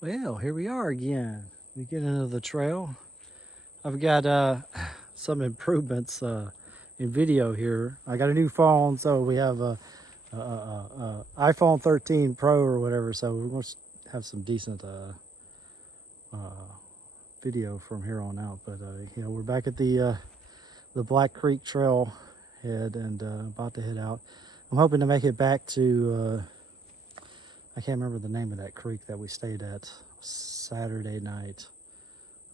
Well, here we are again. We get into the trail. I've got some improvements in video here. I got a new phone, so we have a iPhone 13 Pro or whatever. So we're going to have some decent video from here on out. But we're back at the Black Creek Trail head and about to head out. I'm hoping to make it back to. I can't remember the name of that creek that we stayed at Saturday night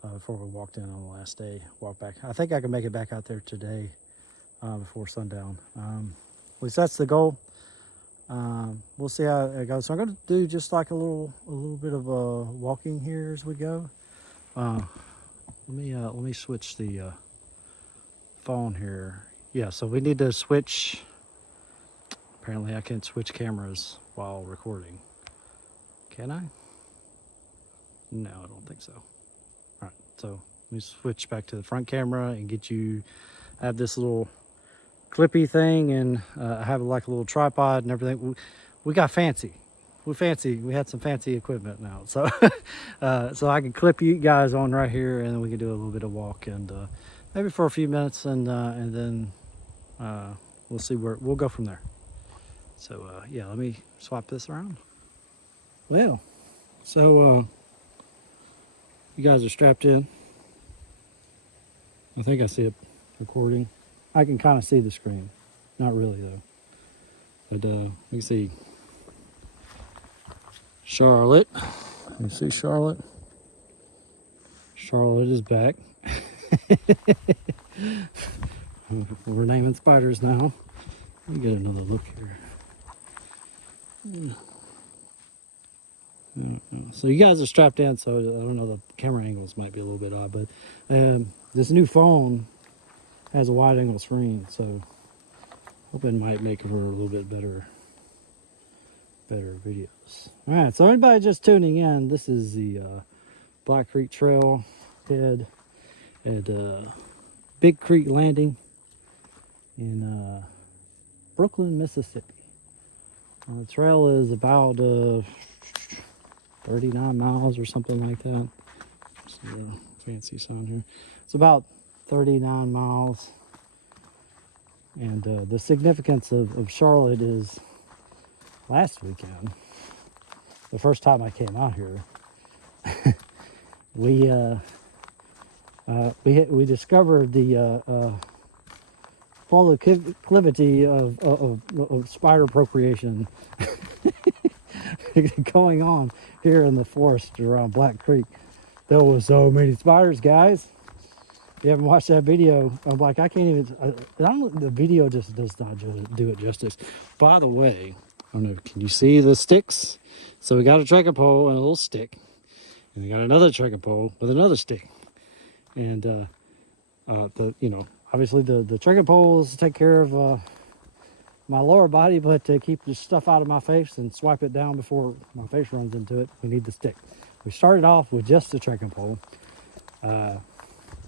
before we walked in on the last day. Walk back. I think I can make it back out there today before sundown. At least that's the goal. We'll see how it goes. So I'm going to do just like a little bit of walking here as we go. Let me switch the phone here. Yeah, so we need to switch. Apparently, I can't switch cameras while recording. Can I? No, I don't think so. All right, so let me switch back to the front camera and get you. I have this little clippy thing, and I have like a little tripod and everything. We got fancy. We had some fancy equipment now, so so I can clip you guys on right here, and then we can do a little bit of walk and maybe for a few minutes, and then we'll see where we'll go from there. So yeah, let me swap this around. Well, so you guys are strapped in. I think I see it recording. I can kind of see the screen. Not really though. But you can see Charlotte. You see Charlotte? Charlotte is back. We're naming spiders now. Let me get another look here. So you guys are strapped in, so I don't know, the camera angles might be a little bit odd, but this new phone has a wide angle screen, so hoping it might make for a little bit better videos. All right, so anybody just tuning in, this is the Black Creek Trail head at Big Creek Landing in Brooklyn, Mississippi. The trail is about 39 miles or something like that. See a fancy sign here. It's about 39 miles. And the significance of Charlotte is last weekend, the first time I came out here, we discovered the proclivity of spider procreation going on here in the forest around Black Creek. There was so many spiders, guys. If you haven't watched that video, I'm like, I can't even, the video just does not do it justice. By the way, I don't know, can you see the sticks? So we got a trekking pole and a little stick, and we got another trekking pole with another stick. And obviously the trekking poles take care of my lower body, but to keep the stuff out of my face and swipe it down before my face runs into it, we need the stick. We started off with just the trekking pole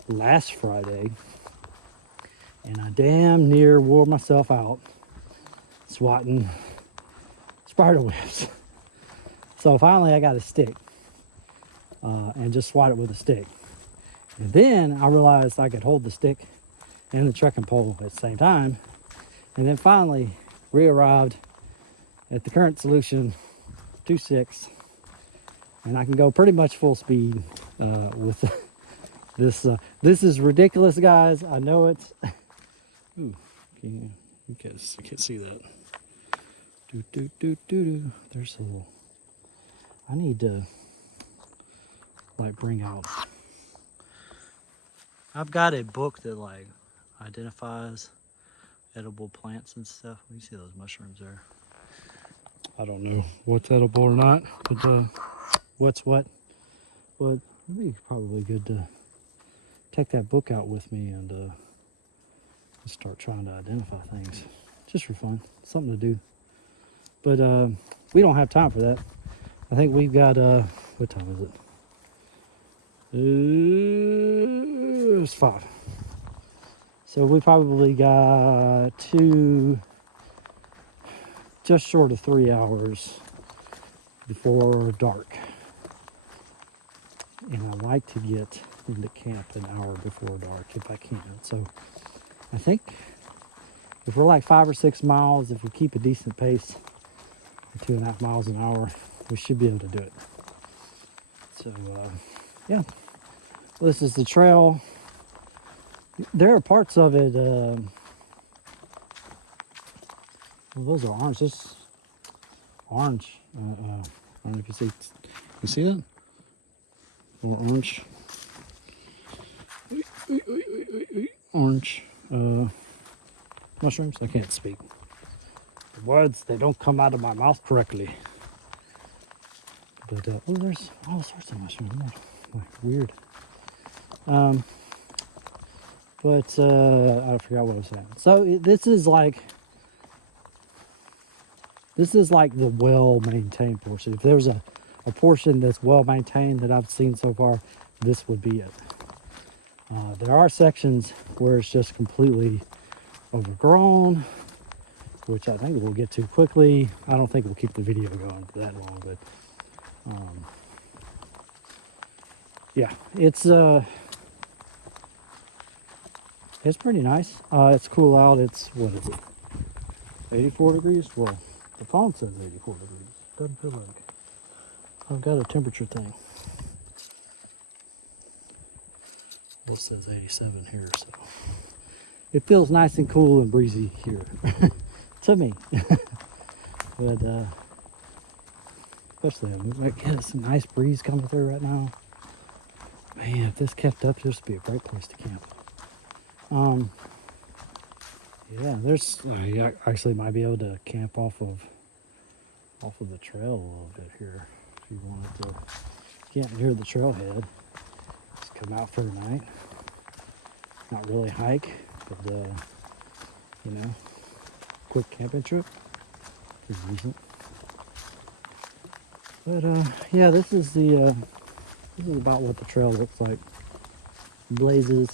last Friday, and I damn near wore myself out swatting spider webs. So finally I got a stick and just swat it with a stick. And then I realized I could hold the stick and the trekking pole at the same time. And then finally, we arrived at the current solution, 2.6, and I can go pretty much full speed with this. This is ridiculous, guys. I know it's. Ooh, you can't see that. There's a little. I need to like bring out. I've got a book that like identifies edible plants and stuff. You see those mushrooms there? I don't know what's edible or not, but what's what. But it'd be probably good to take that book out with me and start trying to identify things, just for fun, something to do. But we don't have time for that. I think we've got what time is it? It's 5. So we probably got just short of 3 hours before dark. and I like to get into camp an hour before dark if I can. So I think if we're like 5 or 6 miles, if we keep a decent pace, 2.5 miles an hour, we should be able to do it. So yeah, well, this is the trail. There are parts of it, well, those are orange. This orange, I don't know if you see, you see that? Little orange, orange mushrooms. I can't speak. The words, they don't come out of my mouth correctly. But oh, there's all sorts of mushrooms. Weird. But I forgot what I was saying. So this is like the well-maintained portion. If there's a portion that's well-maintained that I've seen so far, this would be it. There are sections where it's just completely overgrown, which I think we'll get to quickly. I don't think we'll keep the video going for that long, but yeah, it's pretty nice. It's cool out. It's, what is it, 84 degrees? Well, the phone says 84 degrees. Doesn't feel like. I've got a temperature thing. It says 87 here, so it feels nice and cool and breezy here to me. But especially, we get some nice breeze coming through right now. Man, if this kept up, this would be a great place to camp. Yeah, there's, you actually might be able to camp off of the trail a little bit here if you wanted to camp near the trailhead. Just come out for a night. Not really hike, but you know, quick camping trip. Pretty decent. But yeah, this is about what the trail looks like. Blazes.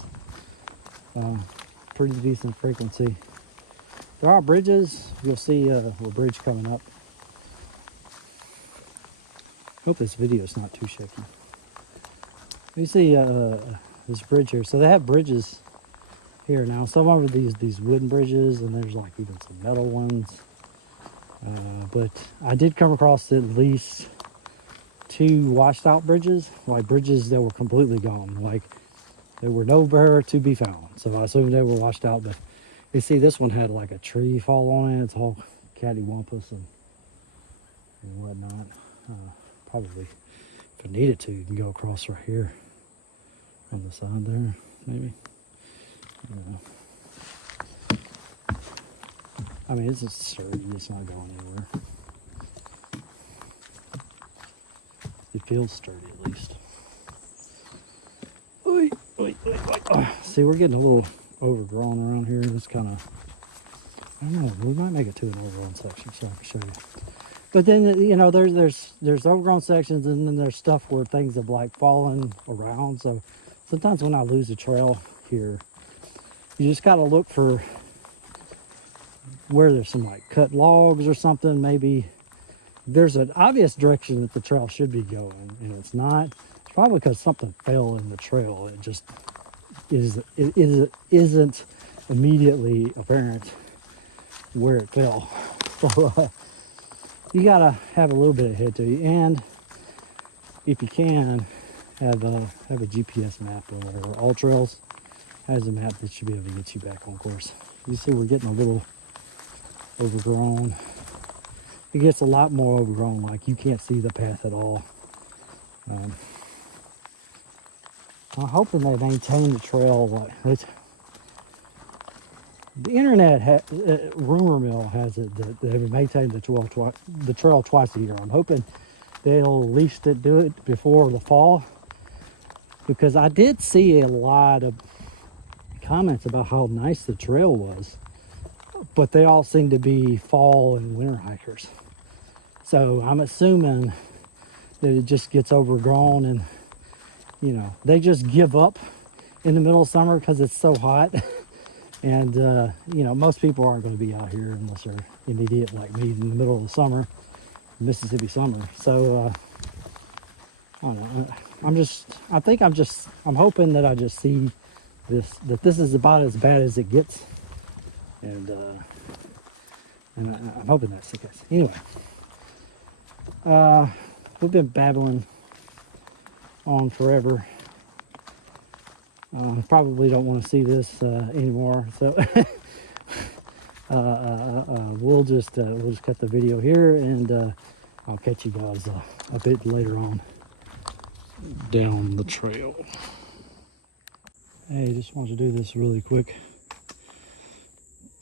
Pretty decent frequency. There are bridges. You'll see a bridge coming up. Hope this video is not too shaky. You see this bridge here. So they have bridges here now. Some of them are these wooden bridges, and there's like even some metal ones. But I did come across at least 2 washed out bridges, like bridges that were completely gone. Like they were nowhere to be found. So I assume they were washed out. But you see, this one had like a tree fall on it. It's all cattywampus and whatnot. Probably, if I needed to, you can go across right here on the side there, maybe. I mean, it's just sturdy. It's not going anywhere. It feels sturdy, at least. See, we're getting a little overgrown around here. It's kind of, I don't know, we might make it to an overgrown section so I can show you. But then, you know, there's overgrown sections, and then there's stuff where things have like fallen around. So sometimes when I lose a trail here, you just got to look for where there's some like cut logs or something. Maybe there's an obvious direction that the trail should be going, and it's not. It's probably because something fell in the trail. It just isn't immediately apparent where it fell. So you gotta have a little bit of head to you, and if you can, have a GPS map or whatever. All Trails has a map that should be able to get you back on course. You see, we're getting a little overgrown. It gets a lot more overgrown, like you can't see the path at all. I'm hoping they maintain the trail. Like the internet, rumor mill has it that they've maintained the trail twice a year. I'm hoping they'll at least do it before the fall, because I did see a lot of comments about how nice the trail was, but they all seem to be fall and winter hikers. So I'm assuming that it just gets overgrown, and you know, they just give up in the middle of summer because it's so hot. And you know, most people aren't going to be out here unless they're an idiot like me in the middle of the summer, Mississippi summer. So I don't know. I'm hoping that I just see that this is about as bad as it gets. And I'm hoping that's the case. Anyway, we've been babbling on forever. Probably don't want to see this anymore, so we'll just cut the video here, and I'll catch you guys a bit later on down the trail. Hey, just wanted to do this really quick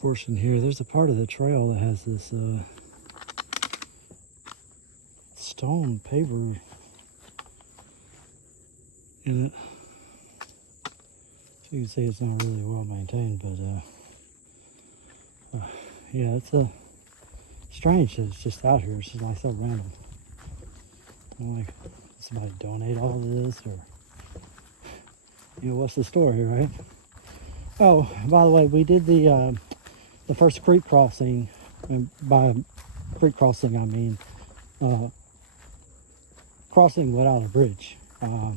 portion here. There's a part of the trail that has this stone paver in it. So you can see it's not really well maintained, but yeah, it's strange that it's just out here. It's just like so random. I'm like, did somebody donate all of this, or what's the story here, right? Oh, by the way, we did the first creek crossing, and by creek crossing I mean crossing without a bridge. The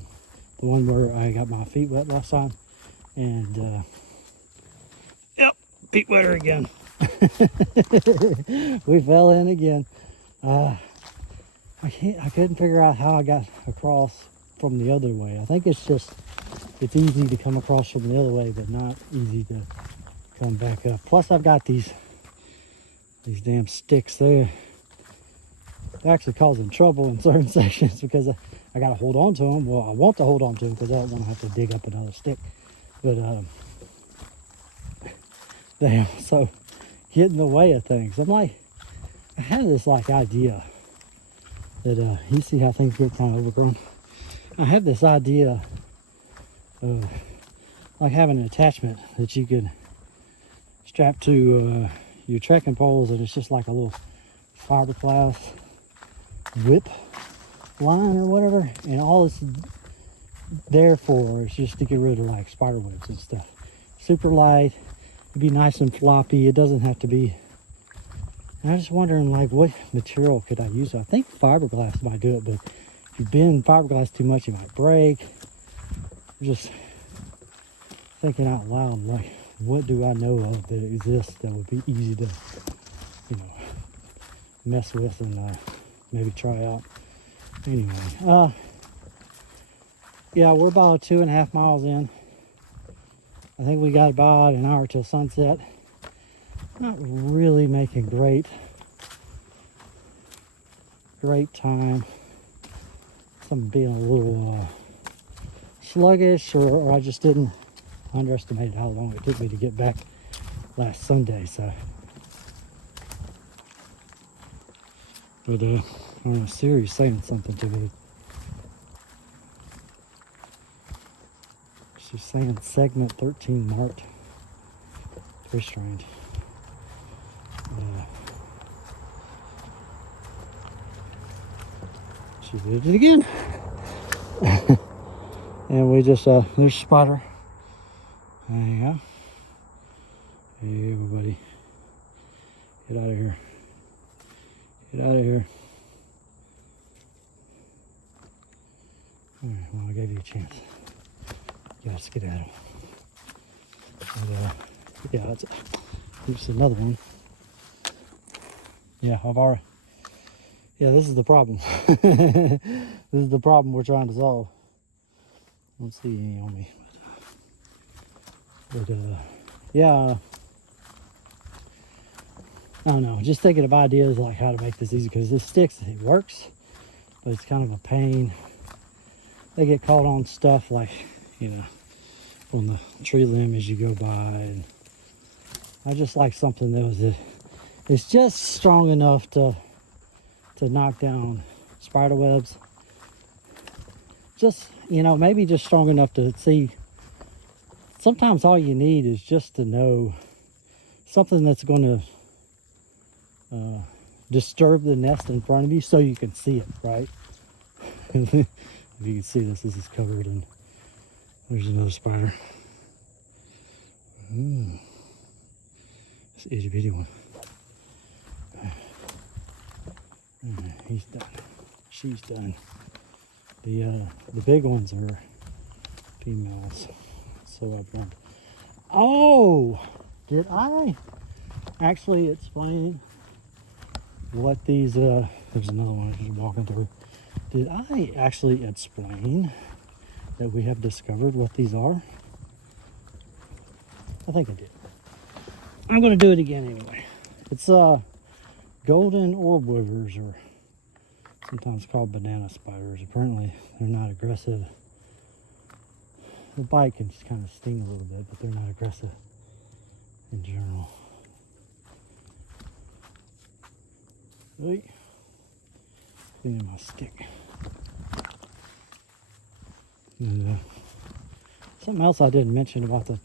one where I got my feet wet last time, and yep, feet wetter again. We fell in again. I couldn't figure out how I got across from the other way. I think it's easy to come across from the other way, but not easy to come back up. Plus I've got these damn sticks there. They're actually causing trouble in certain sections because I got to hold on to them. Well, I want to hold on to them because I don't want to have to dig up another stick. But they also get in the way of things. I'm like, I had this like idea that you see how things get kind of overgrown. I have this idea of like having an attachment that you could strap to your trekking poles, and it's just like a little fiberglass whip line or whatever, and all it's there for is just to get rid of like spider webs and stuff. Super light, it'd be nice and floppy. It doesn't have to be. And I'm just wondering like what material could I use? I think fiberglass might do it, but if you bend fiberglass too much, it might break. I'm just thinking out loud, like what do I know of that exists that would be easy to, mess with and maybe try out. Anyway, yeah, we're about 2.5 miles in. I think we got about an hour till sunset. Not really making great time. I'm being a little sluggish, or I just didn't underestimate how long it took me to get back last Sunday. So, but I don't know, Siri's saying something to me. She's saying segment 13 marked. Very strange. She did it again. And we just, there's a spider. There you go. Hey, everybody. Get out of here. Get out of here. Alright, well, I gave you a chance. You gotta skedaddle. And, yeah, there's another one. Yeah, yeah, this is the problem. This is the problem we're trying to solve. I don't see any on me. But yeah, I don't know. Just thinking of ideas like how to make this easy, because this sticks, it works, but it's kind of a pain. They get caught on stuff like, on the tree limb as you go by, and I just like something that it's just strong enough to knock down spider webs. Just, maybe just strong enough to see. Sometimes all you need is just to know something that's going to disturb the nest in front of you so you can see it, right? If you can see this is covered, and there's another spider. It's an itty bitty one. He's done. She's done. The big ones are females. So I've learned. Oh, did I actually explain what these? There's another one just walking through. Did I actually explain that we have discovered what these are? I think I did. I'm going to do it again anyway. It's golden orb weavers, or sometimes called banana spiders. Apparently they're not aggressive. The bite can just kind of sting a little bit, but they're not aggressive in general. Wait. Cleaning my stick. And something else I didn't mention about the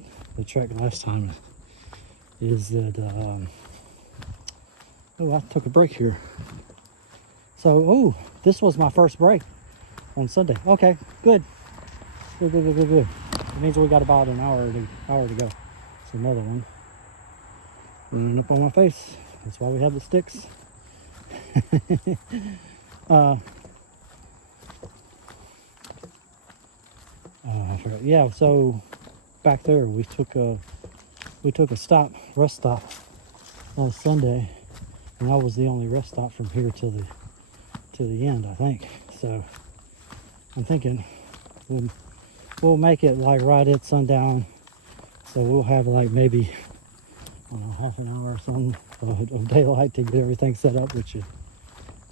trek last time is that oh, I took a break here. So this was my first break on Sunday. Okay, good. Good. It means we got about an hour to go. It's another one running up on my face. That's why we have the sticks. I forgot. Yeah, so back there we took a rest stop last Sunday, and that was the only rest stop from here to the end, I think. So I'm thinking we'll make it like right at sundown, so we'll have like maybe, I don't know, half an hour or something of daylight to get everything set up, which I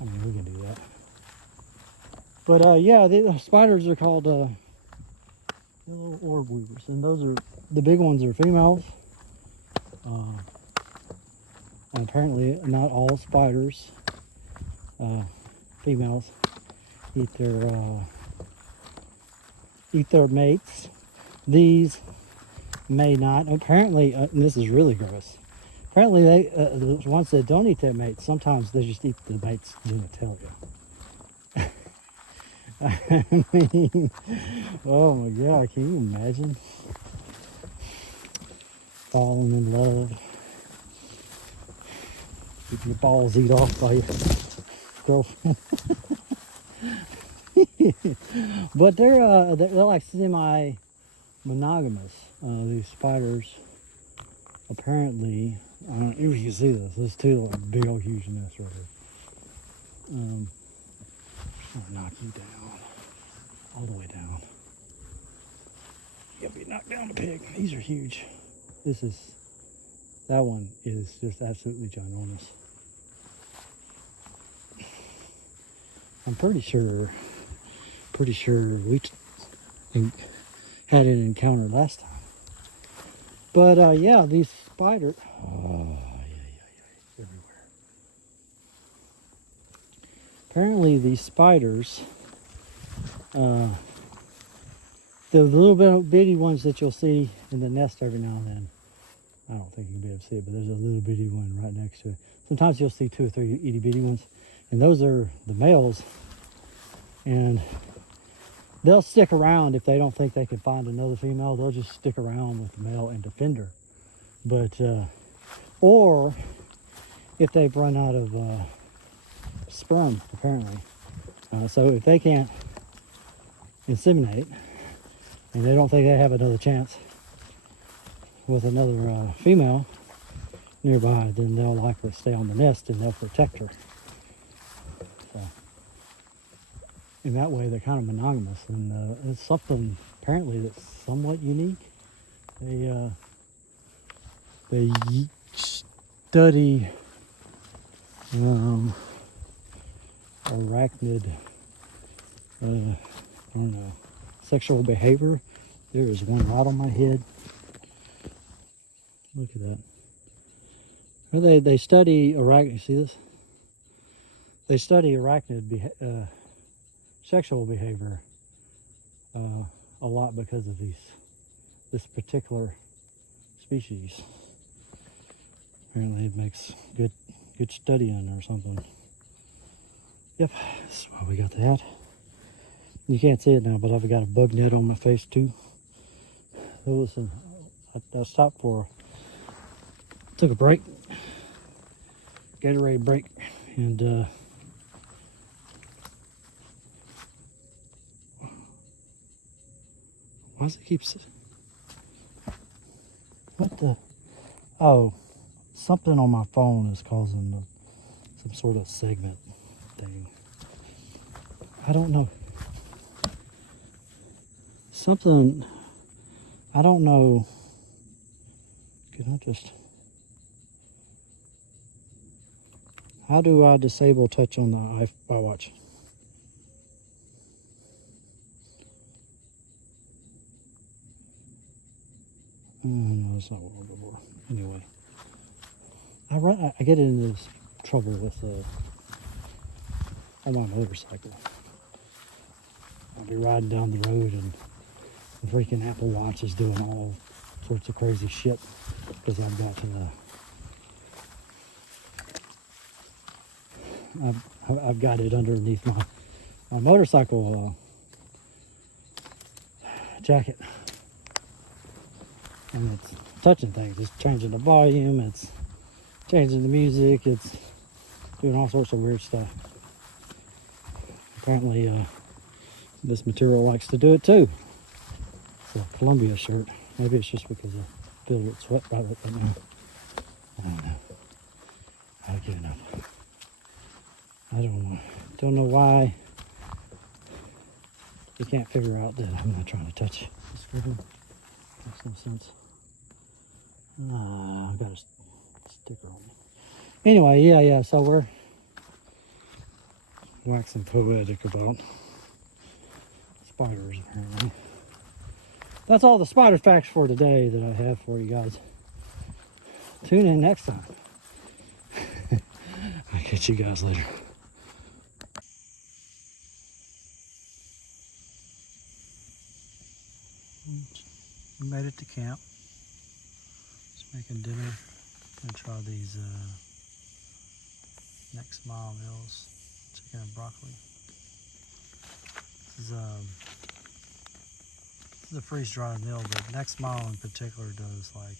mean, we can do that. But yeah, the spiders are called little orb weavers, and those are, the big ones are females. And apparently not all spiders, females, eat their mates. These may not. Apparently, and this is really gross. Apparently, the ones that don't eat their mates, sometimes they just eat the mates' genitalia. I mean, oh my God, can you imagine falling in love? Get your balls eat off by your girlfriend. But they're like semi-monogamous. These spiders, apparently, I don't know if you can see this. There's two like big old huge nests right here. I'll knock you down, all the way down. You'll be knocked down, the pig. These are huge. That one is just absolutely ginormous. I'm pretty sure we had an encounter last time. But yeah, these spiders, everywhere. Apparently these spiders, the little bitty ones that you'll see in the nest every now and then, I don't think you'll be able to see it, but there's a little bitty one right next to it. Sometimes you'll see 2 or 3 itty bitty ones, and those are the males, and they'll stick around if they don't think they can find another female. They'll just stick around with the male and defend her. But or if they've run out of sperm, apparently. So if they can't inseminate and they don't think they have another chance with another female nearby, then they'll likely stay on the nest and they'll protect her. So in that way, they're kind of monogamous, and it's something apparently that's somewhat unique. They study arachnid, I don't know, sexual behavior. There is one right on my head. Look at that. Well, they study arachnid. See this? They study arachnid sexual behavior a lot because of this particular species. Apparently, it makes good studying or something. Yep, that's why we got that. You can't see it now, but I've got a bug net on my face too. So listen, I stopped took a break, Gatorade break, and Why does it keep... What the... Oh, something on my phone is causing some sort of segment thing. I don't know. Something... I don't know. Can I just... How do I disable touch on the iWatch? No, it's not what we're looking for. Anyway, I get into this trouble with on my motorcycle. I'll be riding down the road and the freaking Apple Watch is doing all sorts of crazy shit because I've got I've got it underneath my motorcycle jacket. And it's touching things. It's changing the volume. It's changing the music. It's doing all sorts of weird stuff. Apparently, this material likes to do it too. It's a Columbia shirt. Maybe it's just because I feel it sweat right now. I don't know. I've given up. I don't know why. You can't figure out that I'm not trying to touch the screen. Makes no sense. I've got a sticker on me. Anyway, yeah, so we're waxing poetic about spiders, apparently. That's all the spider facts for today that I have for you guys. Tune in next time. I'll catch you guys later. We made it to camp. Just making dinner. Gonna try these Next Mile meals, chicken and broccoli. This is a freeze-dried meal, but Next Mile in particular does like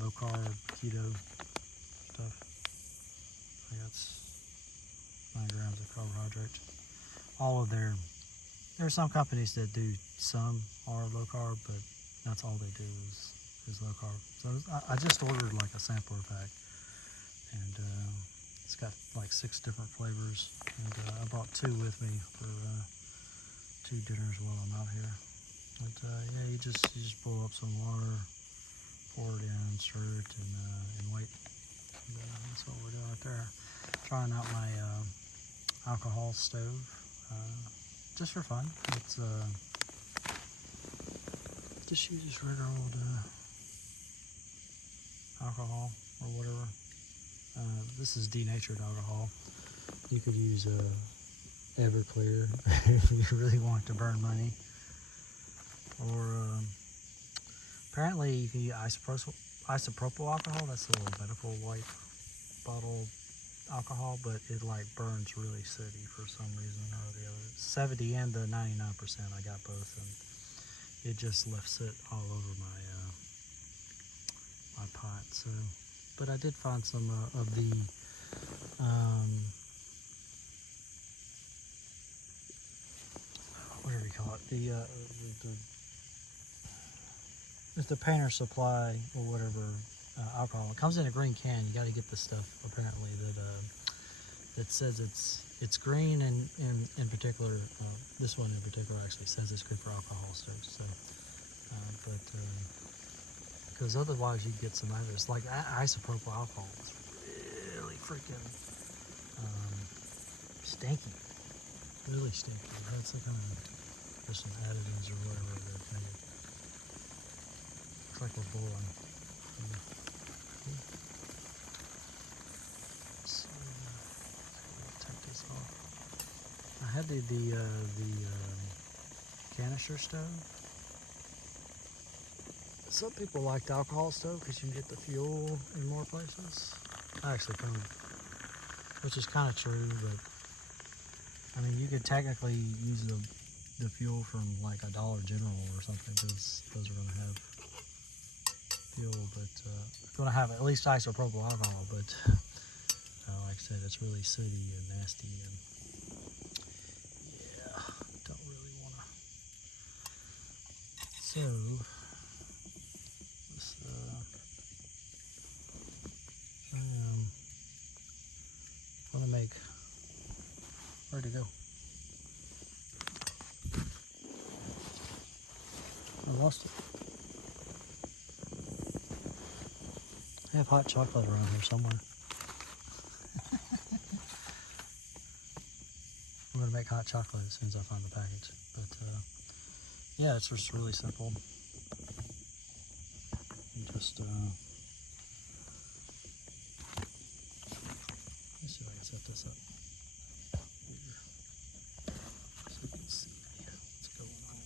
low carb, keto stuff. I think that's 9 grams of carbohydrate. All of there are some companies that do some are low carb, but that's all they do is low carb. So I just ordered like a sampler pack, and it's got like 6 different flavors, and I brought 2 with me for 2 dinners while I'm out here. But yeah, you just boil up some water, pour it in, stir it, and wait. And, that's what we're doing right there. Trying out my alcohol stove. Just for fun. It's just use this regular old alcohol or whatever. This is denatured alcohol. You could use Everclear if you really want to burn money. Or apparently you can use isopropyl alcohol. That's a little medical white bottle alcohol, but it like burns really city for some reason or the other. 70 and the 99%, I got both, and it just left it all over my pot. So, but I did find some of the whatever you call it, it's the Painter Supply or whatever. Alcohol. It comes in a green can. You got to get the stuff apparently that says it's green, and in particular, this one in particular actually says it's good for alcohol stoves. So, but because otherwise you get some others like isopropyl alcohol. It's really freaking stinky, really stinky. It's like there's some additives or whatever that make it. Looks like we're boiling. So, take this off. I had the canister stove. Some people like the alcohol stove because you can get the fuel in more places. I actually found, which is kind of true, but I mean, you could technically use the fuel from like a Dollar General or something, because those are going to have fuel, but going to have at least isopropyl alcohol, but like I said, it's really sooty and nasty, and yeah, don't really want to So, this, I want to make, where'd it go? I lost it. I have hot chocolate around here somewhere. I'm going to make hot chocolate as soon as I find the package. But yeah, it's just really simple. You just, let me see if I can set this up here so you can see what's going on.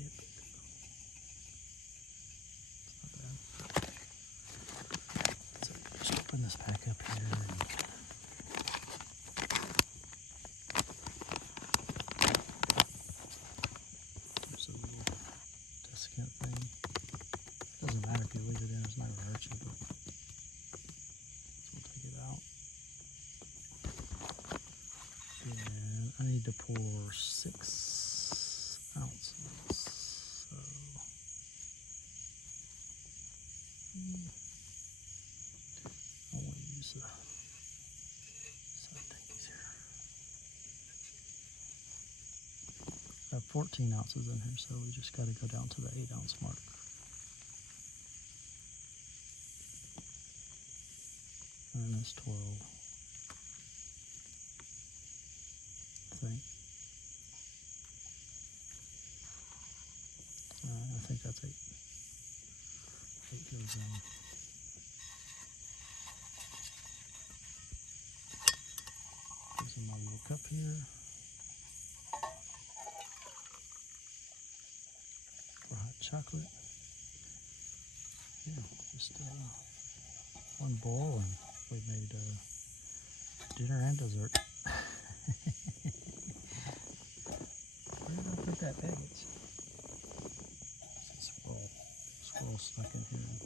Yep. So just open this back up here. There's a little desiccant thing. Doesn't matter if you leave it in, it's not going to hurt you, but we'll take it out. And I need to pour 6 ounces. So I want to use the side thingies here. I have 14 ounces in here, so we just got to go down to the 8-ounce mark. And that's 12, I think. I think that's 8. 8 goes in. Goes in my little cup here. For hot chocolate. Yeah, just one bowl, and we made dinner and dessert. Where did I put that package? Squirrel stuck in here and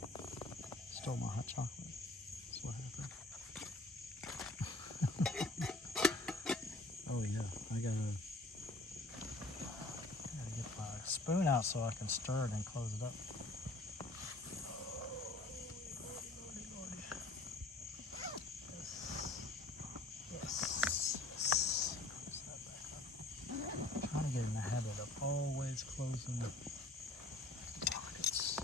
stole my hot chocolate. That's what happened. Oh yeah, I gotta get my spoon out so I can stir it and close it up. Get in the habit of always closing the pockets.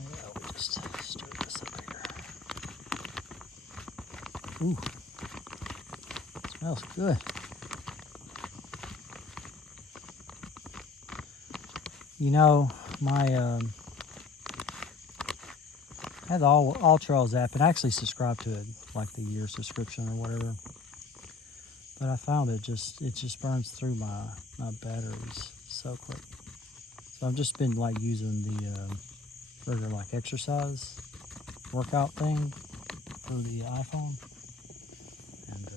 Yeah, we just stir this up here. Ooh, smells good. You know, my I had the All Trails app, and I actually subscribed to it, like the year subscription or whatever. But I found it just burns through my batteries so quick. So I've just been like using the regular like exercise workout thing for the iPhone. And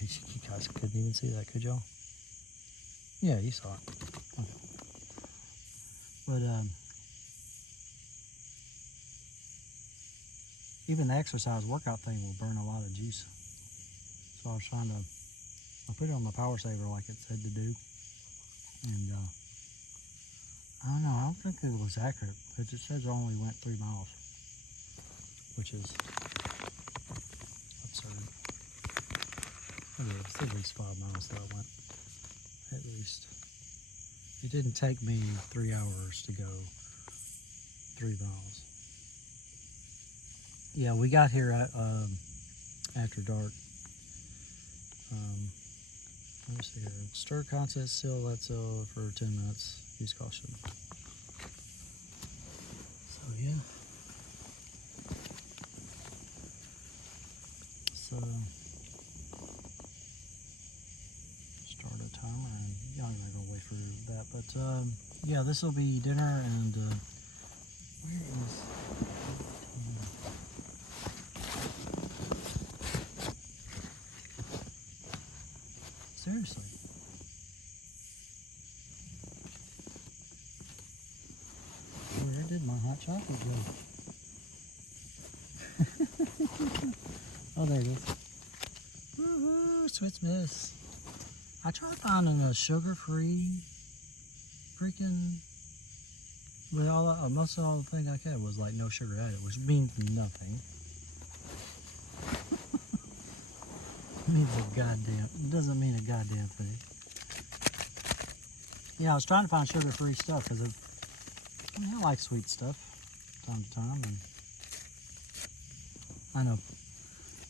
you guys couldn't even see that, could y'all? Yeah, you saw it. Okay. But even the exercise workout thing will burn a lot of juice. So I was trying to, I put it on the power saver like it said to do. And I don't know, I don't think it was accurate, because it says it only went 3 miles, which is absurd. Okay, it's at least 5 miles that I went, at least. It didn't take me 3 hours to go 3 miles. Yeah, we got here at, after dark. Let me see here. Stir contest still, let's for 10 minutes. Use caution. So yeah. So start a timer, and y'all are not gonna wait for that, but yeah, this will be dinner. And where is seriously? Where did my hot chocolate go? Oh, there it is. Woohoo, Sweet Miss. I tried finding a sugar-free freaking, but most of all the thing I had was like no sugar added, which means nothing. It doesn't mean a goddamn thing. Yeah, I was trying to find sugar-free stuff because I like sweet stuff time to time, and I know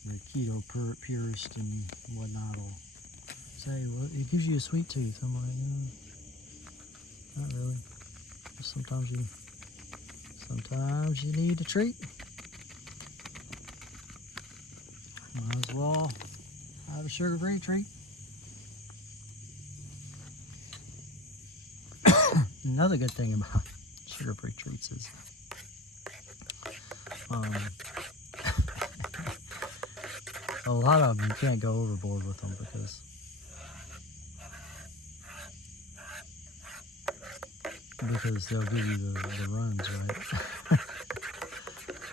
the keto purist and whatnot will say, well, it gives you a sweet tooth. I'm like, no, not really. Just sometimes you need a treat. Might as well have a sugar-free treat. Another good thing about sugar-free treats is a lot of them you can't go overboard with them because they'll give you the runs, right?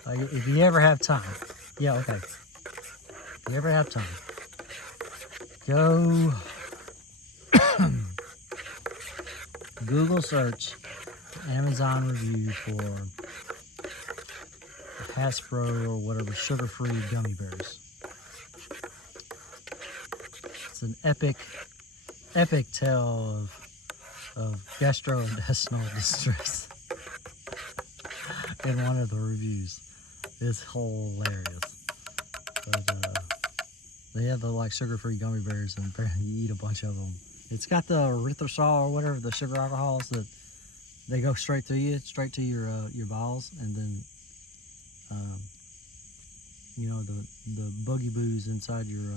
Like if you ever have time, yeah, okay. If you ever have time, go Google search Amazon review for Hasbro or whatever sugar-free gummy bears. It's an epic tale of gastrointestinal distress in one of the reviews. It's hilarious. But they have the like sugar-free gummy bears, and apparently you eat a bunch of them. It's got the erythritol or whatever, the sugar alcohols that they go straight to your bowels, and then you know the boogie boos inside your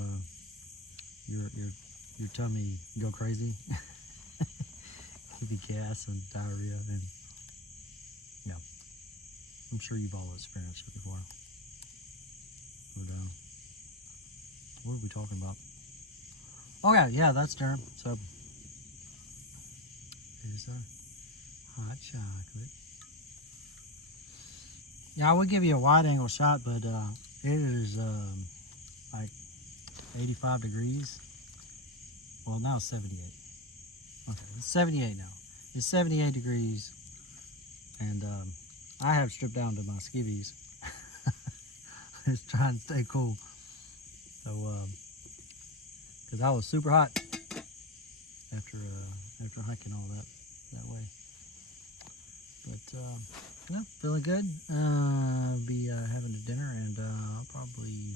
tummy go crazy. Give you gas and diarrhea, and yeah, I'm sure you've all experienced it before. But what are we talking about? Oh yeah, that's Darren. So here's our hot chocolate. Yeah, I would give you a wide angle shot, but it is like 85 degrees. Well, now it's 78. Okay, it's 78 now. It's 78 degrees, and I have stripped down to my skivvies. Just trying to stay cool. So, because I was super hot after hiking all that way. But yeah, feeling good. Be having a dinner, and I'll probably,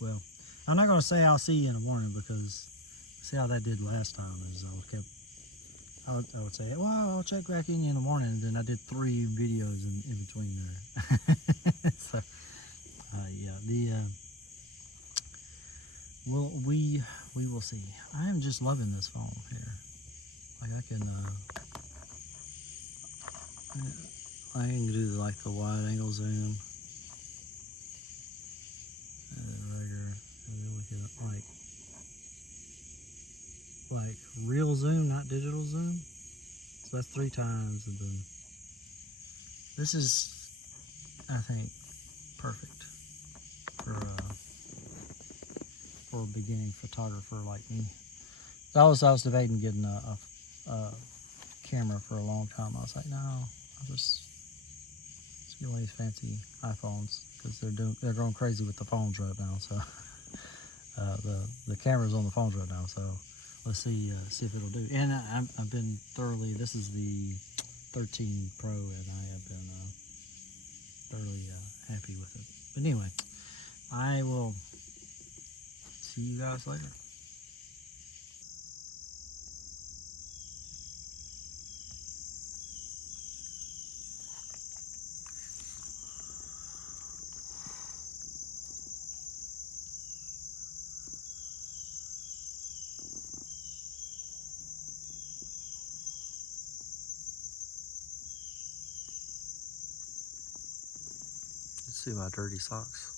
well, I'm not gonna say I'll see you in the morning, because see how that did last time is I would say, well, I'll check back in you in the morning, and then I did 3 videos in between there. So yeah, we will see. I am just loving this phone here. Like I can do like the wide angle zoom, and then regular, and then we can like real zoom, not digital zoom. So that's 3 times, and then this is, I think, perfect for a beginning photographer like me. I was debating getting a camera for a long time. I was like, no, I'll just get one of these fancy iPhones, because they're going crazy with the phones right now. So the camera's on the phones right now. So let's see if it'll do. And I've been thoroughly. This is the 13 Pro, and I have been thoroughly happy with it. But anyway, I will see you guys later. Let's see my dirty socks.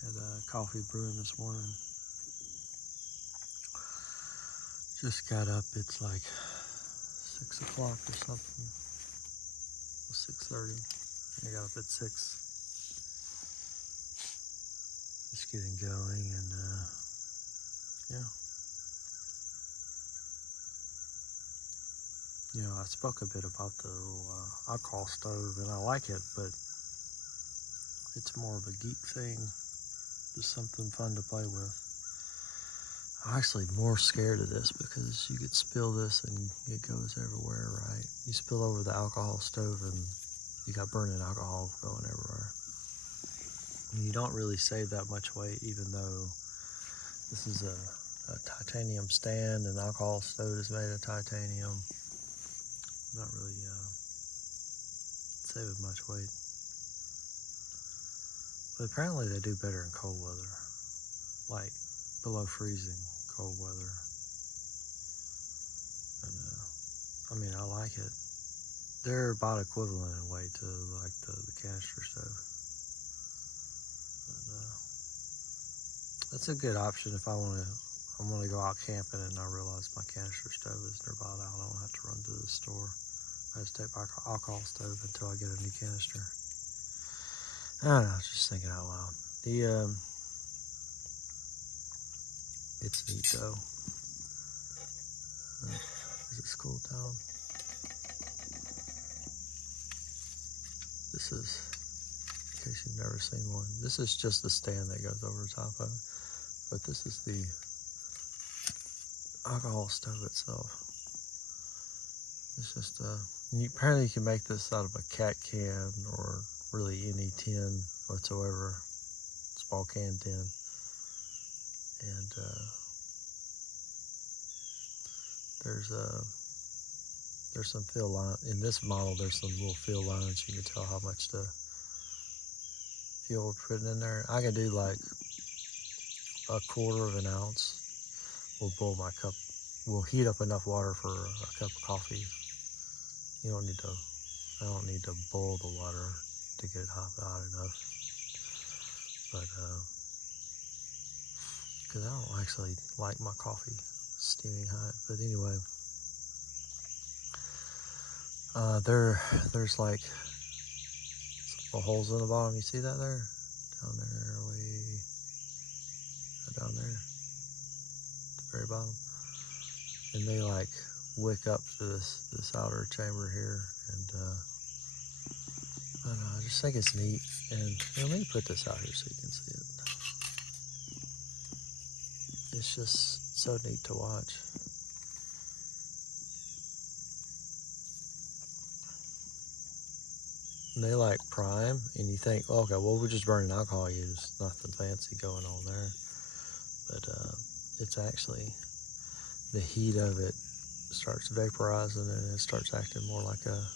Had coffee brewing this morning. Just got up. It's like 6 o'clock or something. 6:30. I got up at 6. Just getting going, and yeah. You know, I spoke a bit about the little alcohol stove, and I like it, but it's more of a geek thing, just something fun to play with. I'm actually more scared of this because you could spill this and it goes everywhere, right? You spill over the alcohol stove and you got burning alcohol going everywhere. And you don't really save that much weight, even though this is a titanium stand and the alcohol stove is made of titanium. Not really saving much weight. But apparently they do better in cold weather, like below freezing cold weather. And I mean, I like it. They're about equivalent in weight to like the canister stove. But, that's a good option if I want to go out camping and I realize my canister stove is nearby. I don't have to run to the store. I just take my alcohol stove until I get a new canister. I don't know, just thinking out loud. It's neat though. Is it school town? This is, in case you've never seen one, this is just the stand that goes over the top of it. But this is the alcohol stove itself. It's just apparently you can make this out of a cat can or really any tin whatsoever, small can tin. And there's some fill line in this model. There's some little fill lines. You can tell how much the fuel we're putting in there. I can do like a 1/4 of an ounce. Will boil my cup. Will heat up enough water for a cup of coffee. You don't need to. I don't need to boil the water to get it hot enough. But because I don't actually like my coffee steaming hot. But anyway, there's like some little holes in the bottom. You see that there? Down there, way down there, at the very bottom. And they like wick up to this outer chamber here, and I don't know. I just think it's neat. And let me put this out here so you can see it. It's just so neat to watch. And they like prime, and you think, oh, okay, well, we're just burning alcohol. There's nothing fancy going on there. But it's actually, the heat of it starts vaporizing, and it starts acting more like a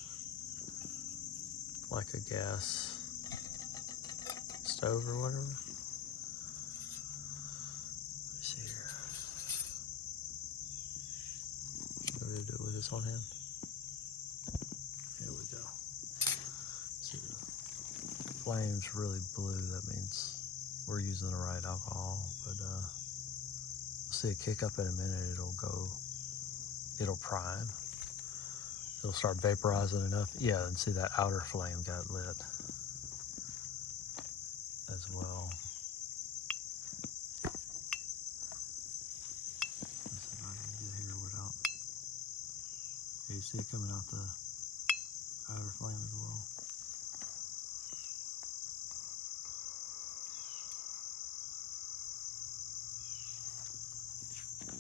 gas stove or whatever. Let me see here. Maybe I'll do it with this one hand. Here we go. See, the flame's really blue. That means we're using the right alcohol. But we'll see it kick up in a minute. It'll prime. It'll start vaporizing enough. Yeah, and see that outer flame got lit as well. Let's see if I can get here without. Yeah, you see it coming out the outer flame as well.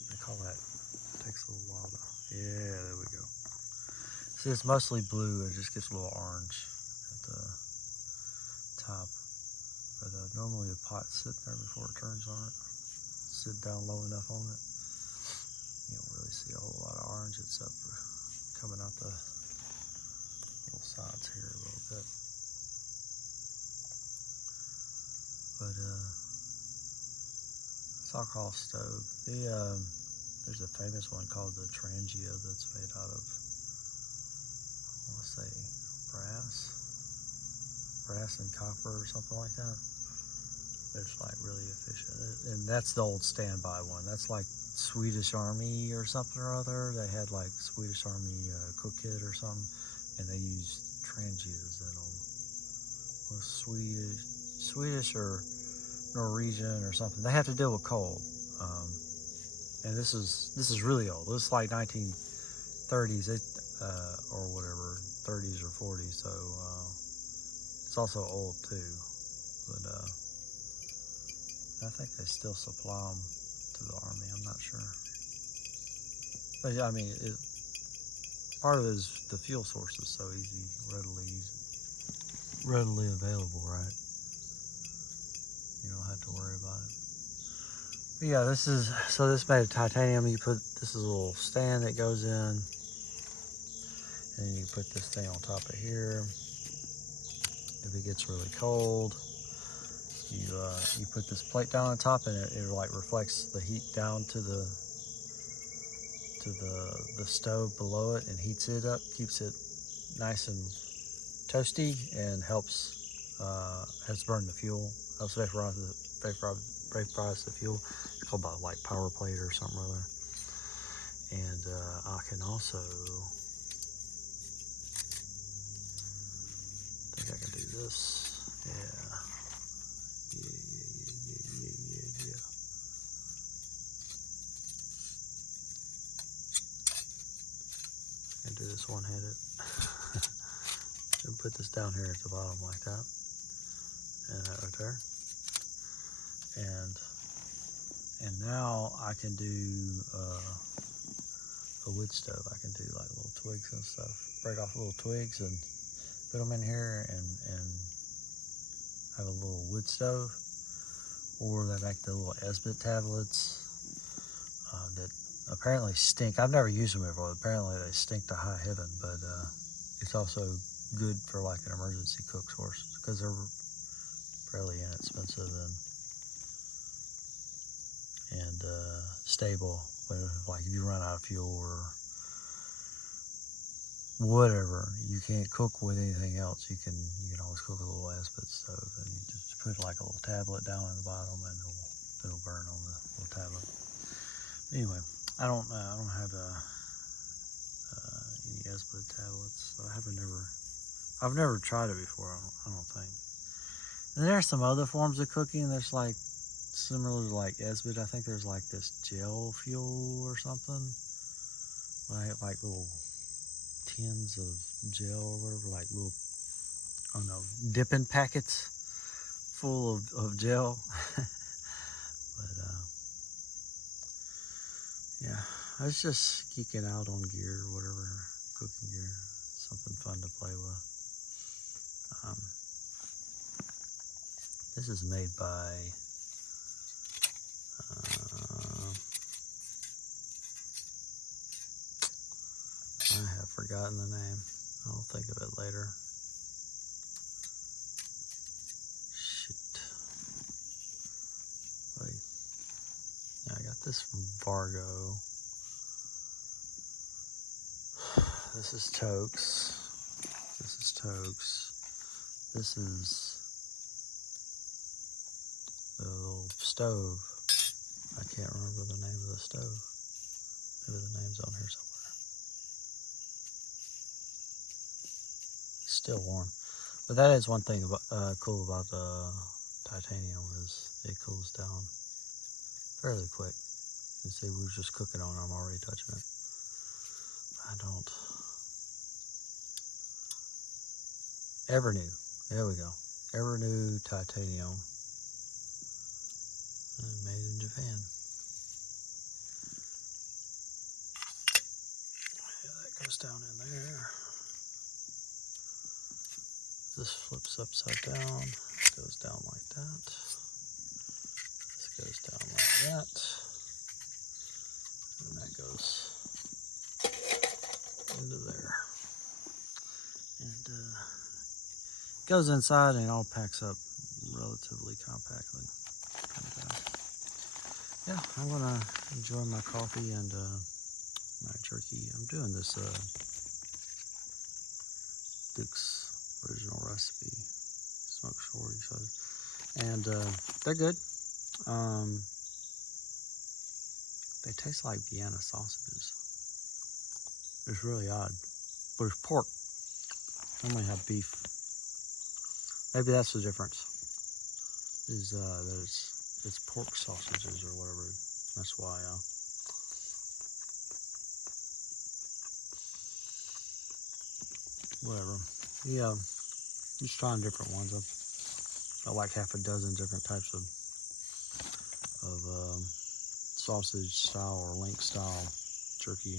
They call that. It takes a little while to. Yeah, there we go. See, it's mostly blue. It just gets a little orange at the top. But normally the pot's sitting there before it turns on it. Sit down low enough on it. You don't really see a whole lot of orange except for coming out the little sides here a little bit. But this alcohol stove, there's a famous one called the Trangia that's made out of, I want to say, brass and copper or something like that. It's like really efficient, and that's the old standby one. That's like Swedish Army or something or other. They had like Swedish Army cook kit or something, and they used Trangias in them. Swedish or Norwegian or something. They have to deal with cold, and this is really old. This is like 1930s, or whatever, 30s or 40s. So it's also old too. But I think they still supply them to the Army. I'm not sure. But I mean, part of it is the fuel source is so easy, readily available, right? You don't have to worry about it. But yeah, this made of titanium. You put, this is a little stand that goes in, and you put this thing on top of here. If it gets really cold, you put this plate down on top, and it like reflects the heat down to the stove below it and heats it up, keeps it nice and toasty, and helps burn the fuel, helps vaporize the fuel. It's called by like power plate or something or other. And I can also, I think I can do this. Yeah. And do this one-handed. And put this down here at the bottom like that. And that right there. And now I can do a wood stove. I can do like little twigs and stuff. Break off little twigs and put them in here and have a little wood stove. Or they make the little Esbit tablets that apparently stink. I've never used them before. Apparently they stink to high heaven, but it's also good for like an emergency cook source because they're fairly inexpensive and stable. Like if you run out of fuel or whatever, you can't cook with anything else. You can always cook with a little Esbit stove, and you just put like a little tablet down in the bottom, and it'll burn on the little tablet. Anyway, I don't have any Esbit tablets. So I've never tried it before. I don't think. And there are some other forms of cooking. There's like similar to like Esbit. I think there's like this gel fuel or something. Like little tins of gel or whatever, like little, I don't know, dipping packets full of gel. But yeah, I was just geeking out on gear, whatever, cooking gear, something fun to play with. This is made by I have forgotten the name. I'll think of it later. Shoot. Wait. Yeah, I got this from Vargo. This is Tokes. This is the little stove. I can't remember the name of the stove. Maybe the name's on here somewhere. It's still warm. But that is one thing about, cool about the titanium is it cools down fairly quick. You can see we were just cooking on it. I'm already touching it. I don't. Evernew. There we go. Evernew titanium. Made in Japan. Yeah, that goes down in there. This flips upside down. Goes down like that. This goes down like that. And that goes into there. And goes inside and it all packs up relatively compactly. Yeah, I'm gonna enjoy my coffee and my jerky. I'm doing this Duke's original recipe, smoked shorty, and they're good. They taste like Vienna sausages. It's really odd, but it's pork. I only have beef. Maybe that's the difference. Is that it's pork sausages or whatever. That's why. Whatever. Yeah, just trying different ones. I like half a dozen different types of sausage style or link style jerky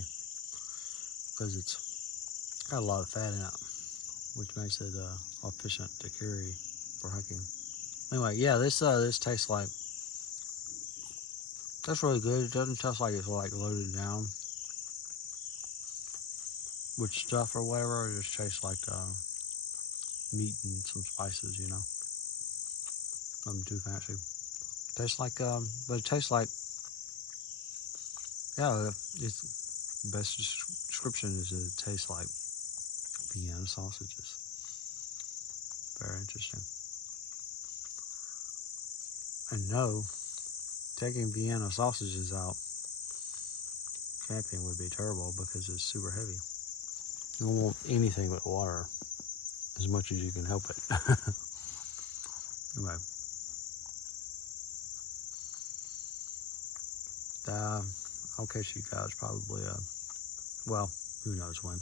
because it's got a lot of fat in it, which makes it efficient to carry for hiking. Anyway, yeah, this tastes like, that's really good. It doesn't taste like it's like loaded down with stuff or whatever. It just tastes like meat and some spices, you know. Nothing too fancy. Tastes like, but it tastes like, yeah, it's the best description is it tastes like Vienna sausages. Very interesting. And no, taking Vienna sausages out camping would be terrible because it's super heavy. You don't want anything but water as much as you can help it. Anyway, I'll catch you guys probably, well, who knows when.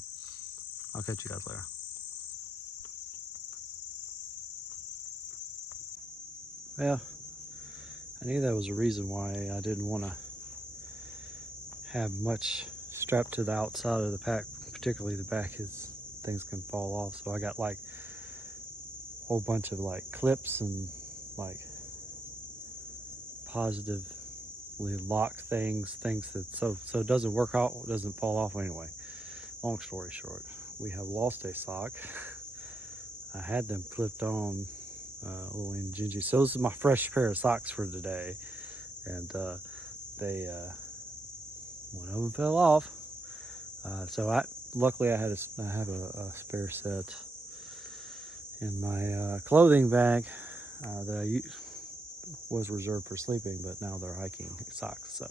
I'll catch you guys later. Well, I knew that was a reason why I didn't want to have much strapped to the outside of the pack, particularly the back, is things can fall off. So I got like a whole bunch of like clips and like positively lock things that so it doesn't work out, it doesn't fall off. Anyway, long story short, we have lost a sock. I had them clipped on a little in gingy. So this is my fresh pair of socks for today, and they one of them fell off. So luckily I have a spare set in my clothing bag that was reserved for sleeping, but now they're hiking socks. So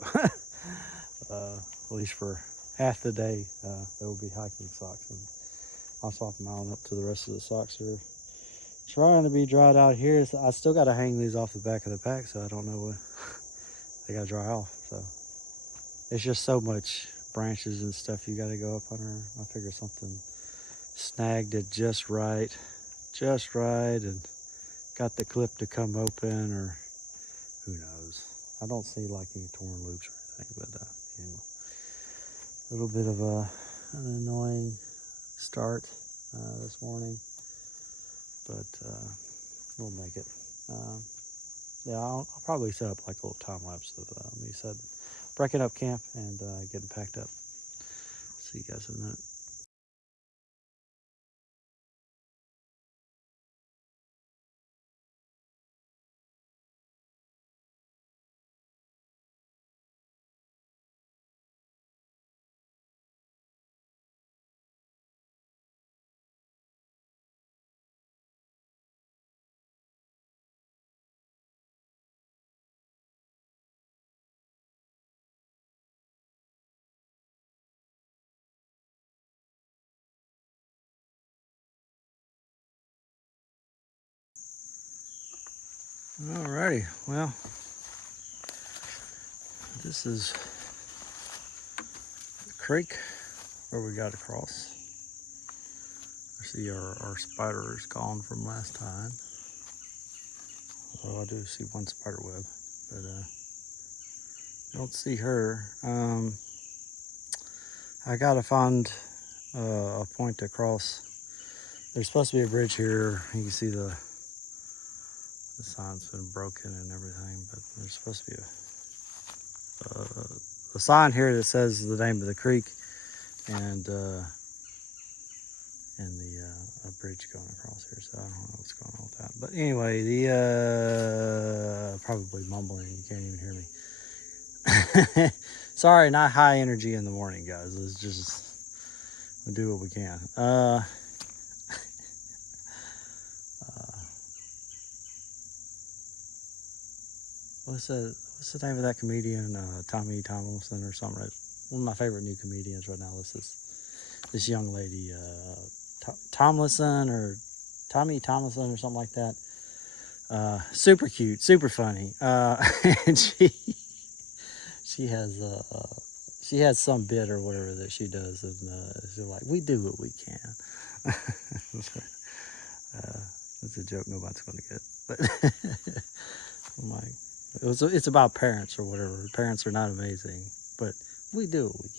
at least for half the day, there will be hiking socks, and I'll swap them out up to the rest of the socks here. Trying to be dried out here. I still got to hang these off the back of the pack, so I don't know what they got to dry off. So it's just so much branches and stuff you got to go up under. I figure something snagged it just right, and got the clip to come open, or who knows. I don't see like any torn loops or anything, but anyway, a little bit of an annoying start this morning. But we'll make it. Yeah, I'll probably set up like a little time lapse of me breaking up camp and getting packed up. See you guys in a minute. Alrighty, well, this is the creek where we got across. I see our spider is gone from last time. Although I do see one spider web, but don't see her. I gotta find a point to cross. There's supposed to be a bridge here. You can see the sign's been broken and everything, but there's supposed to be a sign here that says the name of the creek and the a bridge going across here. So I don't know what's going on with that. But anyway, the probably mumbling. You can't even hear me. Sorry, not high energy in the morning, guys. It's just we do what we can. What's the name of that comedian? Tommy Tomlinson or something. Right? One of my favorite new comedians right now. This young lady, Tomlinson or Tommy Thomason or something like that. Super cute, super funny. And she has some bit or whatever that she does, and she's like, we do what we can. It's a joke nobody's going to get, but I'm like, it's about parents or whatever. Parents are not amazing, but we do what we can.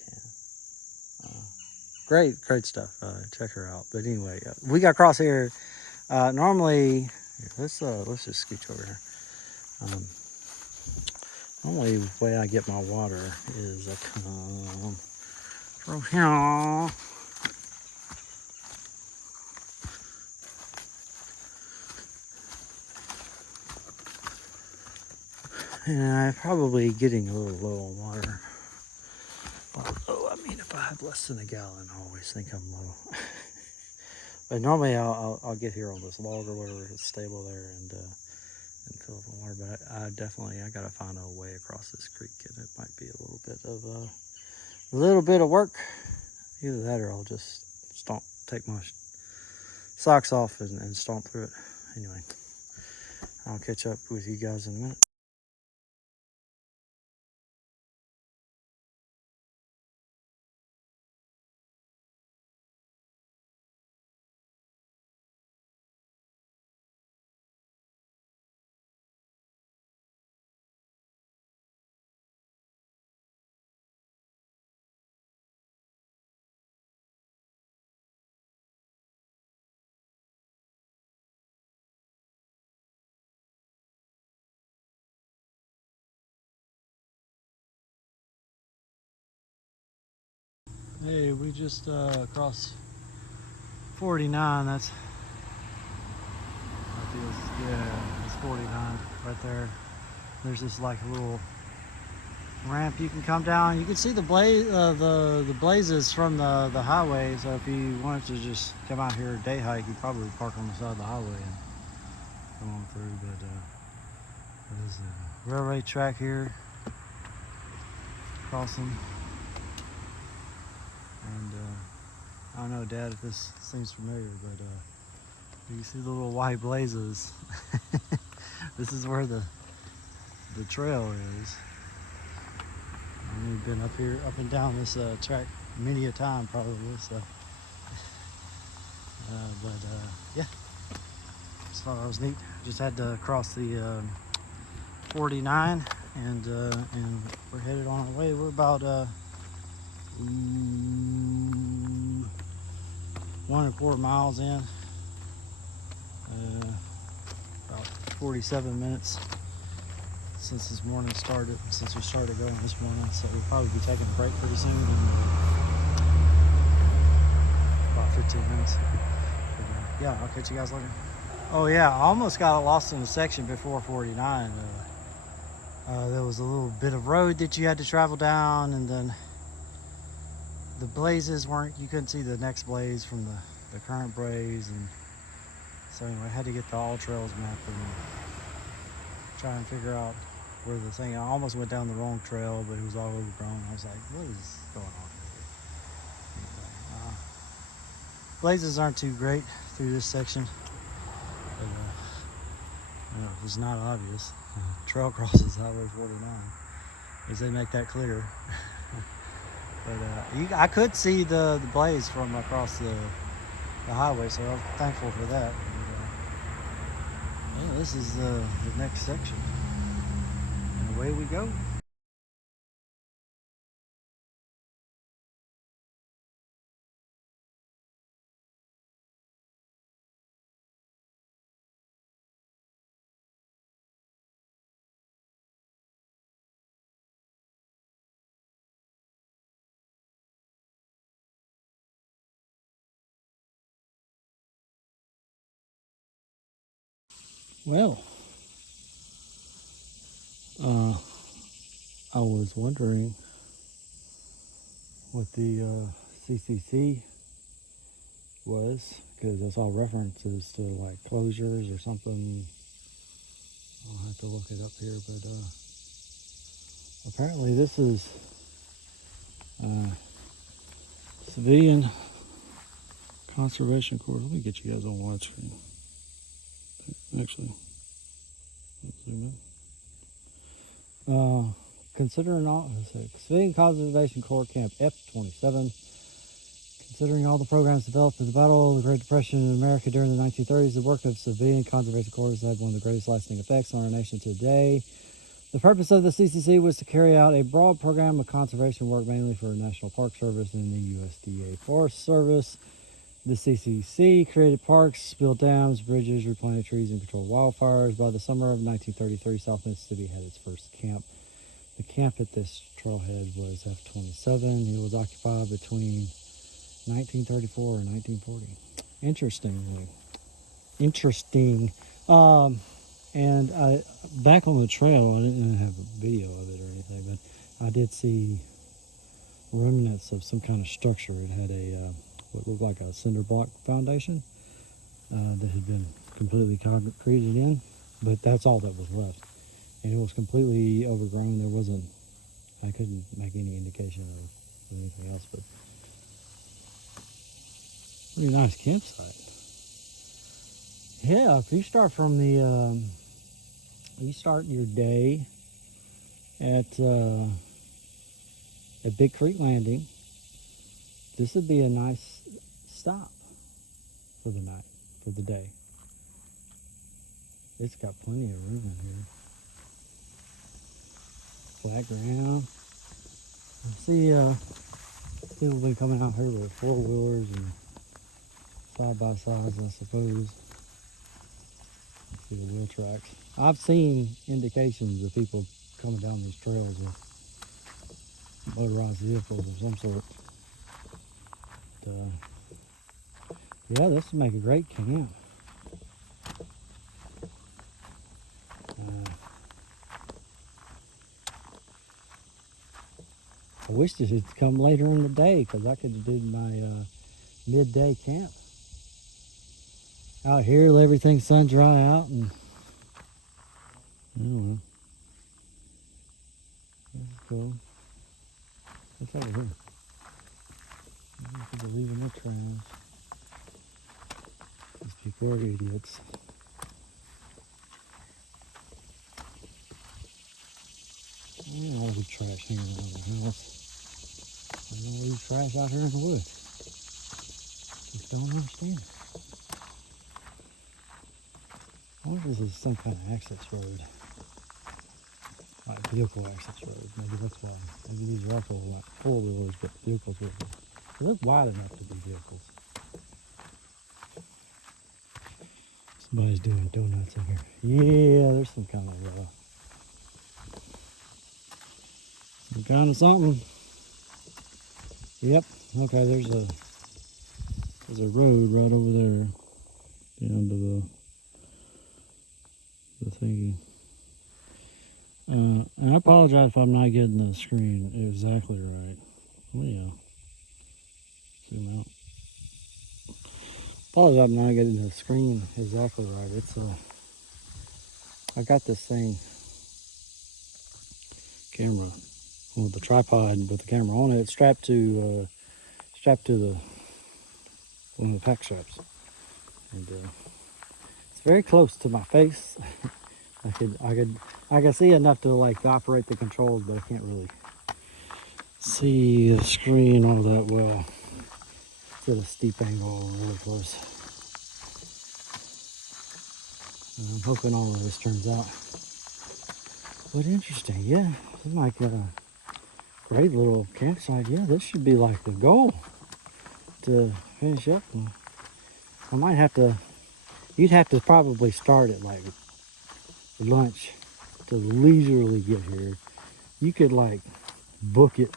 Great stuff. Check her out. But anyway, we got across here. Normally, let's just scooch over here. Normally, the way I get my water is I come from here. And I'm probably getting a little low on water. Although, I mean, if I have less than a gallon, I always think I'm low. But normally I'll get here on this log or whatever, it's stable there, and fill up with water. But I gotta find a way across this creek, and it might be a little bit of work. Either that, or I'll just take my socks off and stomp through it. Anyway, I'll catch up with you guys in a minute. Hey, we just crossed 49. That's 49 right there. There's this like little ramp you can come down. You can see the blazes from the highway. So if you wanted to just come out here day hike, you probably park on the side of the highway and come on through. But there's a railway track here crossing. And I don't know, Dad, if this seems familiar, but you see the little white blazes. This is where the trail is. We've been up and down this track many a time, probably. So, yeah, just thought that was neat. Just had to cross the 49, and we're headed on our way. We're about 1.25 miles in, about 47 minutes since this morning started, since we started going this morning. So we'll probably be taking a break pretty soon, in about 15 minutes. But, yeah, I'll catch you guys later. Oh yeah, I almost got lost in a section before 49. There was a little bit of road that you had to travel down, and then the blazes you couldn't see the next blaze from the current blaze. And so anyway, I had to get the All Trails map and try and figure out where the thing. I almost went down the wrong trail, but it was all overgrown. I was like, what is going on here? Anyway, blazes aren't too great through this section, but it was not obvious. Trail crosses Highway 49, as they make that clear. But I could see the blaze from across the highway, so I'm thankful for that. And, yeah, this is the next section, and away we go. Well, I was wondering what the CCC was, because I saw references to like closures or something. I'll have to look it up here, but apparently this is Civilian Conservation Corps. Let me get you guys on widescreen. Actually, let's zoom in. Considering all, Civilian Conservation Corps Camp F-27. Considering all the programs developed in the Battle of the Great Depression in America during the 1930s, the work of Civilian Conservation Corps has had one of the greatest lasting effects on our nation today. The purpose of the CCC was to carry out a broad program of conservation work, mainly for National Park Service and the USDA Forest Service. The CCC created parks, built dams, bridges, replanted trees, and controlled wildfires. By the summer of 1933, South Mississippi had its first camp. The camp at this trailhead was F-27. It was occupied between 1934 and 1940. Interesting. And back on the trail, I didn't have a video of it or anything, but I did see remnants of some kind of structure. It had a what looked like a cinder block foundation that had been completely concreted in, but that's all that was left. And it was completely overgrown. There wasn't, I couldn't make any indication of anything else, but pretty nice campsite. Yeah, if you start from the, you start your day at Big Creek Landing, this would be a nice stop for the night, for the day. It's got plenty of room in here. Flat ground. I see people been coming out here with four-wheelers and side-by-sides, I suppose. See the wheel tracks. I've seen indications of people coming down these trails with motorized vehicles of some sort. But, yeah, this would make a great camp. I wish this had come later in the day because I could have did my midday camp. Out here, let everything sun dry out and I don't know. That's cool. What's over here? People leaving their trash. These people are idiots. All the trash hanging around the house. I don't leave trash out here in the woods. Just don't understand it. I wonder if this is some kind of access road. Like vehicle access road. Maybe that's why. Maybe these are also like four-wheelers, but vehicles with them. They look wide enough to be vehicles. Somebody's doing donuts in here. Yeah, there's some kind of something. Yep. Okay, there's a road right over there down to the thingy. And I apologize if I'm not getting the screen exactly right. Oh yeah. Zoom out. Apologize I'm not getting the screen exactly right. It's I got this thing camera with the tripod with the camera on it. It's strapped to the one of the pack straps, and it's very close to my face. I can see enough to like operate the controls, but I can't really see the screen all that well. It's at a steep angle, really close. And I'm hoping all of this turns out. But interesting, yeah. It's like a great little campsite. Yeah, this should be like the goal to finish up. And I might have to. You'd have to probably start at like lunch to leisurely get here. You could like book it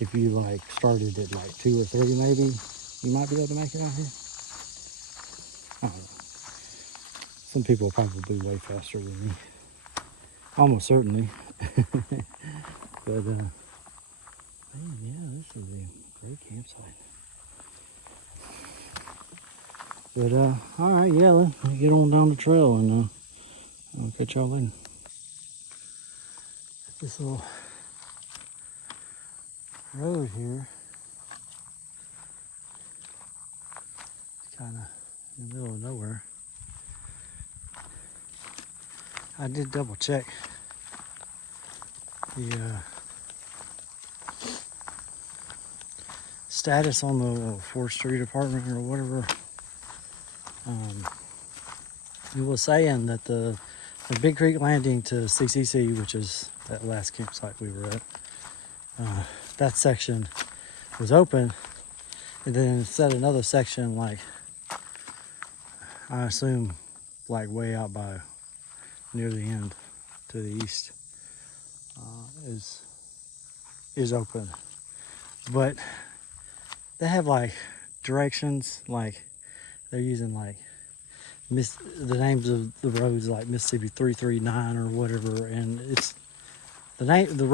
if you like started at like 2 or 3 maybe. You might be able to make it out here. I don't know. Some people will probably be way faster than me. Almost certainly. But man, yeah, this would be a great campsite. But all right, yeah, let's get on down the trail and I'll catch y'all later. This little road here, it's kind of in the middle of nowhere. I did double check the status on the forestry department or whatever. It was saying that the Big Creek Landing to CCC, which is that last campsite we were at, that section was open, and then it said another section, like I assume like way out by near the end to the east, is open. But they have like directions, like they're using like the names of the roads, like Mississippi 339 or whatever, and it's the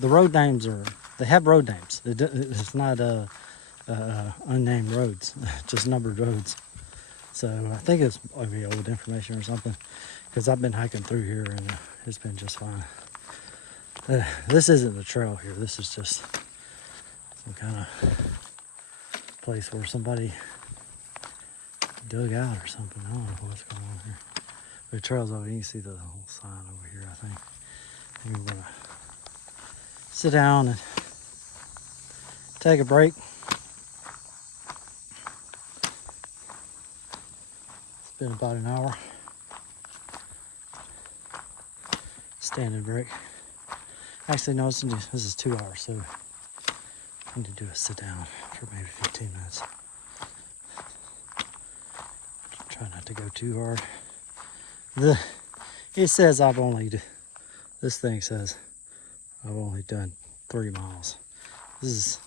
road names are, they have road names. It's not unnamed roads, just numbered roads. So I think it's maybe old information or something, because I've been hiking through here and it's been just fine. This isn't the trail here. This is just some kind of place where somebody dug out or something. I don't know what's going on here. The trail's over. You can see the whole sign over here, I think. And we're gonna sit down and take a break. It's been about an hour. Standing break. Actually, no, this is 2 hours, so I need to do a sit down for maybe 15 minutes. Try not to go too hard. It says this thing says I've only done 3 miles. This is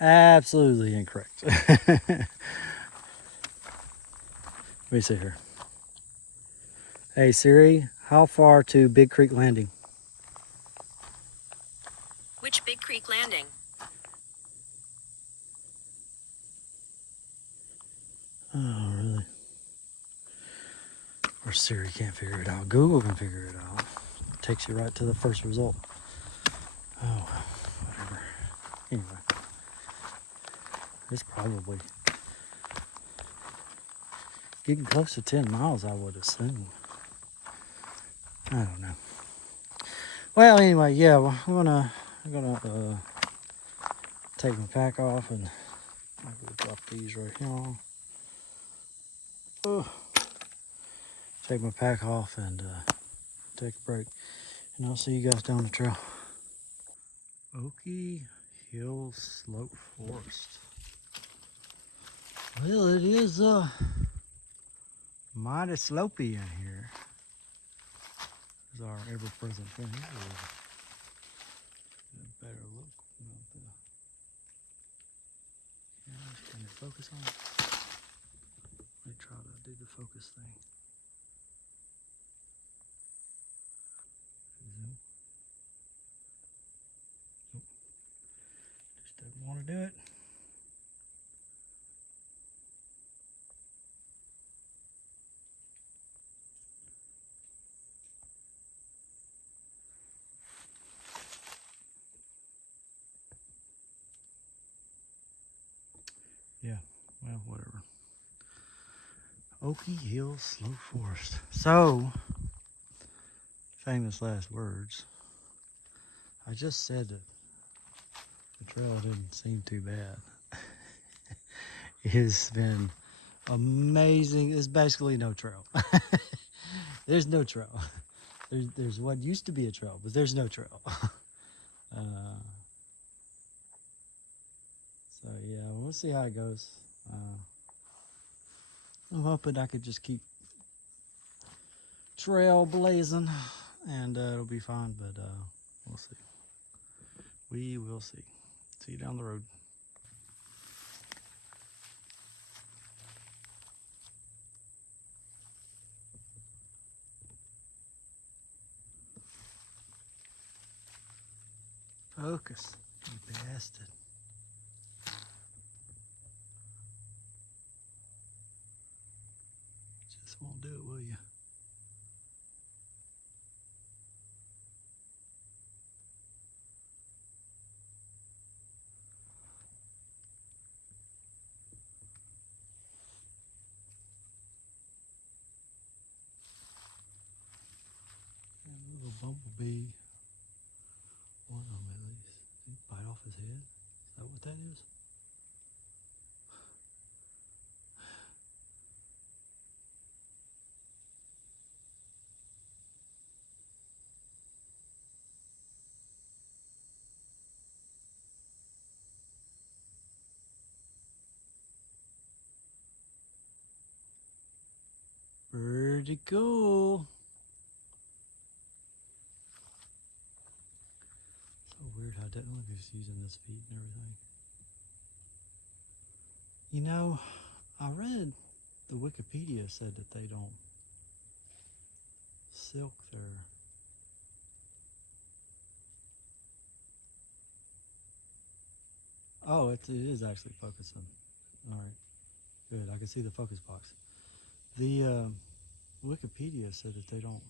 absolutely incorrect. Let me see here. Hey Siri, how far to Big Creek Landing? Which Big Creek Landing? Oh, really? Or Siri can't figure it out. Google can figure it out. Takes you right to the first result. Oh, whatever. Anyway, it's probably getting close to 10 miles, I would assume. I don't know. Well, anyway, yeah, well, I'm gonna take my pack off and maybe drop these right here. Oh, take my pack off and take a break, and I'll see you guys down the trail. Oaky Hill Slope Forest. Well, it is mighty slopey in here. Is our ever-present thing. A better look. Can it focus on it? Let me try to do the focus thing. Zoom. Nope. Just doesn't want to do it. Yeah, well, whatever. Oaky Hill Slope Forest. So, famous last words. I just said that the trail didn't seem too bad. It's been amazing. It's basically no trail. There's no trail. There's what used to be a trail, but there's no trail. So yeah, we'll see how it goes. I'm hoping I could just keep trail blazing and it'll be fine, but we'll see. We will see. See you down the road. Focus, you bastard. Just won't do it, will you? be one of them at least. Did he bite off his head? Is that what that is? Pretty cool. So weird how that look is using his feet and everything. You know, I read the Wikipedia said that they don't silk their. Oh, it is actually focusing. All right, good. I can see the focus box. The Wikipedia said that they don't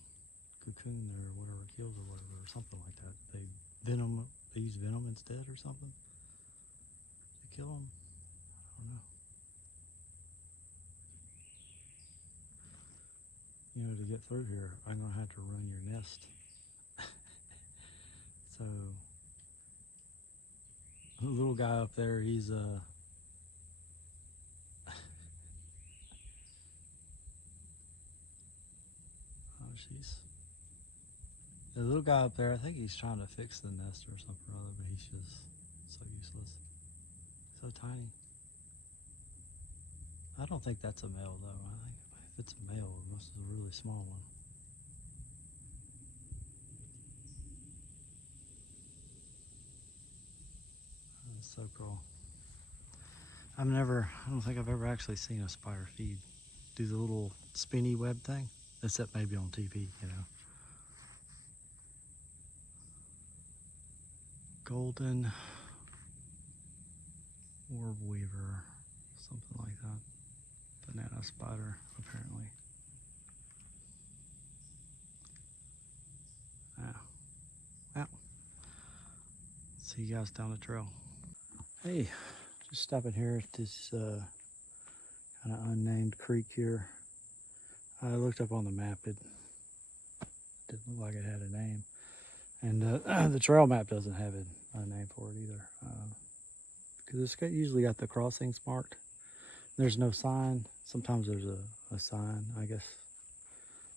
cocoon or whatever, kills or whatever, or something like that. They venom. They use venom instead or something to kill them. I don't know. You know, to get through here, I'm gonna have to run your nest. So the little guy up there, he's oh jeez. The little guy up there, I think he's trying to fix the nest or something or other, but he's just so useless. So tiny. I don't think that's a male though. I think if it's a male, it must be a really small one. That's so cool. I don't think I've ever actually seen a spider feed. Do the little spinny web thing, except maybe on TV, you know. Golden Orb Weaver, something like that. Banana spider, apparently. Yeah. Well, see you guys down the trail. Hey, just stopping here at this kind of unnamed creek here. I looked up on the map. It didn't look like it had a name. And the trail map doesn't have a name for it either. Because it's usually got the crossings marked. There's no sign. Sometimes there's a sign, I guess.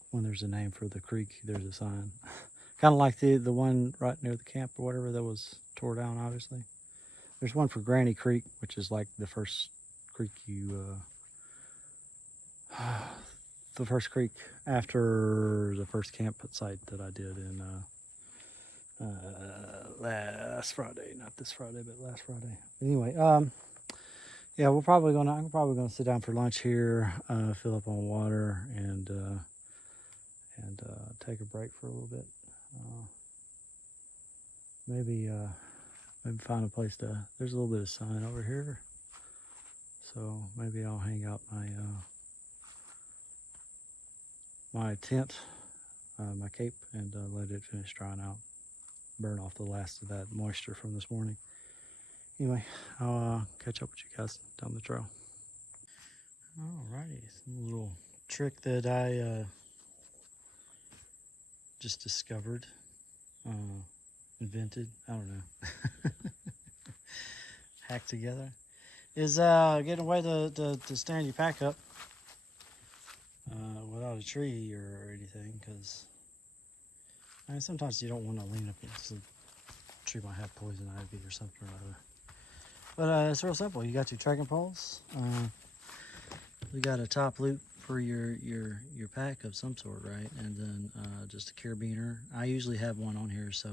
When there's a name for the creek, there's a sign. Kind of like the one right near the camp or whatever that was tore down, obviously. There's one for Granny Creek, which is like the first creek the first creek after the first campsite that I did in last Friday, not this Friday, but last Friday. Anyway, yeah, I'm probably gonna sit down for lunch here, fill up on water, and take a break for a little bit. Maybe find a place to. There's a little bit of sun over here, so maybe I'll hang out my tent, my cape, and let it finish drying out. Burn off the last of that moisture from this morning. Anyway, I'll catch up with you guys down the trail. Alrighty, some little trick that I just discovered, invented, I don't know, hacked together, is getting a way to stand your pack up without a tree or anything, because I mean, sometimes you don't want to lean up against the tree, might have poison ivy or something or other. But it's real simple. You got your trekking poles. We got a top loop for your pack of some sort, right? And then just a carabiner. I usually have one on here, so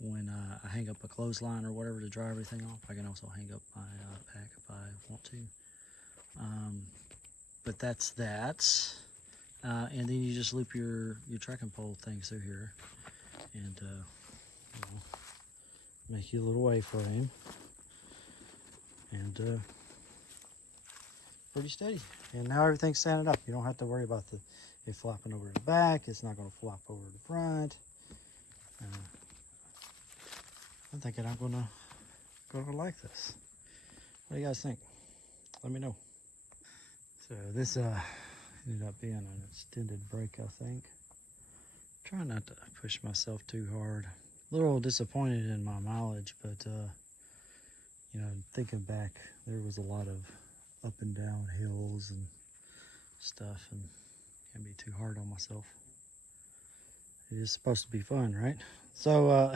when I hang up a clothesline or whatever to dry everything off, I can also hang up my pack if I want to. But that's that. And then you just loop your trekking pole things through here, and you know, make you a little A-frame, and pretty steady. And now everything's standing up. You don't have to worry about it flopping over the back. It's not going to flop over the front. I'm thinking I'm gonna like this. What do you guys think? Let me know. So this ended up being an extended break, I think. Try not to push myself too hard. A little disappointed in my mileage, but you know, thinking back, there was a lot of up and down hills and stuff, and can't be too hard on myself. It is supposed to be fun, right? So,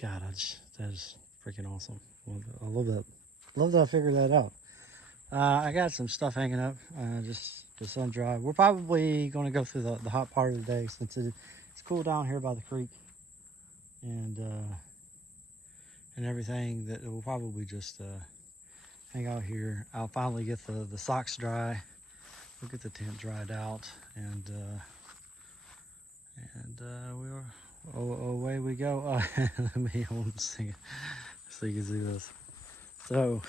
God, that is freaking awesome. I love that. Love that I figured that out. I got some stuff hanging up, just the sun dry. We're probably going to go through the hot part of the day since it's cool down here by the creek, and everything. That we'll probably just hang out here. I'll finally get the socks dry. We'll get the tent dried out, and away we go. Let me sing it so you can see this. So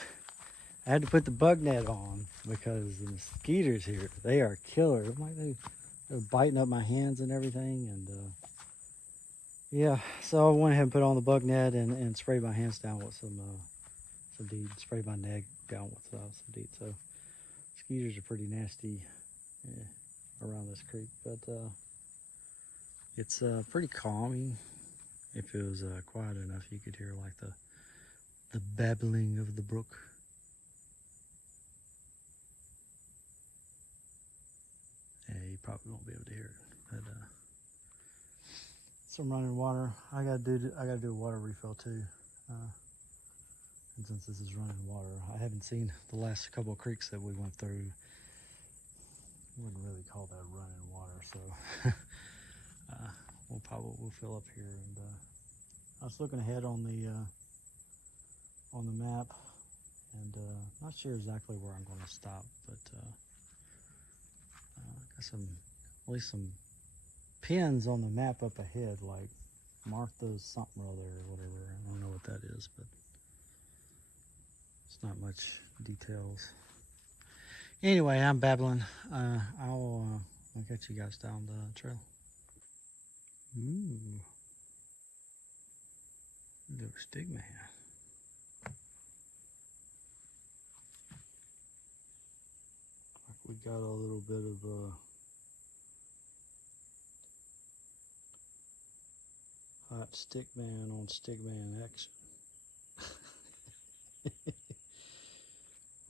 I had to put the bug net on because the mosquitoes here, they are killer. They're biting up my hands and everything, and yeah. So I went ahead and put on the bug net and sprayed my hands down with some DEET. Sprayed my neck down with some DEET. So mosquitoes are pretty nasty around this creek, but it's pretty calming. If it was quiet enough, you could hear like the babbling of the brook. Yeah, you probably won't be able to hear it, but some running water. I gotta do a water refill too. And since this is running water, I haven't seen the last couple of creeks that we went through. Wouldn't really call that running water, so we'll fill up here. And I was looking ahead on the map, and not sure exactly where I'm going to stop, but got at least some pins on the map up ahead, like Martha's something or other or whatever. I don't know what that is, but it's not much details. Anyway, I'm babbling. I'll catch you guys down the trail. Ooh, little stick man. We got a little bit of hot stick man on stick man action.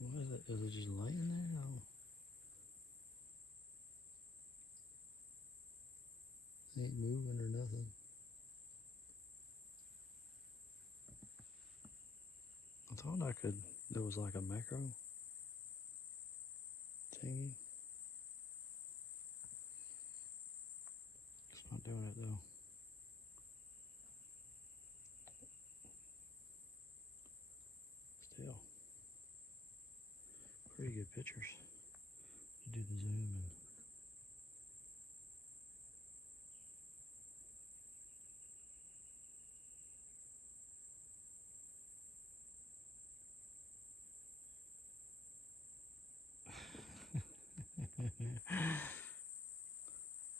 What is it? Is it just laying there? It ain't moving or nothing. I thought there was like a macro thingy. It's not doing it though. Still. Pretty good pictures. You do the zoom and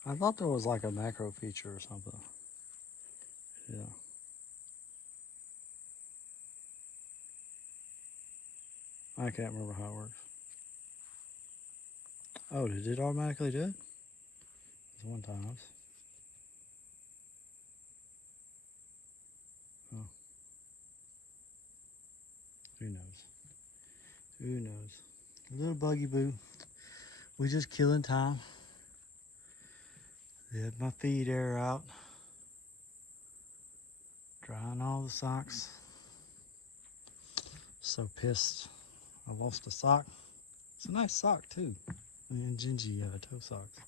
I thought there was like a macro feature or something. Yeah. I can't remember how it works. Oh, did it automatically do it? It's one time. Oh. Who knows? Who knows? A little buggy boo. We just killing time. Let my feed air out. Drying all the socks. So pissed. I lost a sock. It's a nice sock too. And Gingy toe socks.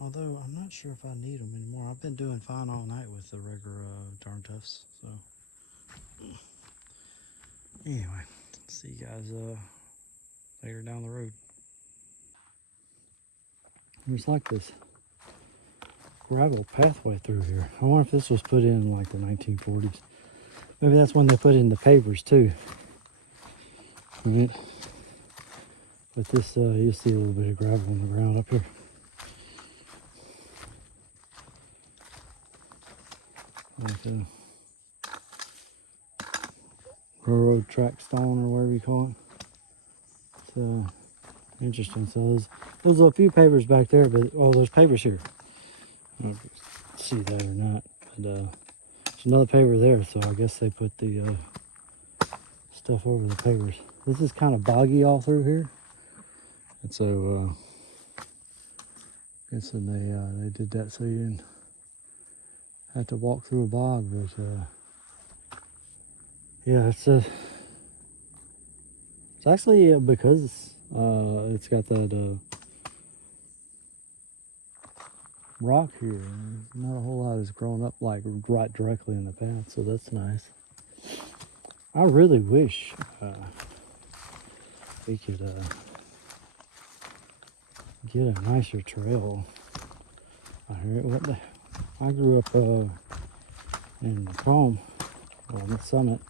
Although I'm not sure if I need them anymore. I've been doing fine all night with the regular darn toughs. So anyway, see you guys later down the road. There's like this gravel pathway through here. I wonder if this was put in like the 1940s. Maybe that's when they put in the pavers too. Right? But this, you'll see a little bit of gravel on the ground up here. Like railroad track stone or whatever you call it. It's Interesting. So there's a few pavers back there, but there's pavers here. I don't know if you can see that or not, but there's another paver there. So I guess they put the stuff over the pavers. This is kind of boggy all through here, and so guessing they did that so you didn't have to walk through a bog. But yeah, it's actually because it's got that rock here. Not a whole lot has grown up like right directly in the path, so that's nice. I really wish we could get a nicer trail out here. I grew up in Macomb on the summit,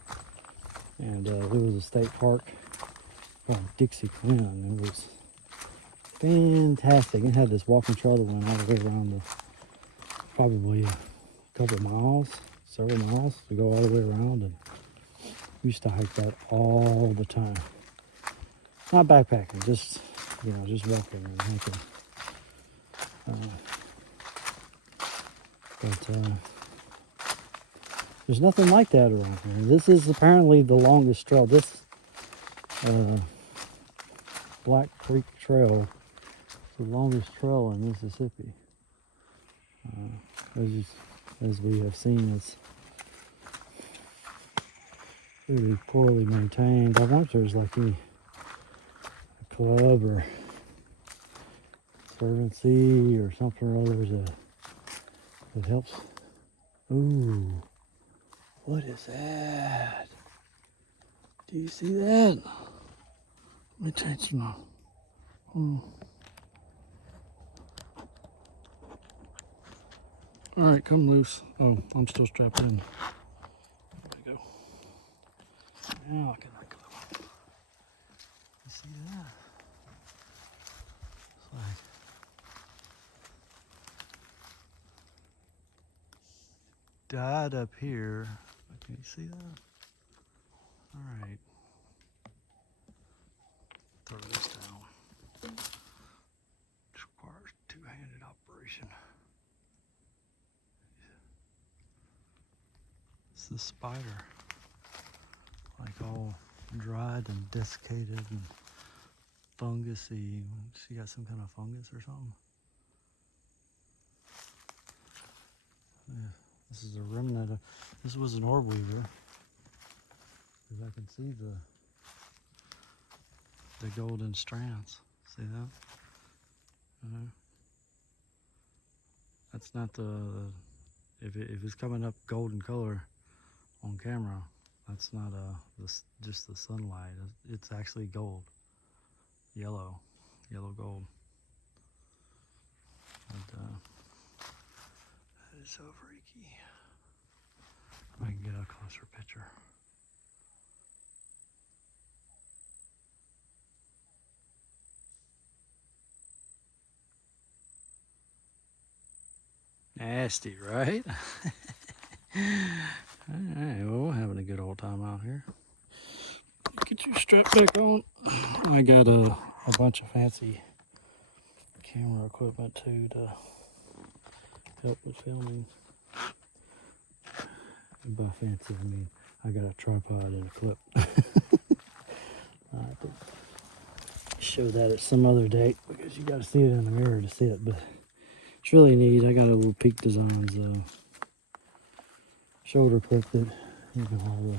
and there was a state park called Dixie Glen. It was fantastic. It had this walking trail that went all the way around probably a couple miles, several miles to go all the way around, and we used to hike that all the time. Not backpacking, just just walking and hiking. But there's nothing like that around here. This is apparently the longest trail. This Black Creek Trail is the longest trail in Mississippi. As we have seen, it's really poorly maintained. I wonder if there's like any club or conservancy or something or other that helps. Ooh, what is that? Do you see that? Let me change some. All right, come loose. Oh, I'm still strapped in. There we go. Now I can let go. You see that? It's like died up here. Can you see that? All right. Throw this down. This requires two-handed operation. It's the spider, like all dried and desiccated and fungusy. She got some kind of fungus or something. Yeah, this is a remnant of, this was an orb weaver. Because I can see the golden strands. See that? That's not if it's coming up golden color on camera, that's not just the sunlight. It's actually gold, yellow gold. And that is so freaky. I can get a closer picture. Nasty, right? Alright, well, we're having a good old time out here. Get your strap back on. I got a bunch of fancy camera equipment too to help with filming. And by fancy, I mean I got a tripod and a clip. I have to show that at some other date because you got to see it in the mirror to see it, but it's really neat. I got a little Peak Designs shoulder clip that all the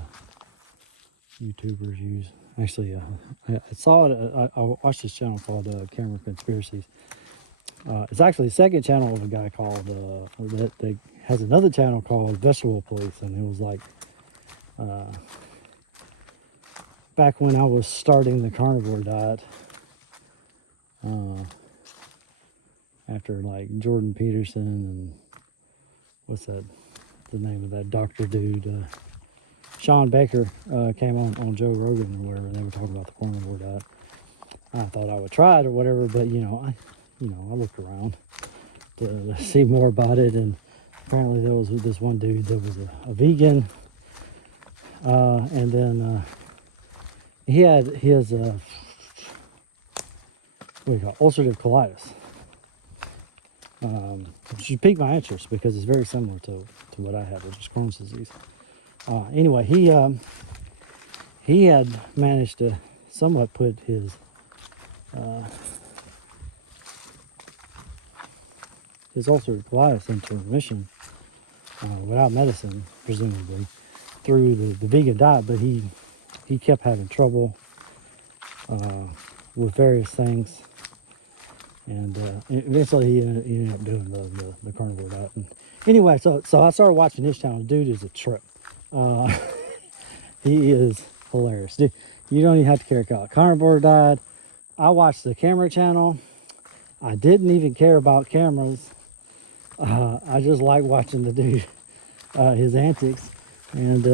YouTubers use. Actually, I saw it. I watched this channel called Camera Conspiracies. It's actually the second channel of a guy called that has another channel called Vegetable Police, and it was like back when I was starting the carnivore diet. After like Jordan Peterson and what's that? The name of that doctor dude? Sean Baker came on Joe Rogan or whatever, and they were talking about the carnivore diet. I thought I would try it or whatever, but I looked around to see more about it, and apparently there was this one dude that was a vegan, and then he had his what do you call it? Ulcerative colitis. Which piqued my interest because it's very similar to what I have, which is Crohn's disease. Anyway, he had managed to somewhat put his ulcerative colitis into remission without medicine, presumably, through the vegan diet, but he kept having trouble with various things. And eventually he ended up doing the carnivore diet. And anyway, so I started watching his channel. Dude is a trip. He is hilarious. Dude, you don't even have to carry a carnivore diet. I watched the camera channel. I didn't even care about cameras. I just like watching the dude, his antics. And,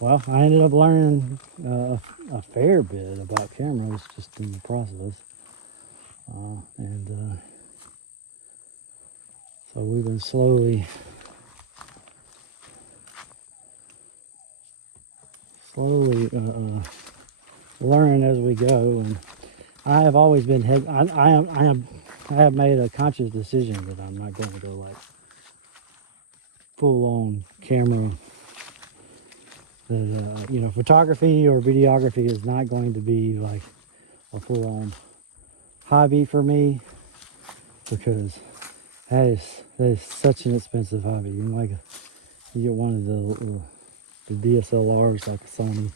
well, I ended up learning a fair bit about cameras just in the process. So we've been slowly learning as we go, and I have always been I have made a conscious decision that I'm not going to go like full on camera. That photography or videography is not going to be like a full on hobby for me, because that is such an expensive hobby. You get one of the DSLRs, like a Sony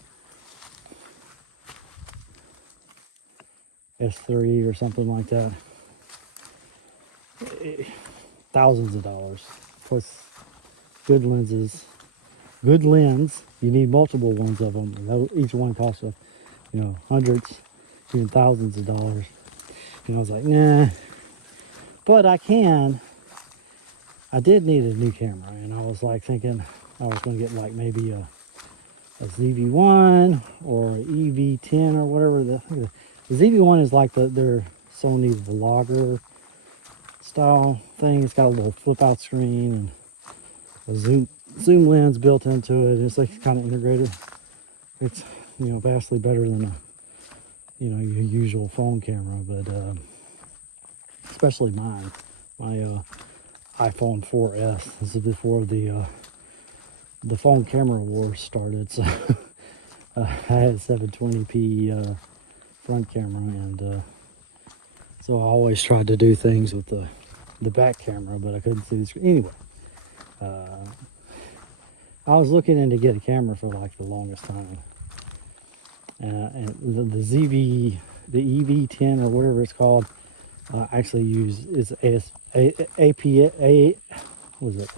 S3 or something like that, thousands of dollars, plus good lenses. Good lens, you need multiple ones of them, and each one costs hundreds, even thousands of dollars. I was like, nah. But I did need a new camera, and I was like thinking I was going to get like maybe a ZV-1 or an EV-10 or whatever. The ZV-1 is like their Sony vlogger style thing. It's got a little flip out screen and a zoom lens built into it. It's like kind of integrated. It's vastly better than your usual phone camera, but especially mine. My iPhone 4S. This is before the phone camera wars started. So I had 720p front camera, and so I always tried to do things with the back camera, but I couldn't see the screen. Anyway, I was looking into get a camera for like the longest time, and the EV10 or whatever it's called. Actually is was it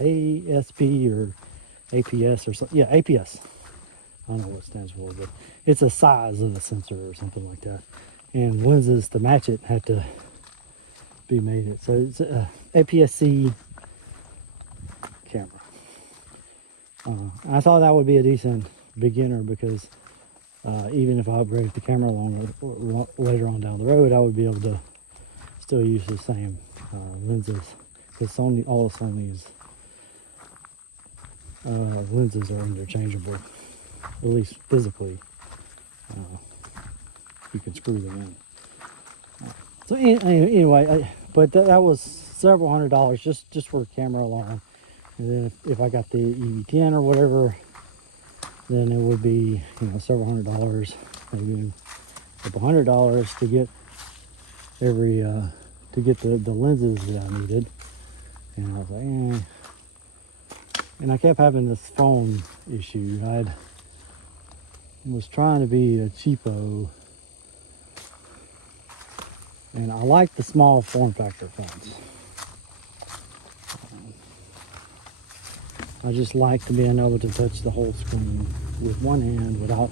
ASP or APS or something? Yeah, APS. I don't know what it stands for, but it's a size of a sensor or something like that. And lenses to match it had to be made it. So it's a APS-C camera. I thought that would be a decent beginner, because even if I upgraded the camera later on down the road, I would be able to still use the same lenses, because all of Sony's lenses are interchangeable, at least physically. You can screw them in. So anyway, but that was several $100s just for a camera alone. And then if I got the EV10 or whatever, then it would be several $100, maybe a couple $100 to get the lenses that I needed. And I was like, and I kept having this phone issue. I was trying to be a cheapo, and I like the small form factor phones. I just like to being able to touch the whole screen with one hand without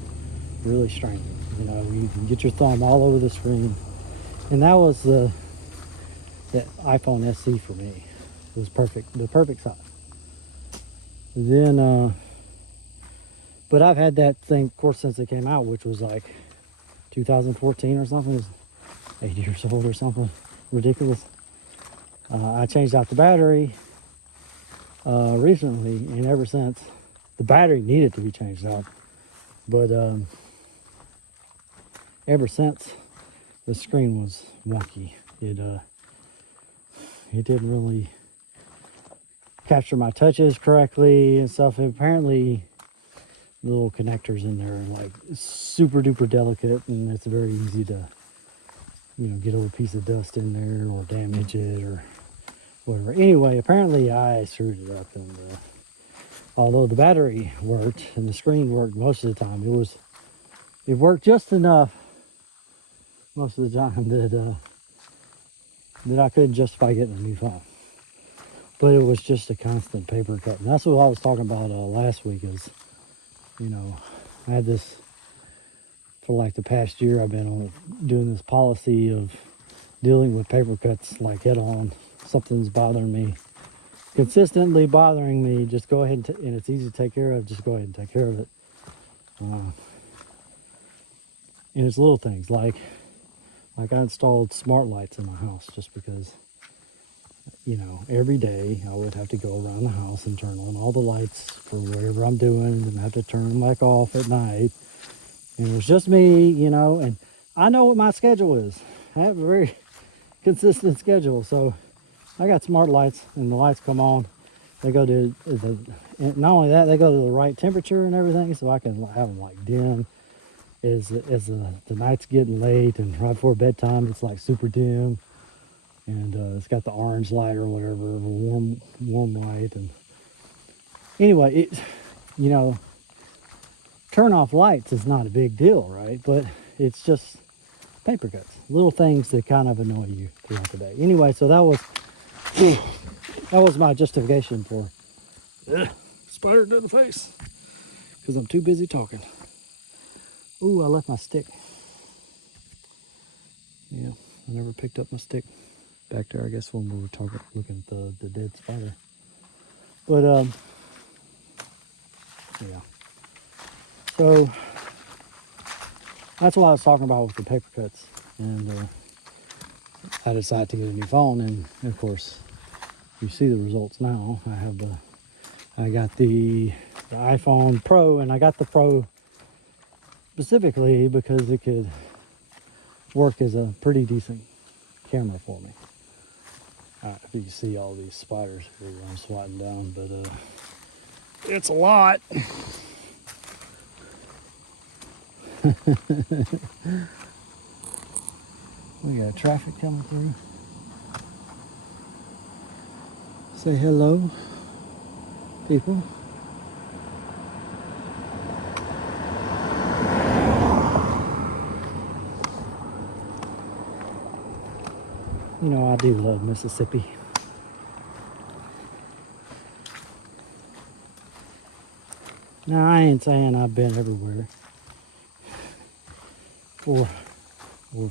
really straining. You can get your thumb all over the screen. And that was the iPhone SE for me. It was perfect, the perfect size. Then, but I've had that thing, of course, since it came out, which was like 2014 or something. It's 8 years old or something ridiculous. I changed out the battery recently, and ever since, the battery needed to be changed out, but ever since the screen was wonky. It didn't really capture my touches correctly and stuff. And apparently the little connectors in there are like super duper delicate, and it's very easy to, get a little piece of dust in there or damage it or whatever. Anyway, apparently I screwed it up, and although the battery worked and the screen worked most of the time, it worked just enough most of the time that I couldn't justify getting a new phone. But it was just a constant paper cut. And that's what I was talking about last week is, I had this, for like the past year, I've been doing this policy of dealing with paper cuts like head on. Something's bothering me, consistently bothering me, just go ahead and it's easy to take care of, just go ahead and take care of it. And it's little things like I installed smart lights in my house just because, every day I would have to go around the house and turn on all the lights for whatever I'm doing and have to turn them back off at night. And it was just me, and I know what my schedule is. I have a very consistent schedule. So I got smart lights, and the lights come on. They go to not only that, they go to the right temperature and everything, so I can have them like dim. As the night's getting late and right before bedtime, it's like super dim. And it's got the orange light or whatever, the warm light. And anyway, turn off lights is not a big deal, right? But it's just paper cuts, little things that kind of annoy you throughout the day. Anyway, so that was my justification for spider to the face, because I'm too busy talking. Ooh, I left my stick. Yeah, I never picked up my stick. Back there, I guess, when we were looking at the dead spider. But yeah. So that's what I was talking about with the paper cuts, and I decided to get a new phone, and of course, you see the results now. I got the iPhone Pro, and I got the Pro specifically because it could work as a pretty decent camera for me. If you can see all these spiders here I'm swatting down, but it's a lot. We got traffic coming through. Say hello, people. I do love Mississippi. Now, I ain't saying I've been everywhere or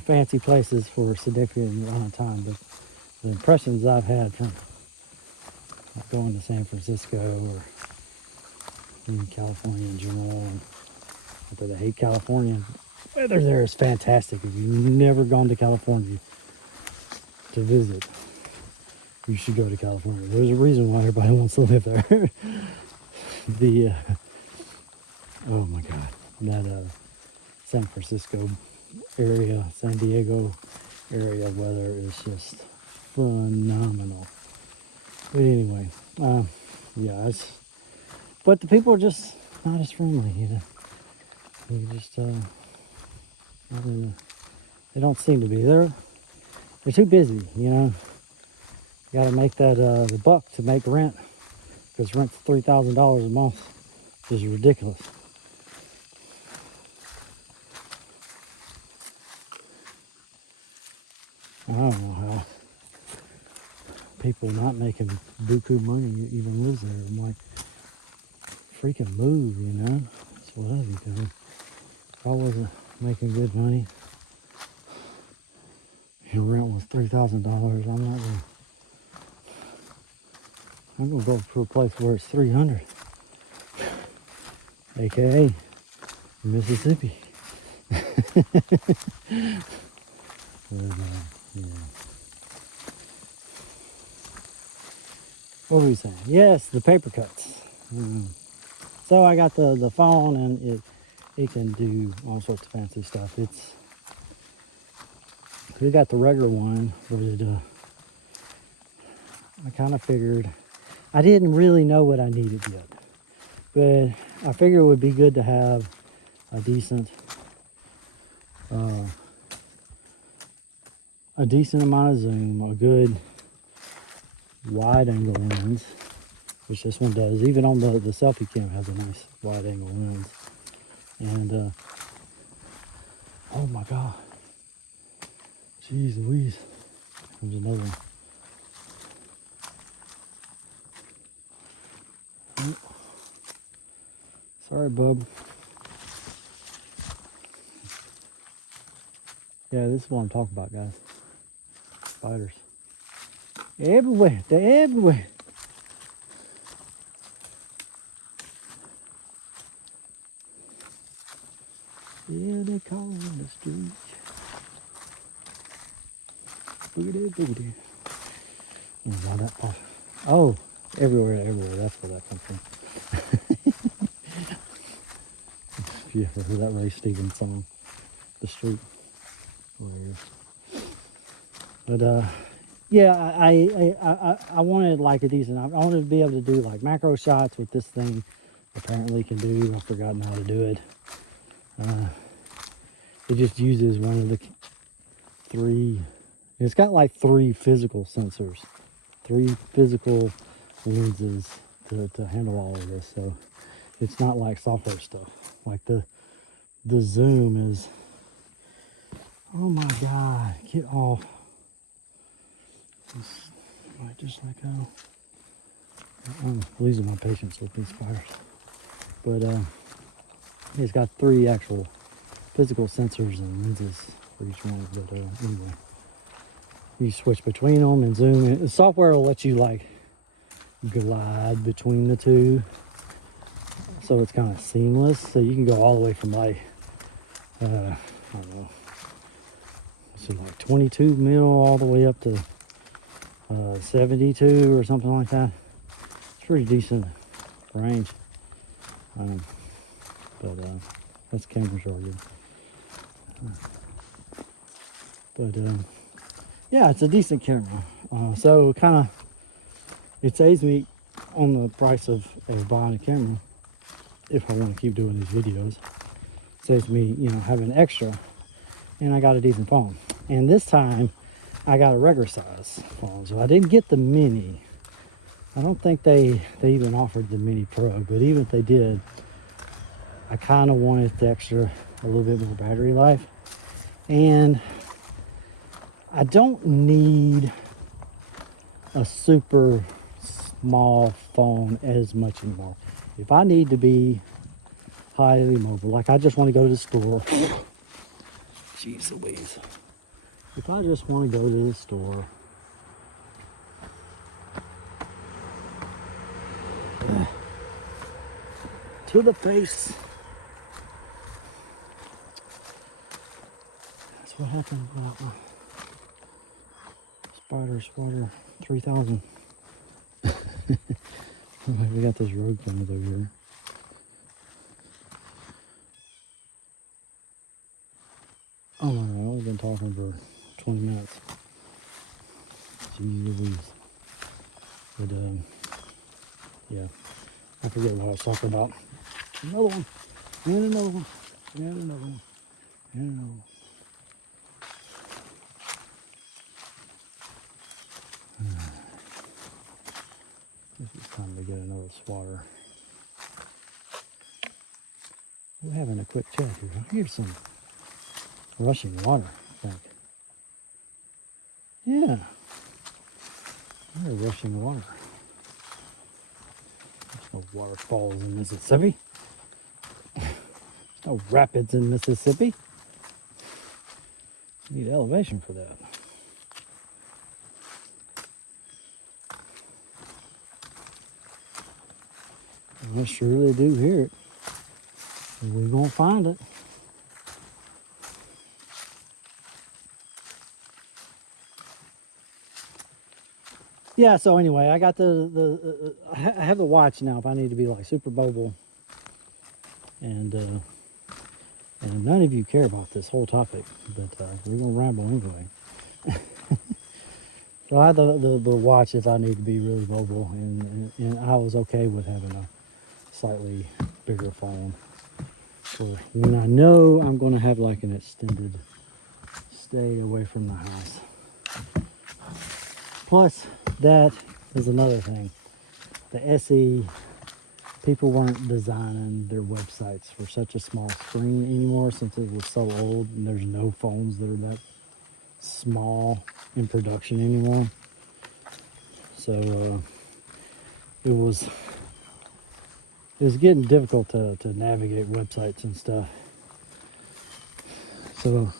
fancy places for a significant amount of time, but the impressions I've had from going to San Francisco or in California in general, and I hate California. Weather there is fantastic. If you've never gone to California to visit, you should go to California. There's a reason why everybody wants to live there. Oh my God, that San Francisco area, San Diego area weather is just phenomenal. But anyway, yeah, but the people are just not as friendly, You just, they don't seem to be. They're too busy, You got to make that the buck to make rent, because rent's $3,000 a month, which is ridiculous. I don't know how people not making buku money even lives there. I'm like, freaking move, That's what I'd be doing. If I wasn't making good money, your rent was $3,000, I'm gonna go to a place where it's $300, aka Mississippi. But, yeah. What were we saying? Yes, the paper cuts. So I got the phone, and it can do all sorts of fancy stuff. we got the regular one, but I kind of figured, I didn't really know what I needed yet, but I figured it would be good to have a decent amount of zoom, a good wide angle lens, which this one does. Even on the selfie cam has a nice wide angle lens. And oh my god, jeez Louise, there's another one. Oh. Sorry, bub. Yeah, this is what I'm talking about, guys. Spiders. Everywhere. They're everywhere. Yeah, they call in the street. Boogity, boogity. Why that pop? Oh, everywhere, everywhere. That's where that comes from. If you ever heard that Ray Stevens song, The Street. But yeah, I wanted like a decent. I wanted to be able to do like macro shots with this thing. Apparently can do. I've forgotten how to do it. It just uses one of the three. It's got like three physical sensors, three physical lenses to handle all of this. So it's not like software stuff. Like the zoom is. Oh my god! Get off. Might just let go. I'm losing my patience with these spiders. But it's got three actual physical sensors and lenses for each one. But anyway, you switch between them and zoom. The software will let you like glide between the two, so it's kind of seamless. So you can go all the way from like I don't know, so like 22 mil all the way up to 72 or something like that. It's pretty decent range. But that's camera jargon. But yeah, it's a decent camera. So kind of, it saves me on the price of buying a camera if I want to keep doing these videos. It saves me, you know, having extra. And I got a decent phone. And this time, I got a regular size phone. So I didn't get the mini. I don't think they even offered the mini pro. But even if they did, I kind of wanted the extra, a little bit more battery life. And I don't need a super small phone as much anymore. If I need to be highly mobile, like I just want to go to the store. Jeez Louise. If I just want to go to the store, to the face. That's what happened about my Spider 3000. We got this road coming over here. Oh my god, I've only been talking for 20 minutes. Jeez Louise. But yeah, I forget what I was talking about. Another one, and another one, and another one, and another one. This is time to get another swatter. We're having a quick chat here. I hear some rushing water, I think. Yeah. I hear rushing water. There's no waterfalls in Mississippi. There's no rapids in Mississippi. You need elevation for that. I surely do hear it. And we're gonna find it. Yeah, so anyway, I got I have the watch now if I need to be like super mobile. And none of you care about this whole topic, but we're gonna ramble anyway. So I had the watch if I need to be really mobile, and I was okay with having a slightly bigger phone for when I know I'm going to have like an extended stay away from the house. Plus, that is another thing. The SE, people weren't designing their websites for such a small screen anymore since it was so old, and there's no phones that are that small in production anymore. So it was getting difficult to navigate websites and stuff. So,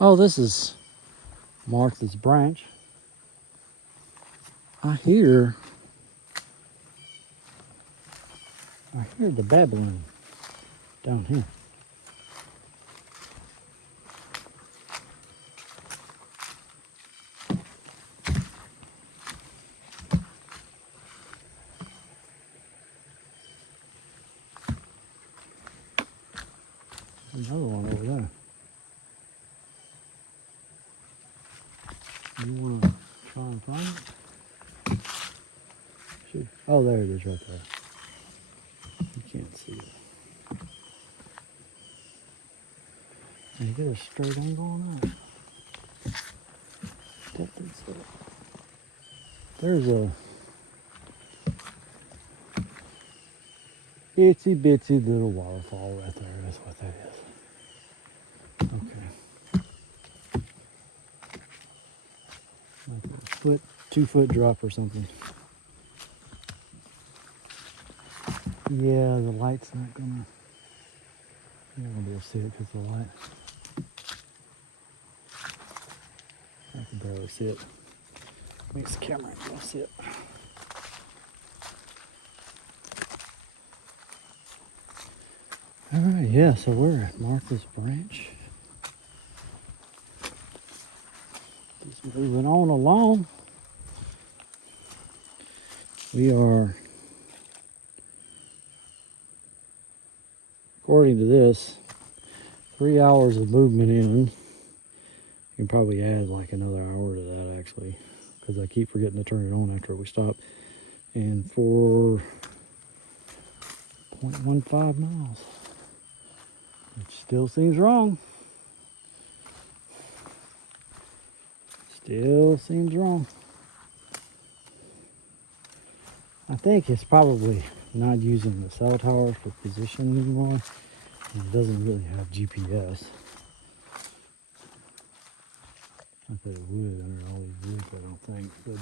oh, this is Martha's Branch. I hear the babbling down here. Another one over there. You want to try and find it? Shoot. Oh, there it is right there. You can't see it. Can you get a straight angle on that? Definitely so. There's a itsy bitsy little waterfall right there. That's what that is. Okay. Like a 2 foot drop or something. Yeah, the light's not gonna. You're not gonna be able to see it because of the light. I can barely see it. Makes the camera ain't gonna see it. All right, yeah. So we're at Martha's Branch. Just moving on along. We are, according to this, 3 hours of movement in. You can probably add like another hour to that actually, because I keep forgetting to turn it on after we stop. And 4.15 miles, which still seems wrong. Still seems wrong. I think it's probably not using the cell tower for position anymore. It doesn't really have GPS. Not that it would under all these views, I don't think. But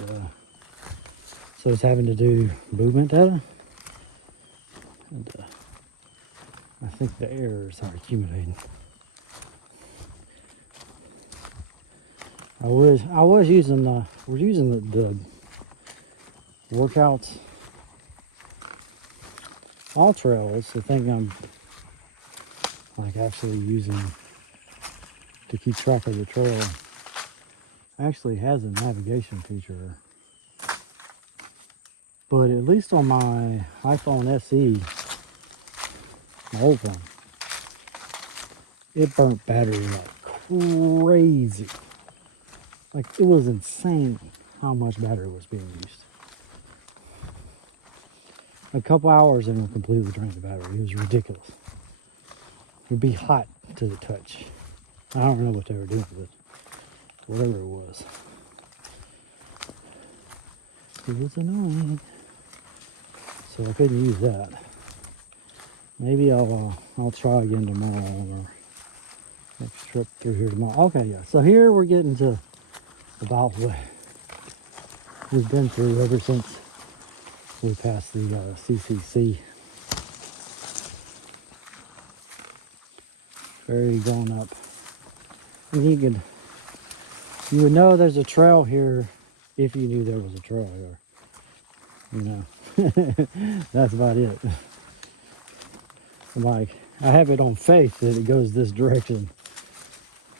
so it's having to do movement data. And I think the errors are accumulating. We're using the workouts. All trails, the thing I'm like actually using to keep track of the trail actually has a navigation feature. But at least on my iPhone SE, my old one, it burnt battery like crazy. Like it was insane how much battery was being used. A couple hours and it would completely drain the battery. It was ridiculous. It would be hot to the touch. I don't know what they were doing with it. Whatever it was. It was annoying. So I couldn't use that. Maybe I'll try again tomorrow on our next trip through here tomorrow. Okay, yeah. So here we're getting to about what we've been through ever since we passed the CCC. Very going up. And you would know there's a trail here if you knew there was a trail here. You know, that's about it. Like, I have it on faith that it goes this direction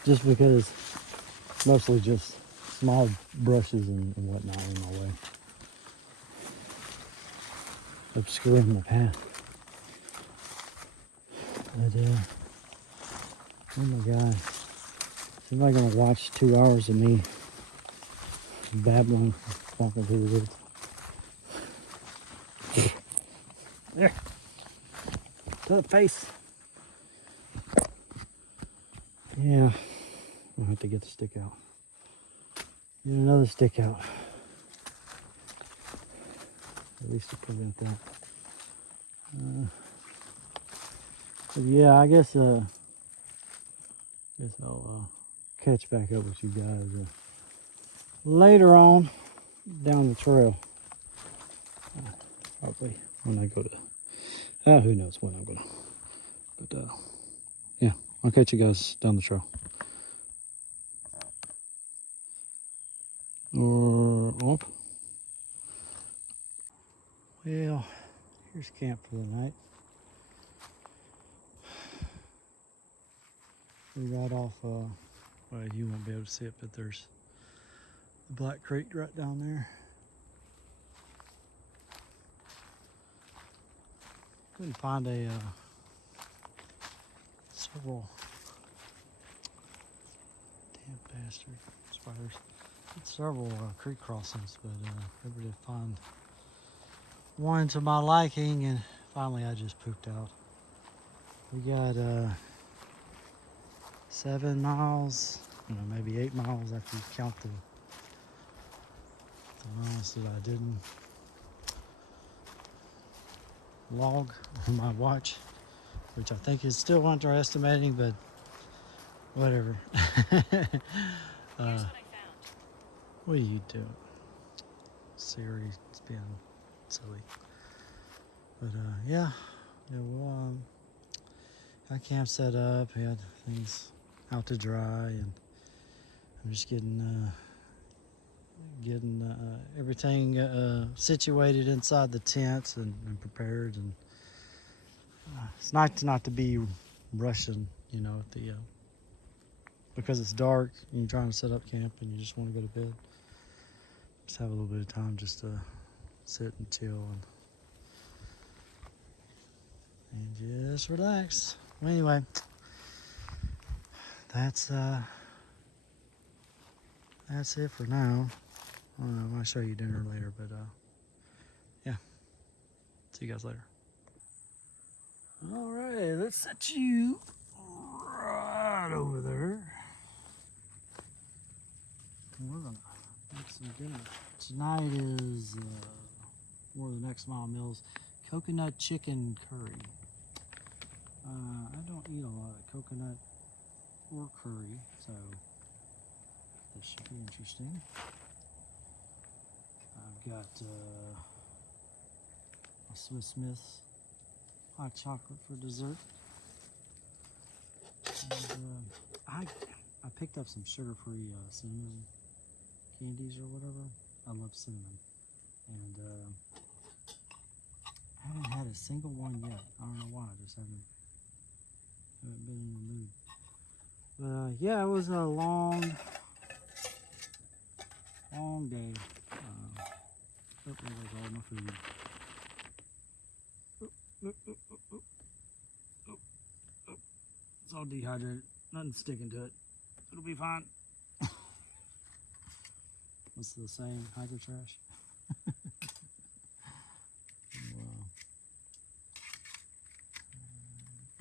just because mostly just small brushes and whatnot in my way, obscuring the path. But oh my God, Somebody gonna watch 2 hours of me babbling, walking through the woods. There. To the face. Yeah. I'll have to get the stick out. Get another stick out. At least to prevent that. But yeah, I guess I'll catch back up with you guys later on down the trail. Probably when I go to. Who knows when I'm gonna. But yeah, I'll catch you guys down the trail. Or up. Well, here's camp for the night. We got off, well, you won't be able to see it, but there's the Black Creek right down there. Couldn't find several, damn bastard spiders. Several creek crossings, but never did find one to my liking, and finally I just pooped out. We got 7 miles, maybe 8 miles after you count the miles that I didn't log on my watch, which I think is still underestimating, but whatever. Here's what I found. What are you doing? Siri's being silly. But yeah, we'll got camp set up, had things out to dry, and I'm just getting everything situated inside the tents and prepared, and it's nice not to be rushing, at the because it's dark and you're trying to set up camp and you just want to go to bed. Just have a little bit of time just to sit and chill and just relax. Well, anyway, that's it for now. I don't know, I might show you dinner later, but yeah. See you guys later. All right, let's set you right over there. We're gonna make some dinner. Tonight is one of the Next Mile Meals, coconut chicken curry. I don't eat a lot of coconut or curry, so this should be interesting. I've got a Swiss Miss hot chocolate for dessert. And I picked up some sugar-free cinnamon candies or whatever. I love cinnamon, and I haven't had a single one yet. I don't know why. I just haven't been in the mood. But yeah, it was a long day. There goes all my food. It's all dehydrated. Nothing's sticking to it. It'll be fine. What's the saying? Hydro trash.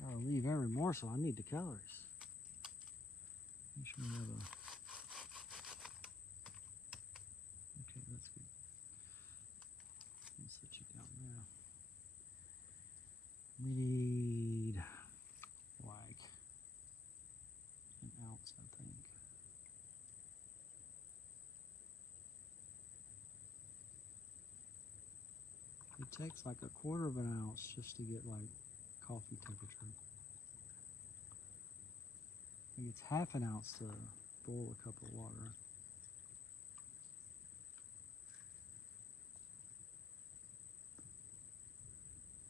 Gotta leave every morsel. I need the calories. Make sure we have okay, that's good. Let's set you down there. We need like an ounce, I think. It takes like a quarter of an ounce just to get like coffee temperature. I think it's half an ounce to boil a cup of water.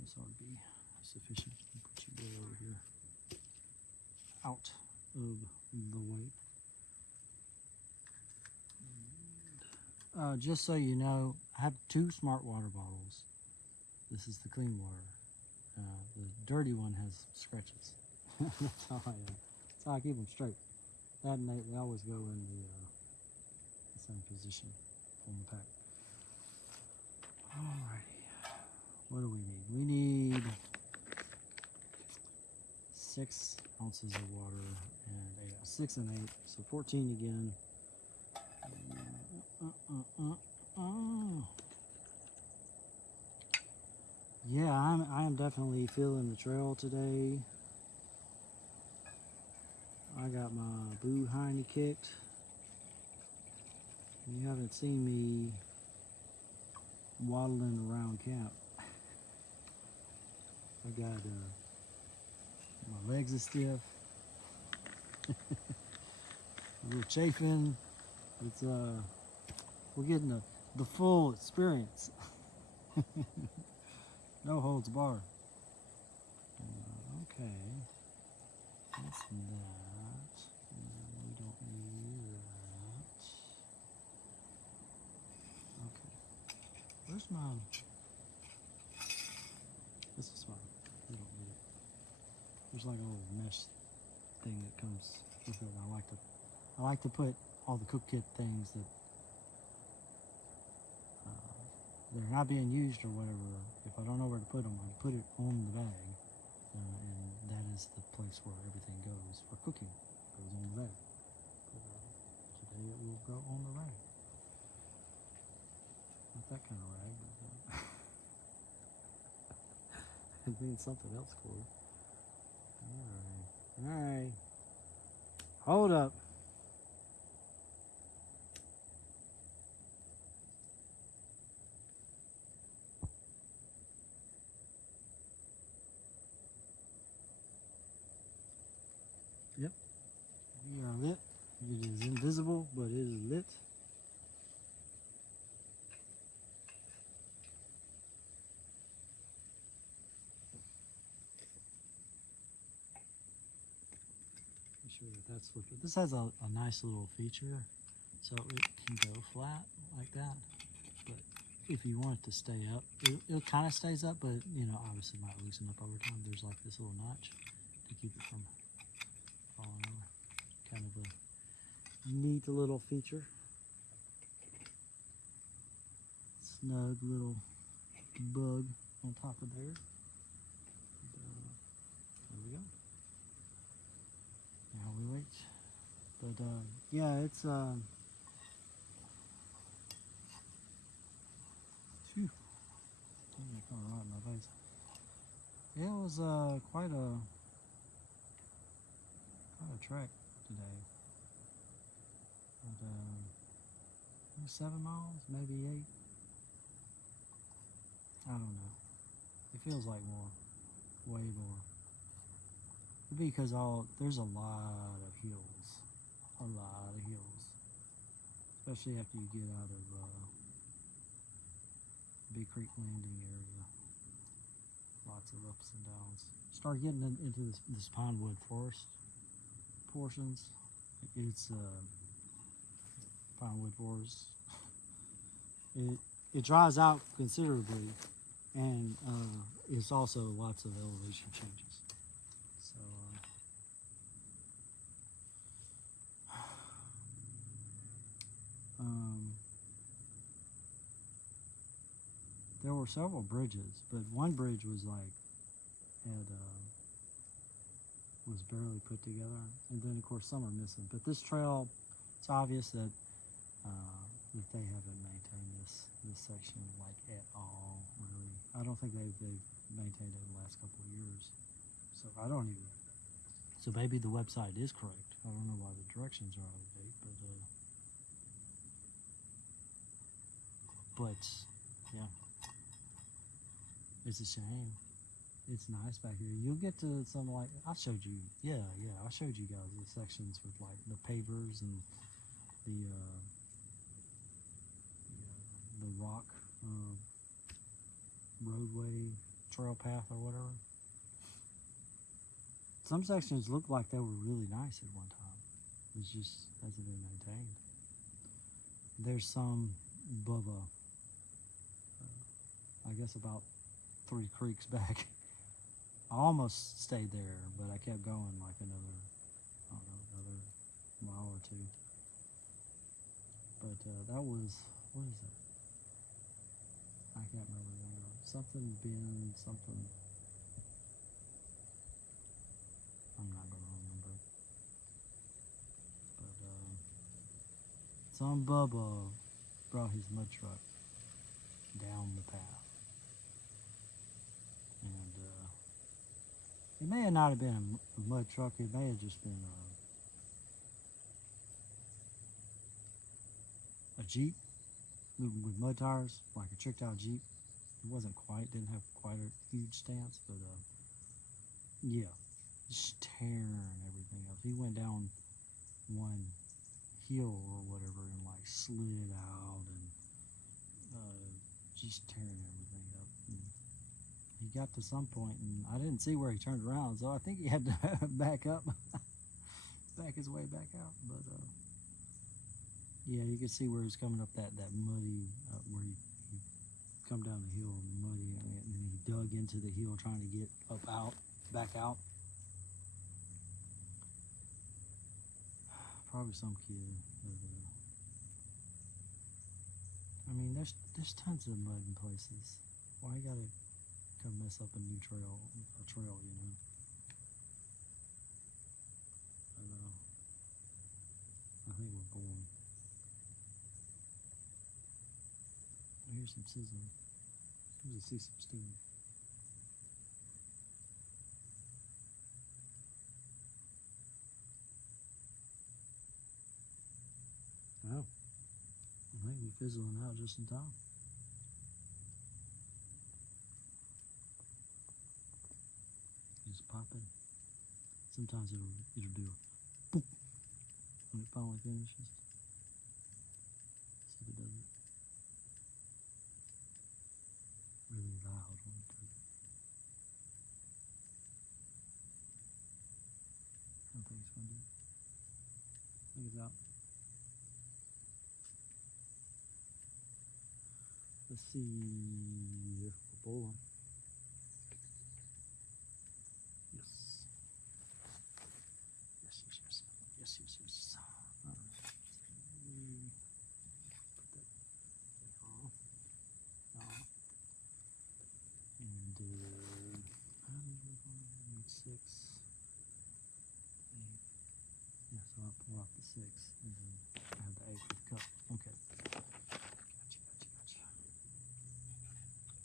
This ought to be sufficient. I'll put you way over here, out of the way. And, just so you know, I have 2 smart water bottles. This is the clean water. The dirty one has scratches. That's how I keep them straight. That and they always go in the same position on the pack. Alrighty. What do we need? We need 6 ounces of water and 6 and 8, so 14 again. Yeah, I am definitely feeling the trail today. I got my boo hiney kicked. You haven't seen me waddling around camp. I got my legs are stiff. A little chafing. It's we're getting the full experience. No holds barred. Okay. That's that. We don't need that. Okay. Where's my... This is fine. We don't need it. There's like a little mesh thing that comes with it. I like to put all the cook kit things that they're not being used or whatever. If I don't know where to put them, I put it on the bag, and that is the place where everything goes for cooking. Goes on the bag. But, today it will go on the rag. Not that kind of rag, but it means something else for it. All right. Hold up. Yep. We are lit. It is invisible, but it is lit. Make sure that that's lifted. This has a nice little feature, so it can go flat like that. But if you want it to stay up, it kind of stays up, but you know, obviously might loosen up over time. There's like this little notch to keep it from falling over. Kind of a neat little feature. Snug little bug on top of there. And, there we go. Now we wait. But yeah, it's phew. Something coming right in my face. Yeah, it was quite a trek today. But, 7 miles, maybe 8. I don't know. It feels like more, way more. Because there's a lot of hills, especially after you get out of Big Creek Landing area. Lots of ups and downs. Start getting into this pine wood forest portions. It's pine wood forest. It dries out considerably, and it's also lots of elevation changes. So there were several bridges, but one bridge was was barely put together, and then of course some are missing. But this trail, it's obvious that they haven't maintained this section like at all, really. I don't think they've maintained it in the last couple of years. So I don't even. So maybe the website is correct. I don't know why the directions are out of date, but yeah, it's a shame. It's nice back here. You'll get to some I showed you. Yeah, I showed you guys the sections with like the pavers and the rock roadway trail path or whatever. Some sections looked like they were really nice at one time. It just hasn't been maintained. There's some above I guess about 3 creeks back. I almost stayed there, but I kept going like another mile or two. But that was, what is it? I can't remember the name of it. Something Bend, something. I'm not going to remember. But some Bubba brought his mud truck down the path. And it may not have been a mud truck, it may have just been a Jeep with mud tires, like a tricked out Jeep. It wasn't quite, didn't have quite a huge stance, but yeah, just tearing everything up. He went down one hill or whatever and like slid out and just tearing everything up. And he got to some point and I didn't see where he turned around, so I think he had to back up, back his way back out. But yeah, you could see where he's coming up that muddy, where he come down the hill muddy, and then he dug into the hill trying to get back out. Probably some kid. But, I mean, there's tons of mud in places. Why you gotta come mess up a trail, you know? But, I think we're going. I hear some sizzling. I usually see some steam. Oh, I think we're fizzling out just in time. Just pop in. Sometimes it'll do a boop when it finally finishes. See if it does it. Really loud when it does it. I don't think it's gonna do it. I think it's out. Let's see if we're bowling. Yes. Yes. All right. Put that on. And how many we going? 6, 8. Yeah, so I'll pull out the 6 and then add the 8 with the cup. Okay. Gotcha.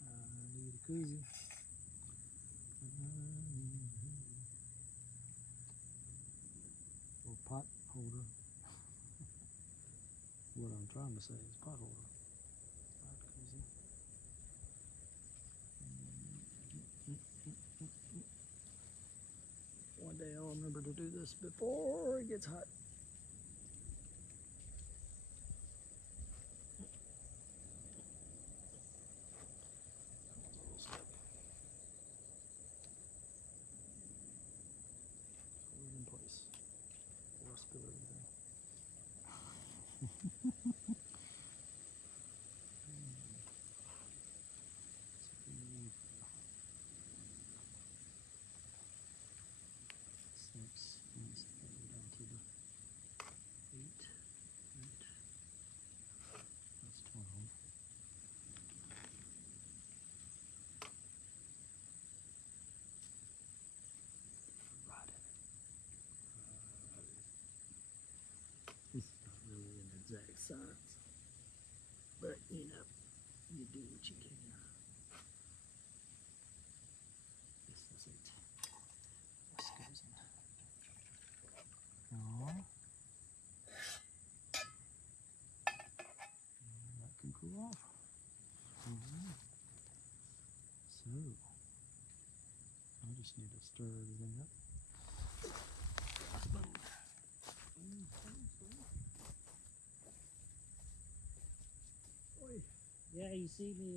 I need a koozie. Or pot holder. What I'm trying to say is pot holder. Not koozie. One day I'll remember to do this before it gets hot. Hold it in place. Or spill everything. Six, and let's go down to the 8. That's 12. Right in it. This is not really an exact science, but you know, you do what you can. Yes, that's 8. This goes in. Aww. That can cool off. So, I just need to stir everything up. Boom. Boy. Yeah, you see me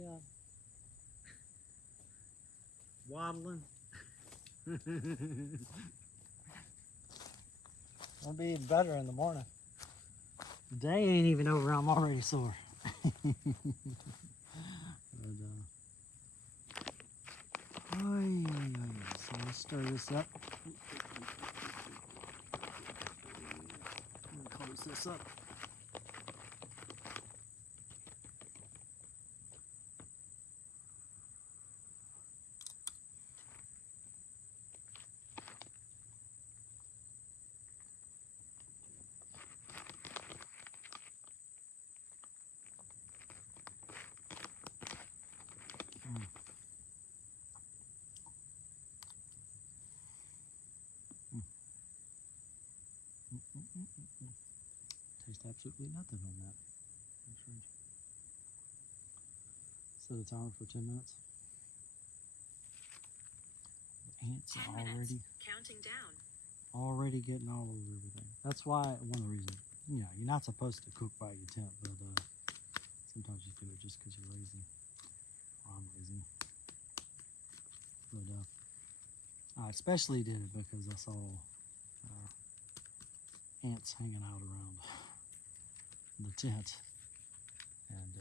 waddling. It'll be even better in the morning. The day ain't even over, I'm already sore. But, so let's stir this up. this up. Taste absolutely nothing on that. Set a timer for 10 minutes. The ants are Counting down. already getting all over everything. That's why, one of the reasons, you know, you're not supposed to cook by your tent, but sometimes you do it just because you're lazy. Or I'm lazy. But I especially did it because I saw ants hanging out around the tent, and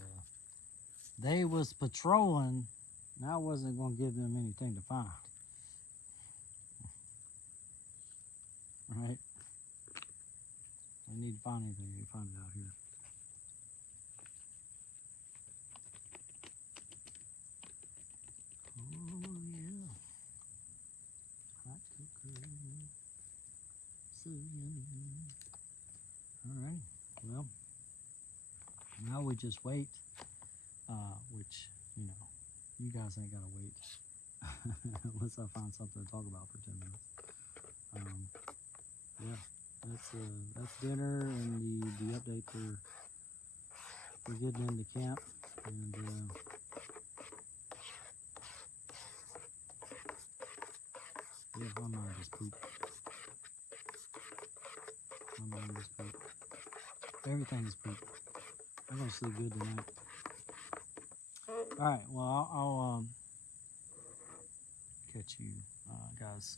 they was patrolling, and I wasn't going to give them anything to find. Right? I need to find anything, you find it out here. Oh yeah, hot cocoa, so yummy. All right, well, now we just wait, which, you know, you guys ain't gotta wait unless I find something to talk about for 10 minutes. Yeah, that's dinner and the update for getting into camp, and yeah, my mind is poop. My mind is poop. Everything is poop. I'm gonna sleep good tonight. All right, well, I'll catch you guys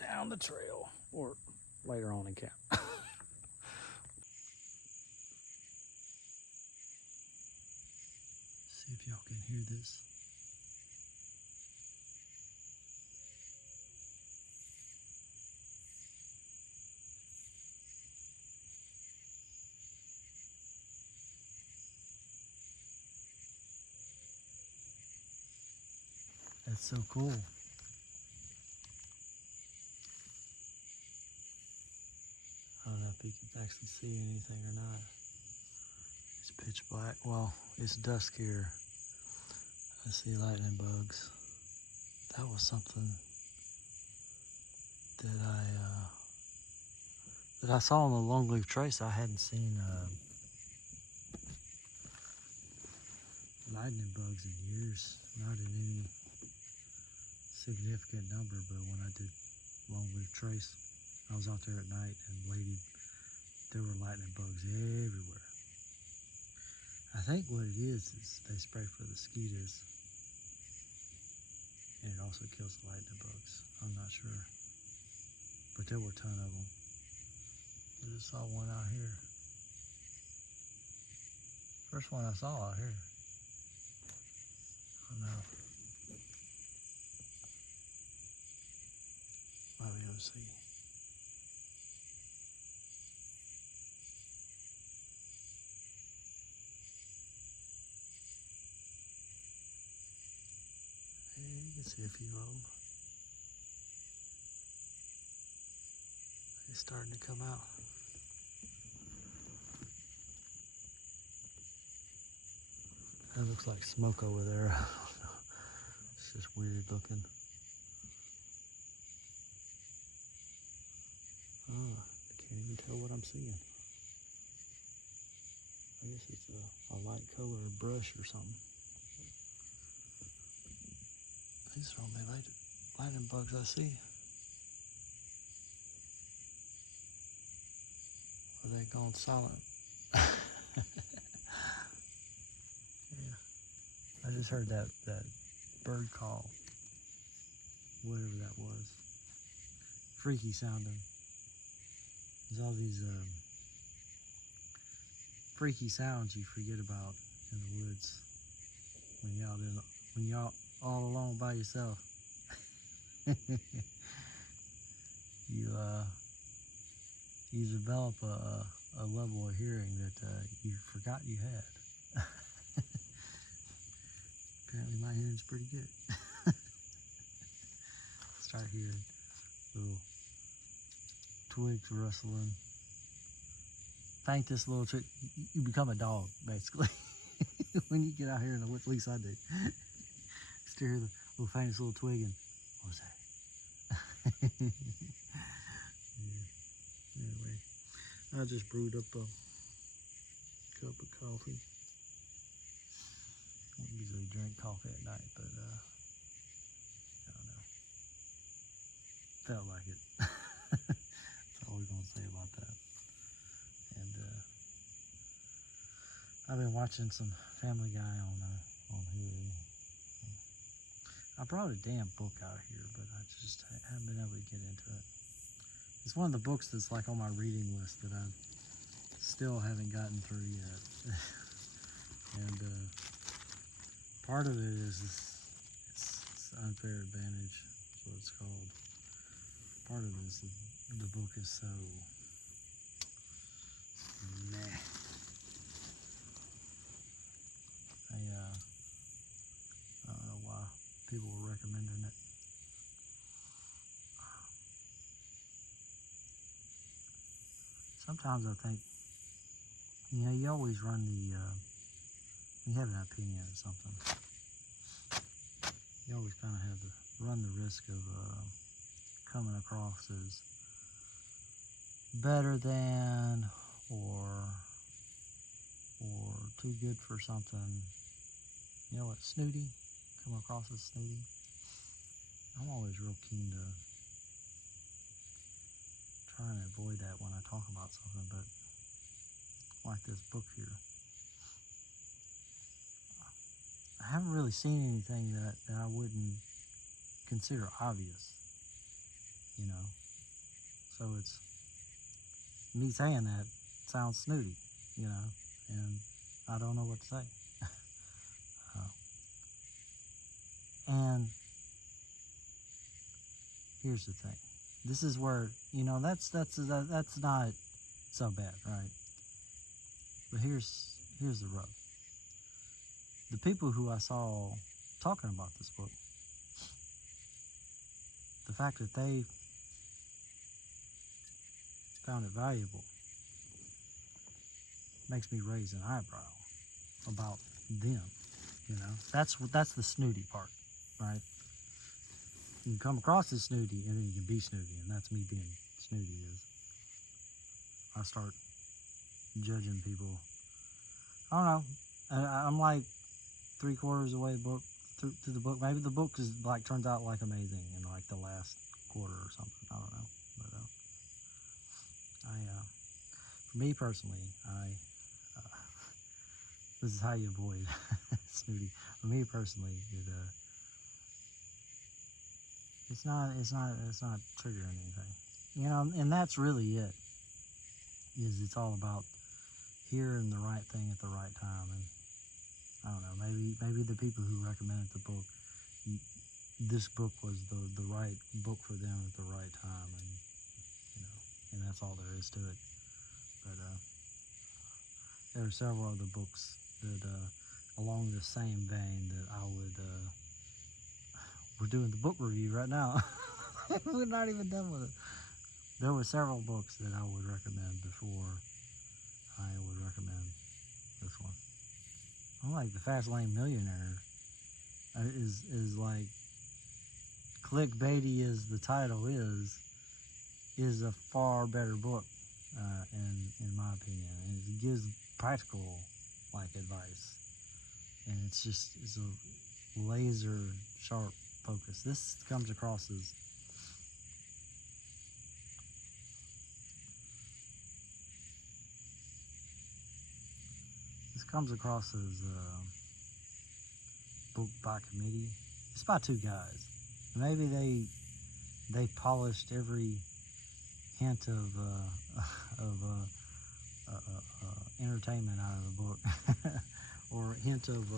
down the trail or later on in camp. See if y'all can hear this. That's so cool. I don't know if you can actually see anything or not. It's pitch black. Well, it's dusk here. I see lightning bugs. That was something that I saw on the longleaf trace. I hadn't seen lightning bugs in years. Not in any significant number, but when I did longleaf trace, I was out there at night, and there were lightning bugs everywhere. I think what it is they spray for the mosquitoes, and it also kills the lightning bugs. I'm not sure, but there were a ton of them. I just saw one out here. First one I saw out here. Oh no. Might be able to see. Hey, you can see a few of them. They're starting to come out. That looks like smoke over there. It's just weird looking. Oh, I can't even tell what I'm seeing. I guess it's a light color brush or something. These are only lightning bugs I see. Are they gone silent? Yeah. I just heard that bird call. Whatever that was. Freaky sounding. There's all these freaky sounds you forget about in the woods when you're all alone by yourself. You develop a level of hearing that you forgot you had. Apparently my hearing's pretty good. Start hearing little twigs rustling. Faintest little trick, you become a dog basically. When you get out here, at least I do. Just hear the little faintest little twig and what was that? Yeah. Anyway, I just brewed up a cup of coffee. I don't usually drink coffee at night, but I don't know. Felt like it. That's all we're gonna say about that. And I've been watching some Family Guy on Hulu. I brought a damn book out here, but I just haven't been able to get into it. It's one of the books that's like on my reading list that I still haven't gotten through yet. And part of it is it's Unfair Advantage, is what it's called. Part of it is the book is so meh. I don't know why people were recommending it. Sometimes I think, you always run you have an opinion of something. You always kind of have to run the risk of coming across as better than or too good for something. You know what, snooty? Come across as snooty. I'm always real keen to try and avoid that when I talk about something, but like this book here, I haven't really seen anything that I wouldn't consider obvious, so it's me saying that sounds snooty, and I don't know what to say. And here's the thing. This is where, that's not so bad, right? But here's the rub. The people who I saw talking about this book, the fact that they found it valuable makes me raise an eyebrow about them. That's the snooty part, right? You can come across as snooty, and then you can be snooty, and that's me being snooty. Is I start judging people. I don't know. I'm like 3/4 of the way through the book. Maybe the book is turns out amazing in the last quarter or something. I don't know. But for me personally, this is how you avoid snooty. For me personally, it's not triggering anything. And that's really it. It's all about hearing the right thing at the right time. And I don't know, maybe the people who recommended the book, this book was the right book for them at the right time, and that's all there is to it. But there are several other books that along the same vein that I would we're doing the book review right now. We're not even done with it. There were several books that I would recommend before I would recommend this one. I'm like The Fast Lane Millionaire is like clickbaity as the title is a far better book in my opinion. And it gives practical advice, and it's a laser sharp focus. This comes across as a book by committee. It's by two guys. Maybe they polished every hint of entertainment out of the book, or hint of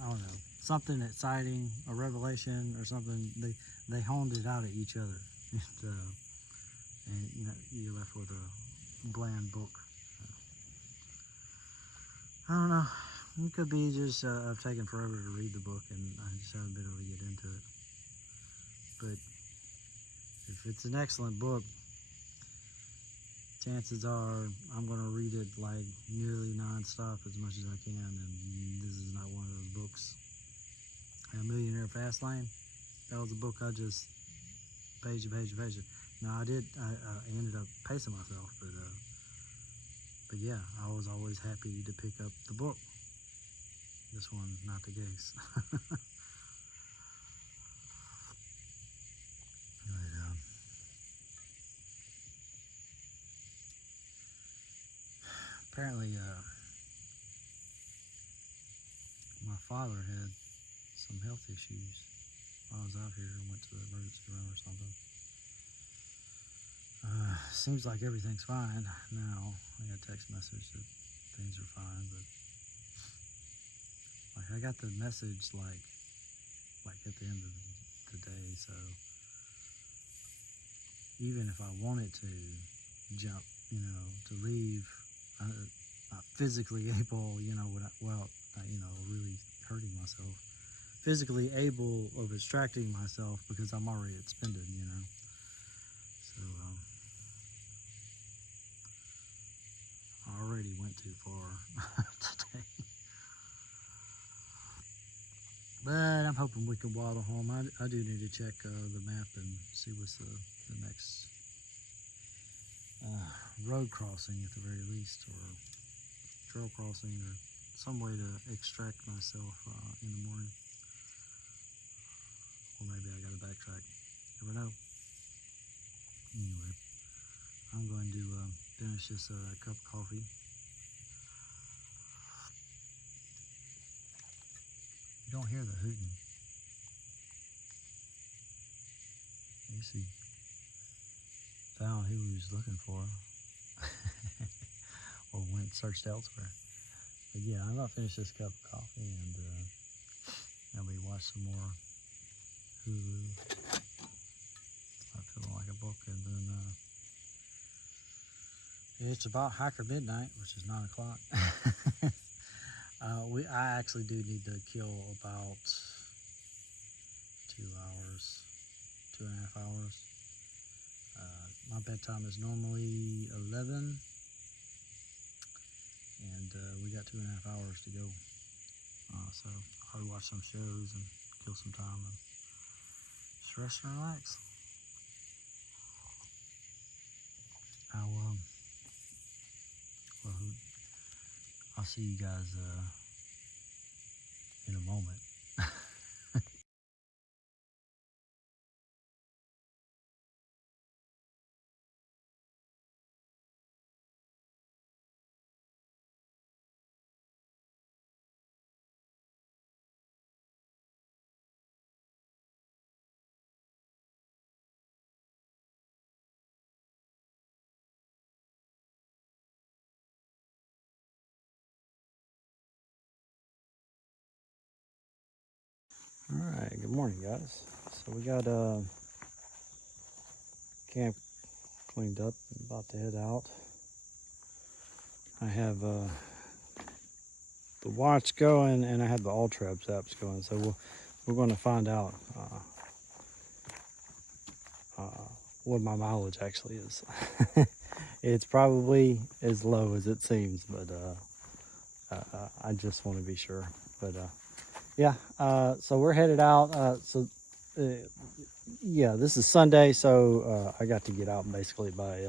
I don't know, something exciting, a revelation or something. They honed it out at each other, and you're left with a bland book. I don't know. It could be just I've taken forever to read the book and I just haven't been able to get into it. But if it's an excellent book, chances are I'm going to read it like nearly non-stop as much as I can, and this is not one of those books. A Millionaire Fastlane, that was a book I just page to page to page. Now I ended up pacing myself, but yeah, I was always happy to pick up the book. This one, not the case. Apparently, my father had some health issues while I was out here and went to the emergency room or something. Seems like everything's fine now. I got a text message that things are fine, but like I got the message like at the end of the day, so even if I wanted to jump, to leave, I'm not physically able, without really hurting myself, physically able of extracting myself because I'm already expended, so I already went too far today. But I'm hoping we can waddle home. I do need to check the map and see what's the next road crossing at the very least, or trail crossing, or some way to extract myself in the morning. Or maybe I gotta backtrack. Never know. Anyway, I'm going to finish this cup of coffee. You don't hear the hooting. You see, found who he was looking for, or went and searched elsewhere. But yeah, I'm gonna finish this cup of coffee and maybe watch some more Hulu. I'm feeling like a book, and then it's about hiker midnight, which is 9 o'clock. I actually do need to kill about 2 hours, 2.5 hours. My bedtime is normally 11, and we got 2.5 hours to go. So I'll watch some shows and kill some time and just rest and relax. I'll see you guys in a moment. All right, good morning, guys. So we got camp cleaned up and about to head out. I have the watch going and I have the All Traps apps going, so we're going to find out what my mileage actually is. It's probably as low as it seems, but I just want to be sure. But yeah, so we're headed out. Yeah, this is Sunday, so I got to get out basically by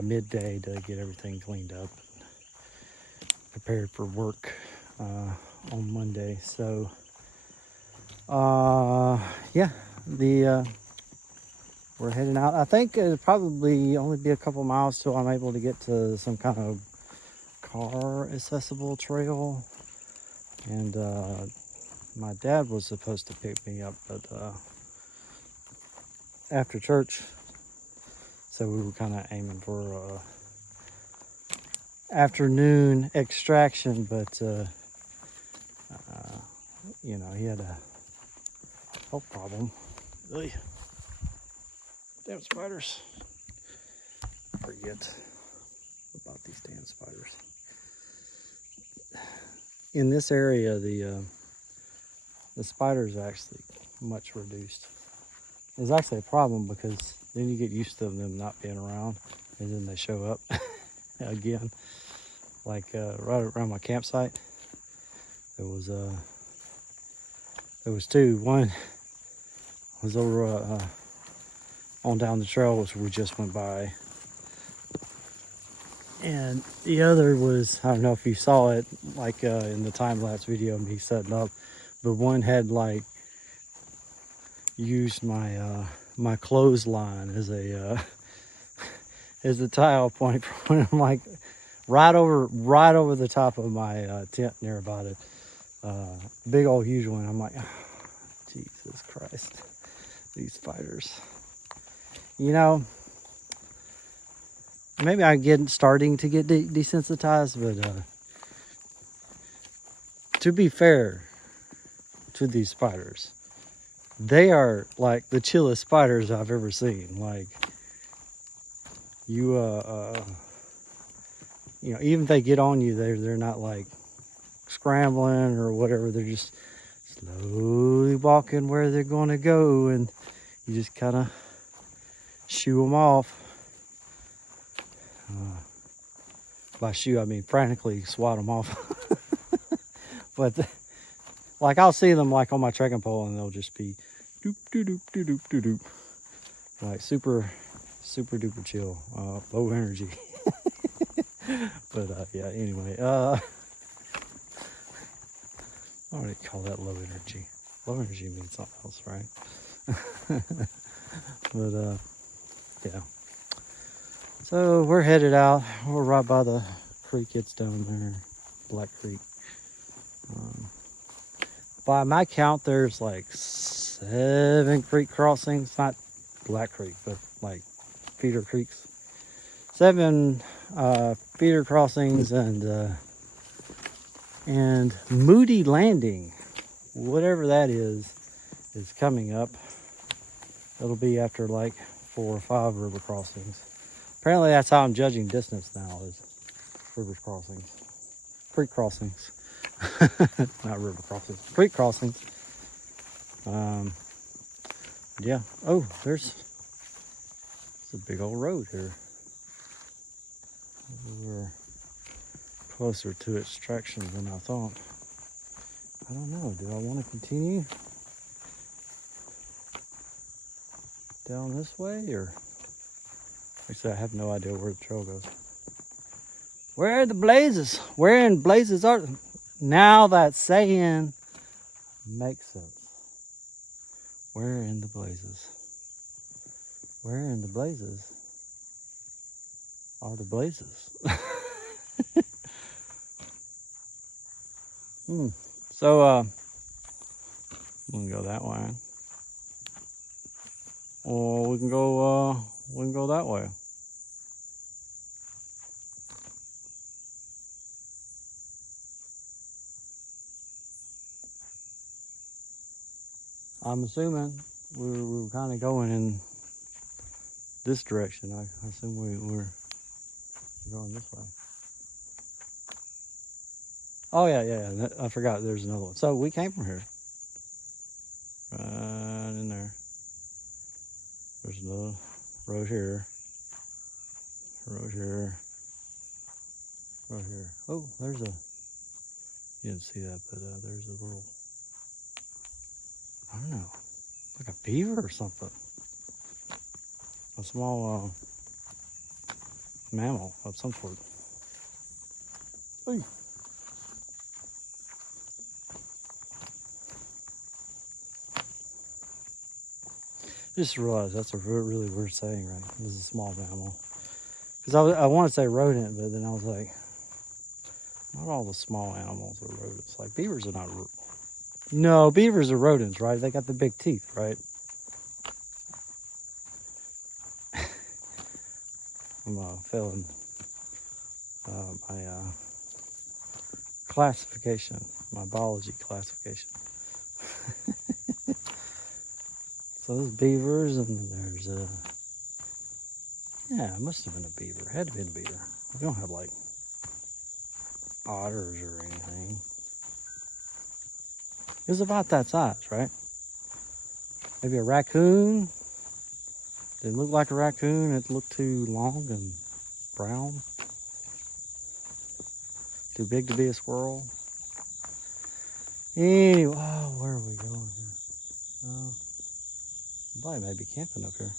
midday to get everything cleaned up and prepared for work on Monday. So yeah, we're heading out. I think it'll probably only be a couple miles till I'm able to get to some kind of car accessible trail. And my dad was supposed to pick me up, but after church, so we were kind of aiming for afternoon extraction, but he had a health problem. Really, damn spiders! Forget. about these damn spiders. In this area, the spiders are actually much reduced. It's actually a problem because then you get used to them not being around, and then they show up again. Like right around my campsite, there was two. One was over on down the trail, which we just went by, and the other was, I don't know if you saw it, like in the time-lapse video of me setting up, but one had like used my my clothesline as a as a tie-off point for when I'm like right over the top of my tent near about it. Big old huge one. I'm like, oh, Jesus Christ, these spiders. You know, maybe I'm starting to get desensitized, but to be fair to these spiders, they are like the chillest spiders I've ever seen. Like, you you know, even if they get on you, they're not like scrambling or whatever. They're just slowly walking where they're going to go, and you just kind of shoo them off. By shoo, I mean frantically swat them off. But like, I'll see them like on my trekking pole, and they'll just be doop doop doop doop doop doop doop, like super duper chill, low energy. But yeah, anyway, I don't really call that low energy. Low energy means something else, right? But yeah. So we're headed out. We're right by the creek. It's down there, Black Creek. By my count, there's like 7 creek crossings. Not Black Creek, but like feeder creeks. 7 feeder crossings, and Moody Landing, whatever that is coming up. It'll be after like 4 or 5 river crossings. Apparently that's how I'm judging distance now, is river crossings. Creek crossings. Not river crossings. Creek crossings. Yeah. Oh, there's a big old road here. We're closer to its traction than I thought. I don't know. Do I want to continue down this way, or actually I have no idea where the trail goes. Where are the blazes? Where in blazes are they? Now that saying makes sense. Where in the blazes? Where in the blazes are the blazes? So I'm gonna go that way, or we can go that way. I'm assuming we're kind of going in this direction. I assume we're going this way. Oh yeah. I forgot there's another one. So we came from here. Right in there. There's another road here. Road here. Road here. Oh, there's a, you didn't see that, but there's a little, I don't know, like a beaver or something. A small mammal of some sort. Hey. Just realized that's a really weird saying, right? This is a small mammal. Because I want to say rodent, but then I was like, not all the small animals are rodents. Like, beavers are not. No, beavers are rodents, right? They got the big teeth, right? I'm failing my classification, my biology classification. So there's beavers, and then there's yeah, it must have been a beaver. It had to be a beaver. We don't have like otters or anything. It was about that size, right? Maybe a raccoon. Didn't look like a raccoon. It looked too long and brown. Too big to be a squirrel. Anyway, oh, where are we going here? Somebody may be camping up here.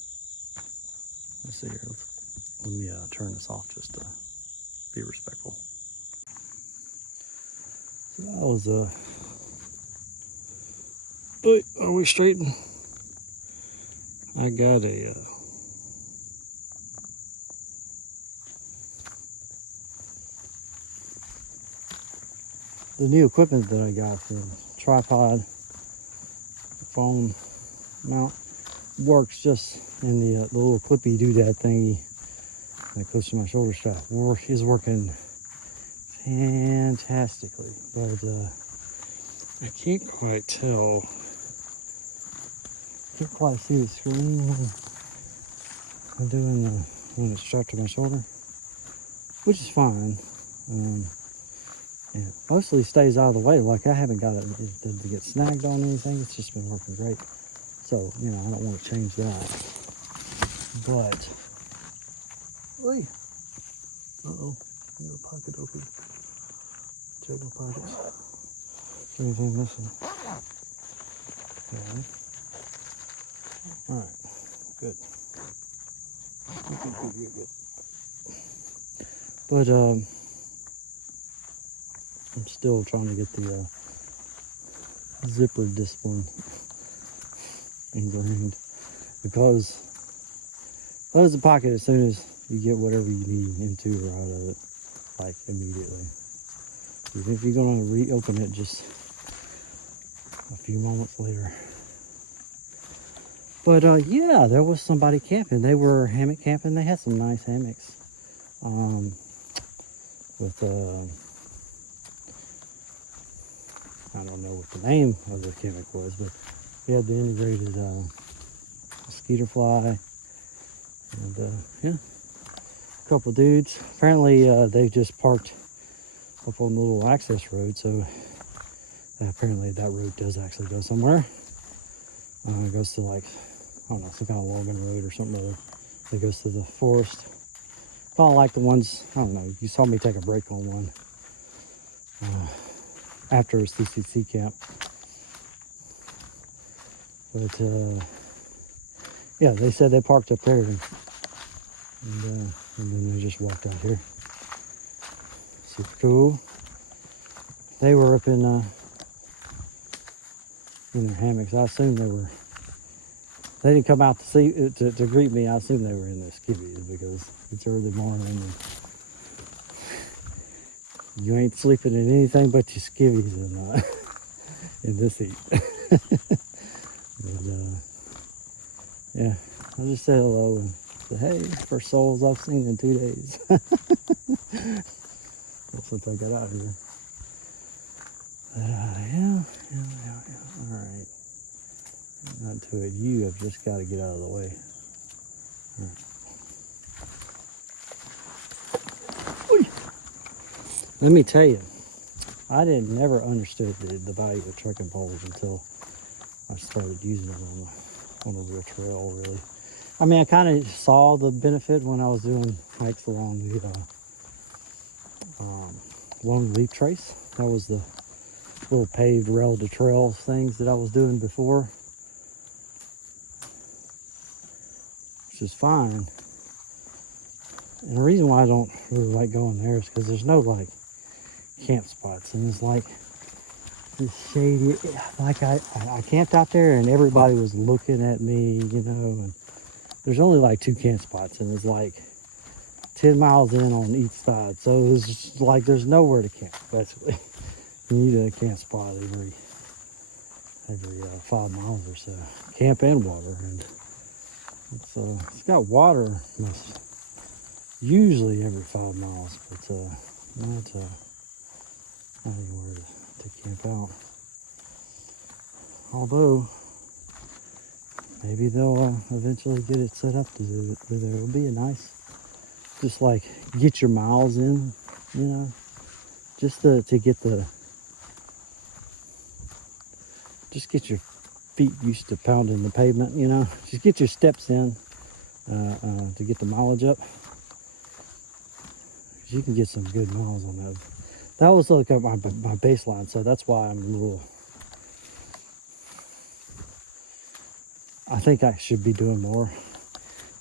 Let's see here. Let me turn this off just to be respectful. So that was wait, are we straight? I got a the new equipment that I got, the tripod, phone mount, works just in the little clippy doodad thingy that goes to my shoulder strap. Is working fantastically, but I can't quite tell. Can't quite see the screen. I'm doing when it's strapped to my shoulder, which is fine. Yeah, mostly stays out of the way. Like I haven't got it to get snagged on anything. It's just been working great. So you know, I don't want to change that. But wait, uh-oh, I got a pocket open. Check my pockets. Is there anything missing? Okay. All right. Good. Good. But I'm still trying to get the zipper discipline ingrained, because close the pocket as soon as you get whatever you need into or out of it, like immediately. Even if you're going to reopen it just a few moments later. But yeah, there was somebody camping. They were hammock camping. They had some nice hammocks. With I don't know what the name of the hammock was, but we had the integrated mosquito fly, and yeah, a couple dudes. Apparently they just parked up on the little access road, so apparently that road does actually go somewhere. It goes to like, I don't know, some kind of logging road or something that goes to the forest. Kind of like the ones, I don't know, you saw me take a break on one after a CCC camp. But yeah, they said they parked up there and then they just walked out here. Super cool. They were up in their hammocks. I assume they didn't come out to see to greet me. I assume they were in their skivvies because it's early morning and you ain't sleeping in anything but your skivvies in this heat. But yeah, I just said hello and said, hey, first souls I've seen in 2 days. Since I got out of here. But yeah. All right. Not to it. You have just got to get out of the way. All right. Let me tell you, I never understood the value of trekking poles until I started using them on a real trail, really. I mean, I kind of saw the benefit when I was doing hikes along the Lone Leaf Trace. That was the little paved rail to trail things that I was doing before, which is fine. And the reason why I don't really like going there is because there's no like camp spots, and it's like this shady. Like I camped out there and everybody was looking at me, you know, and there's only like 2 camp spots, and it's like 10 miles in on each side, so it's just like there's nowhere to camp basically. You need a camp spot every 5 miles or so. Camp and water, and it's got water usually every 5 miles, but not anywhere to camp out. Although maybe they'll eventually get it set up to do there. It'll be a nice just like get your miles in, you know, just to get your feet used to pounding the pavement, you know, just get your steps in to get the mileage up. You can get some good miles on that. That was like my baseline, so that's why I'm a little. I think I should be doing more.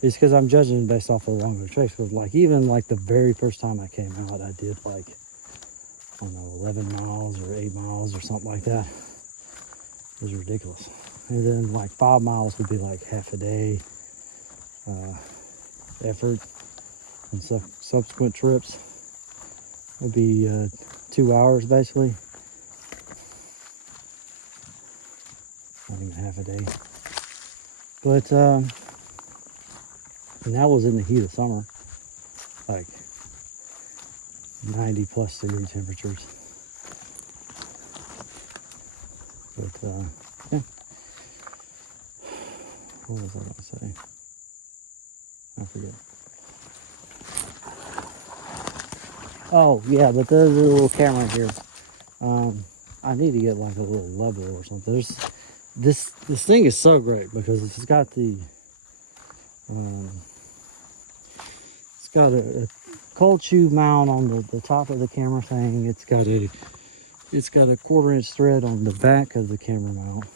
It's because I'm judging based off of longer treks. Because like even like the very first time I came out, I did like I don't know 11 miles or 8 miles or something like that. It was ridiculous. And then like 5 miles would be like half a day effort, and subsequent trips would be 2 hours basically. Not even half a day. But and that was in the heat of summer, like 90 plus degree temperatures. But yeah. What was I going to say? I forget. Oh yeah, but there's a little camera here. I need to get like a little level or something. There's this thing is so great because it's got the it's got a cold shoe mount on the top of the camera thing. It's got a 1/4 inch thread on the back of the camera mount,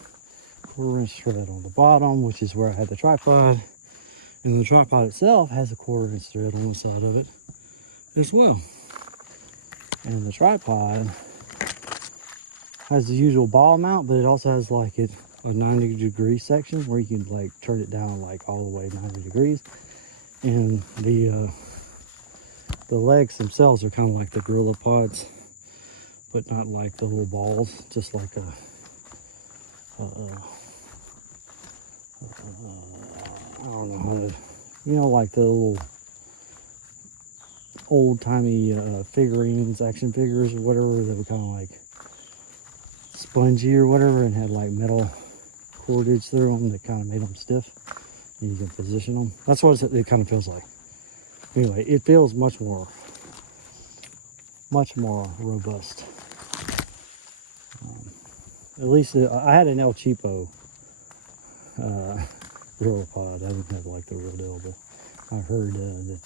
1/4 inch thread on the bottom, which is where I had the tripod, and the tripod itself has a 1/4 inch thread on the side of it as well. And the tripod has the usual ball mount, but it also has like a 90-degree section where you can like turn it down like all the way 90 degrees. And the legs themselves are kind of like the gorilla pods, but not like the little balls, just like I don't know how to, you know, like the little old-timey figurines, action figures or whatever, that were kind of like spongy or whatever and had like metal cordage through them that kind of made them stiff, and you can position them. That's what it kind of feels like. Anyway, it feels much more robust. At least I had an El Cheapo gorilla pod. I didn't have like the real deal, but I heard that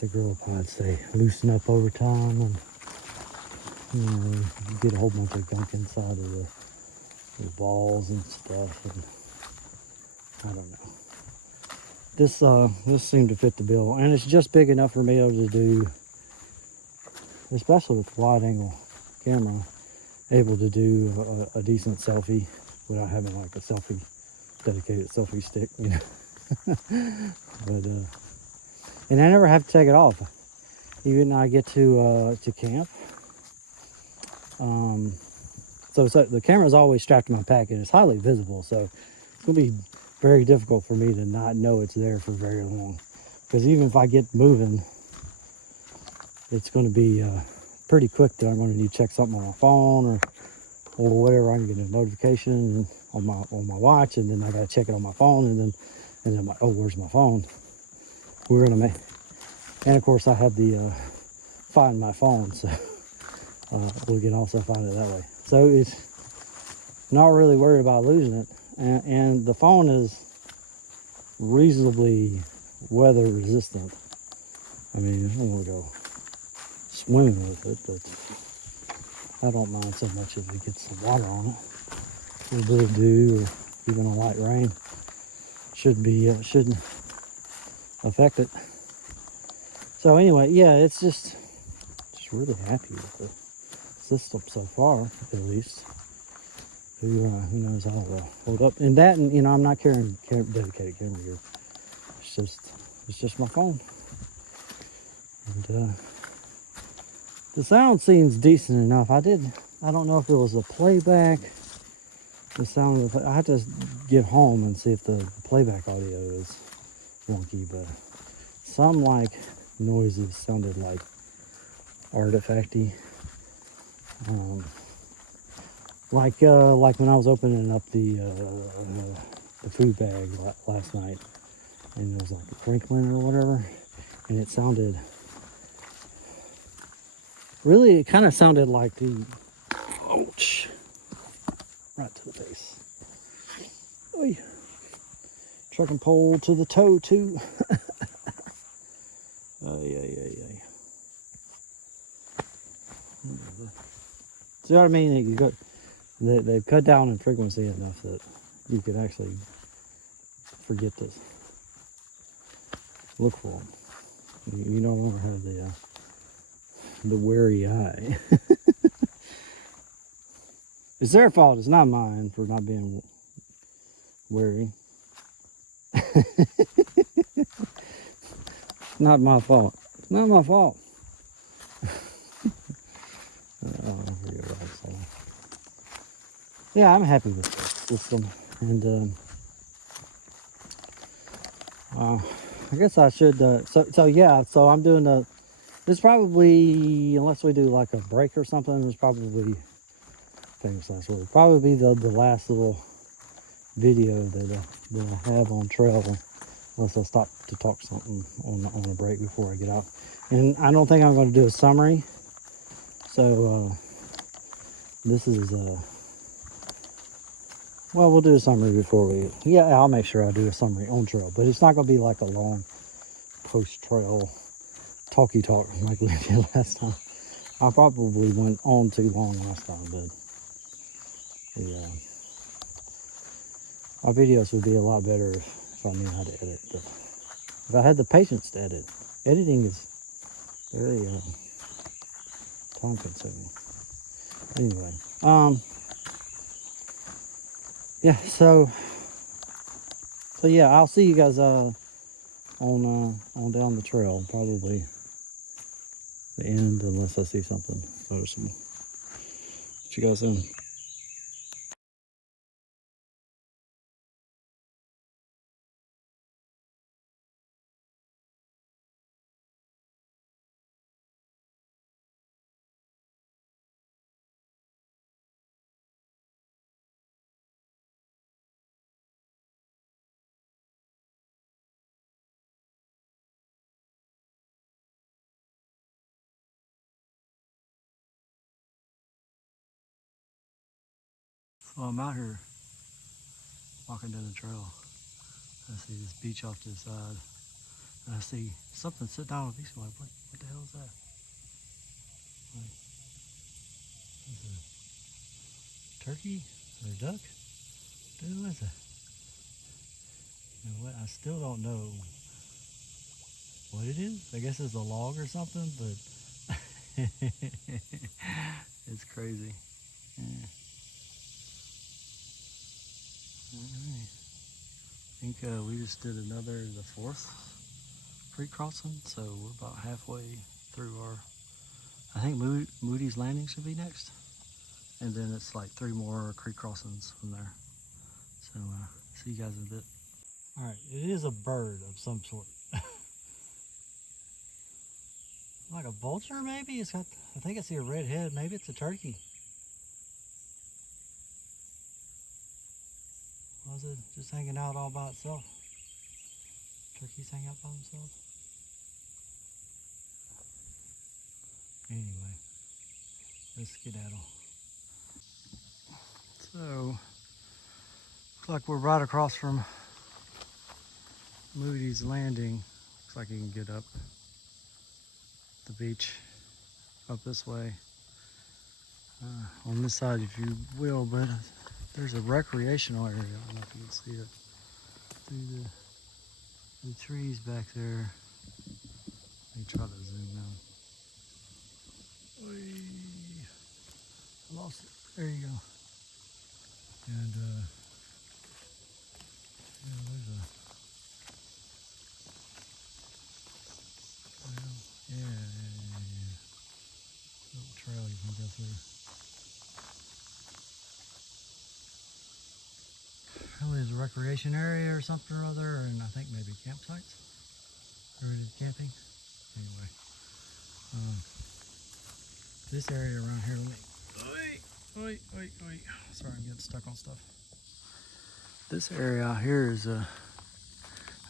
the gorilla pods, they loosen up over time, and you know, you get a whole bunch of gunk inside of the balls and stuff, and I don't know. This seemed to fit the bill, and it's just big enough for me able to do, especially with wide angle camera, able to do a decent selfie without having like a dedicated selfie stick, you know. But and I never have to take it off, even I get to camp. So the camera's always strapped to my pack, and it's highly visible, so it's gonna be very difficult for me to not know it's there for very long. Because even if I get moving, it's going to be pretty quick that I'm going to need to check something on my phone or whatever. I can get a notification on my watch, and then I got to check it on my phone, and then I'm like, oh, where's my phone? We're gonna make, and of course I have the Find My Phone, so we can also find it that way. So it's not really worried about losing it. And the phone is reasonably weather resistant. I mean, I don't want to go swimming with it, but I don't mind so much if it gets some water on it. A little bit of dew or even a light rain shouldn't affect it. So anyway, yeah, it's just really happy with the system so far, at least. Who knows how it'll hold up. And that, and you know, I'm not carrying dedicated camera gear. It's just my phone. And the sound seems decent enough. I don't know if it was the playback. The sound of I had to get home and see if the playback audio is wonky, but some like noises sounded like artifacty. Like when I was opening up the food bag last night, and it was like a crinkling or whatever, and it sounded, really, it kind of sounded like the, ouch, right to the face. Oy. Trucking pole to the toe too. Ay. See what I mean? You got, they've cut down in frequency enough that you could actually forget to look for them. You no longer have the wary eye. It's their fault. It's not mine for not being wary. Not my fault. It's not my fault. Yeah, I'm happy with the system, and I guess I should. So I'm doing the. There's probably, unless we do like a break or something, there's probably famous last word. Probably be the last little video that I have on trail, unless I stop to talk something on a break before I get out. And I don't think I'm going to do a summary. So this is well, we'll do a summary before we. Yeah, I'll make sure I do a summary on trail, but it's not going to be like a long post trail talky talk like we did last time. I probably went on too long last time, but yeah, my videos would be a lot better if I knew how to edit. But if I had the patience to edit, editing is very time consuming. Anyway, yeah. So yeah, I'll see you guys on down the trail, probably the end, unless I see something noticeable. What you guys soon. Well, I'm out here walking down the trail. I see this beach off to the side, and I see something sit down on a beach. I'm like, what the hell is that? Like, is it a turkey or a duck? Dude, what is that? You know what? I still don't know what it is. I guess it's a log or something, but it's crazy. Yeah. Alright. I think we just did the fourth creek crossing, so we're about halfway through our. I think Moody's Landing should be next, and then it's like 3 more creek crossings from there. So see you guys in a bit. All right, it is a bird of some sort. Like a vulture, maybe? It's got, I think I see a red head. Maybe it's a turkey. Or is it just hanging out all by itself? Turkeys hang out by themselves? Anyway, let's skedaddle. So, looks like we're right across from Moody's Landing. Looks like you can get up the beach up this way. On this side, if you will, but there's a recreational area. I don't know if you can see it through the trees back there. Let me try to zoom in. Oy. I lost it. There you go. And yeah, there's a little trail you can go through. Probably is a recreation area or something or other, and I think maybe campsites. Rated camping. Anyway, this area around here. Sorry, I'm getting stuck on stuff. This area out here is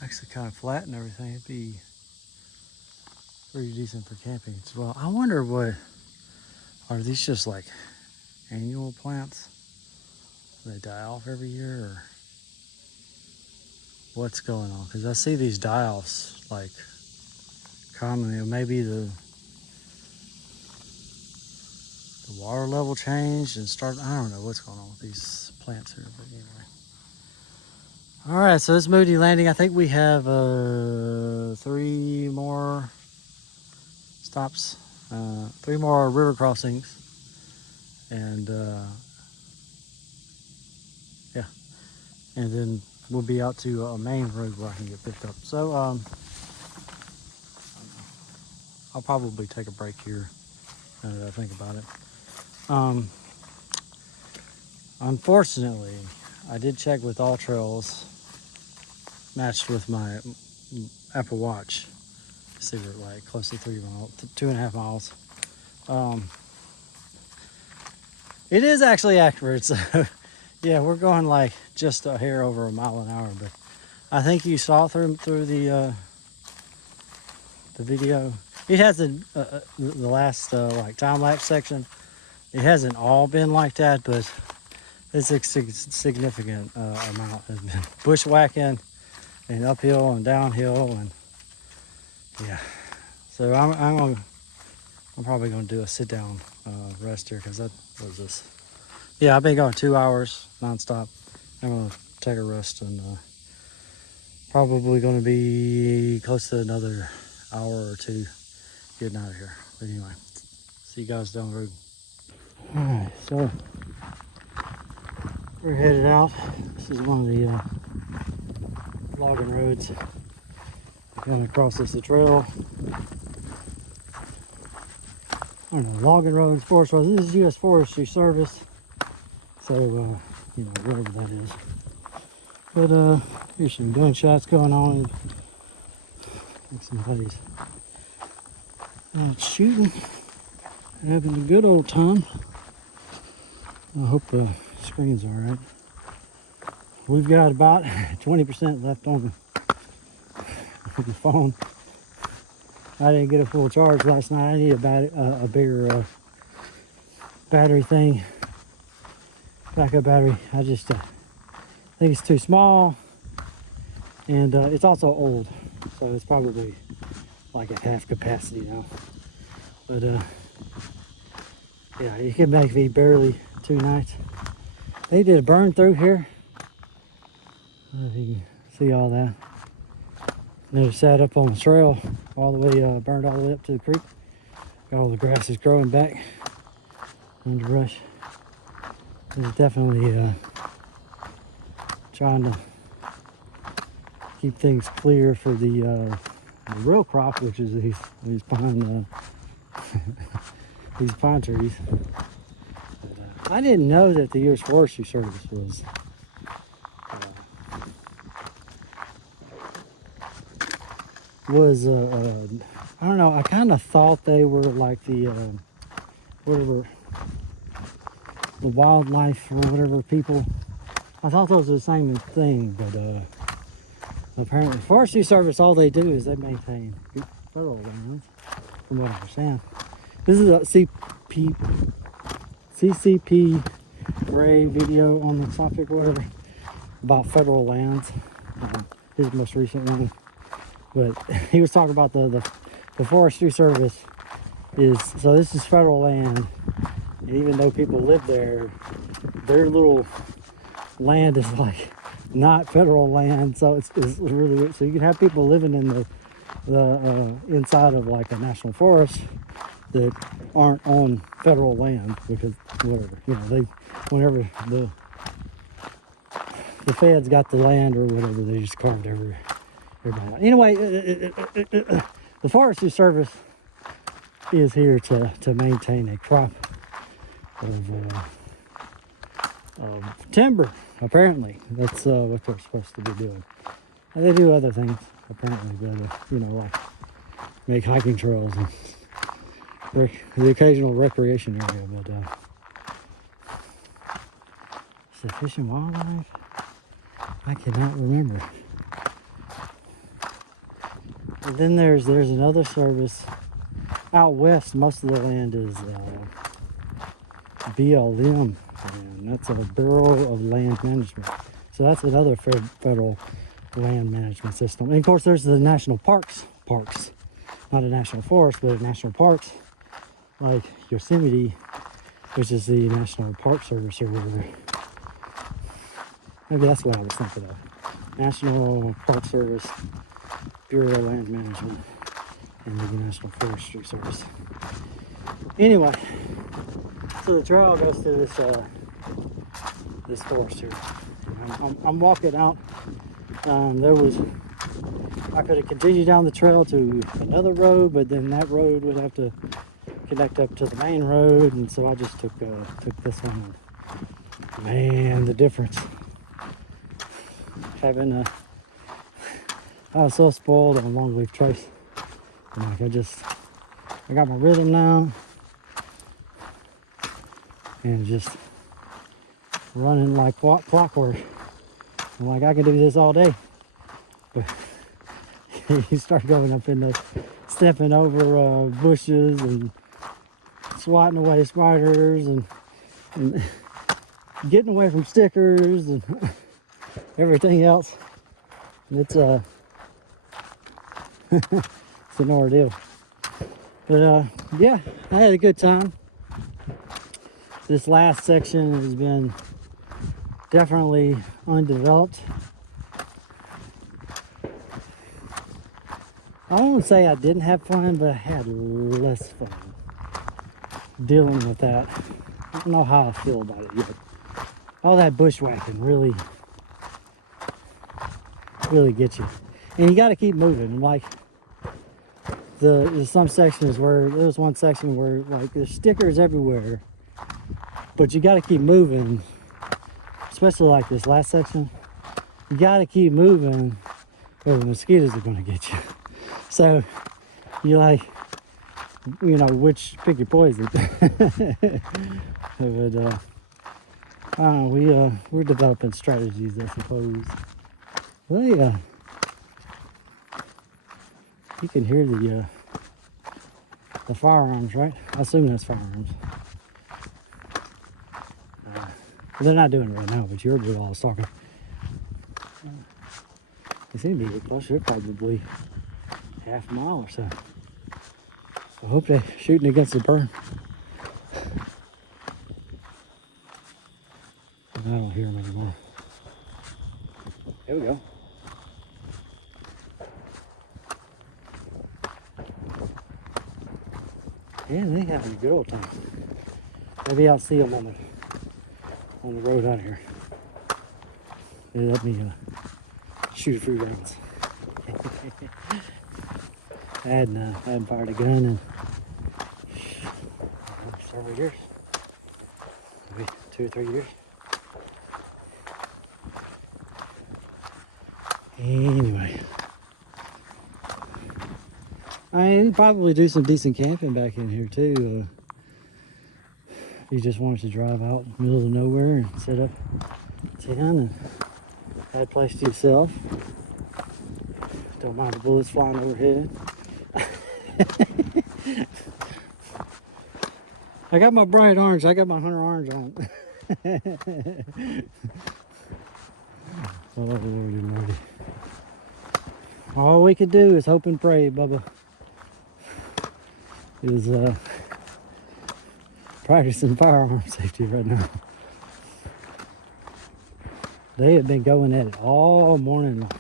actually kind of flat and everything. It'd be pretty decent for camping as well. I wonder what, are these just like annual plants? They die off every year, or what's going on? Because I see these die-offs like commonly. Maybe the water level changed and started. I don't know what's going on with these plants here, but anyway. All right, so it's Moody Landing. I think we have 3 more stops, 3 more river crossings, and yeah, and then we'll be out to a main road where I can get picked up. So I'll probably take a break here now that I think about it. Unfortunately, I did check with All Trails, matched with my Apple Watch. See, we're like close to 3 miles, 2.5 miles. It is actually accurate, so yeah, we're going like just a hair over a mile an hour. But I think you saw through the video. It hasn't the last like time lapse section. It hasn't all been like that, but it's a significant amount has been bushwhacking and uphill and downhill, and yeah. So I'm probably gonna do a sit down rest here, because that was just, yeah, I've been going 2 hours nonstop. I'm gonna take a rest, and probably gonna be close to another hour or 2 getting out of here. But anyway, see you guys down the road. All right, so we're headed out. This is one of the logging roads. Coming across this trail. I don't know, logging roads, forest roads. This is U.S. Forestry Service. So, you know, whatever that is. But here's some gunshots going on. I think somebody's shooting, having a good old time. I hope the screen's all right. We've got about 20% left on the phone. I didn't get a full charge last night. I need a bigger battery thing, backup battery. I just think it's too small, and it's also old, so it's probably like at half capacity now. But yeah, you can make me barely 2 nights. They did a burn through here. I don't know if you can see all that. And they sat up on the trail all the way, burned all the way up to the creek. Got all the grasses growing back, underbrush. It's definitely trying to keep things clear for the real crop, which is these pine these pine trees. But, I didn't know that the U.S. Forestry Service was I don't know. I kind of thought they were like the whatever, the wildlife or whatever people. I thought those were the same thing, but apparently Forestry Service, all they do is they maintain federal lands, from what I understand. This is a CCP Ray video on the topic or whatever about federal lands. His most recent one. But he was talking about the Forestry Service is, so this is federal land, and even though people live there, their little land is like not federal land, so it's really weird. So you can have people living in the inside of like a national forest that aren't on federal land, because whatever, you know, whenever the feds got the land or whatever, they just carved everybody out. Anyway, the Forestry Service is here to maintain a crop of timber. Apparently, that's what they're supposed to be doing. And they do other things apparently, but you know, like make hiking trails and the occasional recreation area. But is it Fish and Wildlife? I cannot remember. And then there's another service out west. Most of the land is BLM, and that's a Bureau of Land Management. So that's another federal land management system. And of course, there's the national parks, not a national forest, but national parks like Yosemite, which is the National Park Service or whatever. Maybe that's what I was thinking of. National Park Service, Bureau of Land Management, and the National Forestry Service. Anyway, so the trail goes through this forest here. I'm walking out. I could have continued down the trail to another road, but then that road would have to connect up to the main road, and so I just took this one. Man, the difference. I was so spoiled on Longleaf Trace. Like I got my rhythm now, and just running like clockwork. I'm like, I could do this all day. But you start going up in the, stepping over bushes and swatting away spiders and getting away from stickers and everything else. It's it's an ordeal. But yeah, I had a good time. This last section has been definitely undeveloped. I won't say I didn't have fun, but I had less fun dealing with that. I don't know how I feel about it yet. All that bushwhacking really gets you. And you got to keep moving. Like, there's some sections where, there's one section where like there's stickers everywhere, but you got to keep moving, especially like this last section. You got to keep moving or the mosquitoes are going to get you. So you like, you know, pick your poison. But I don't know, we're developing strategies, I suppose. Well, yeah. You can hear the firearms, right? I assume that's firearms. They're not doing it right now, but you heard while I was talking. They seem to be close. They're probably half a mile or so. I hope they're shooting against the burn. I don't hear them anymore. There we go. Yeah, they having a good old time. Maybe I'll see them on the road out here. They let me shoot a few rounds. I hadn't fired a gun in several years. Maybe 2 or 3 years. Anyway. I probably do some decent camping back in here too. If you just wanted to drive out in the middle of nowhere and set up tent and have a place to yourself. Don't mind the bullets flying overhead. I got my bright orange. I got my hunter orange on. Oh, Lordy, Lordy. All we could do is hope and pray, Bubba. Is practicing firearm safety right now. They have been going at it all morning long.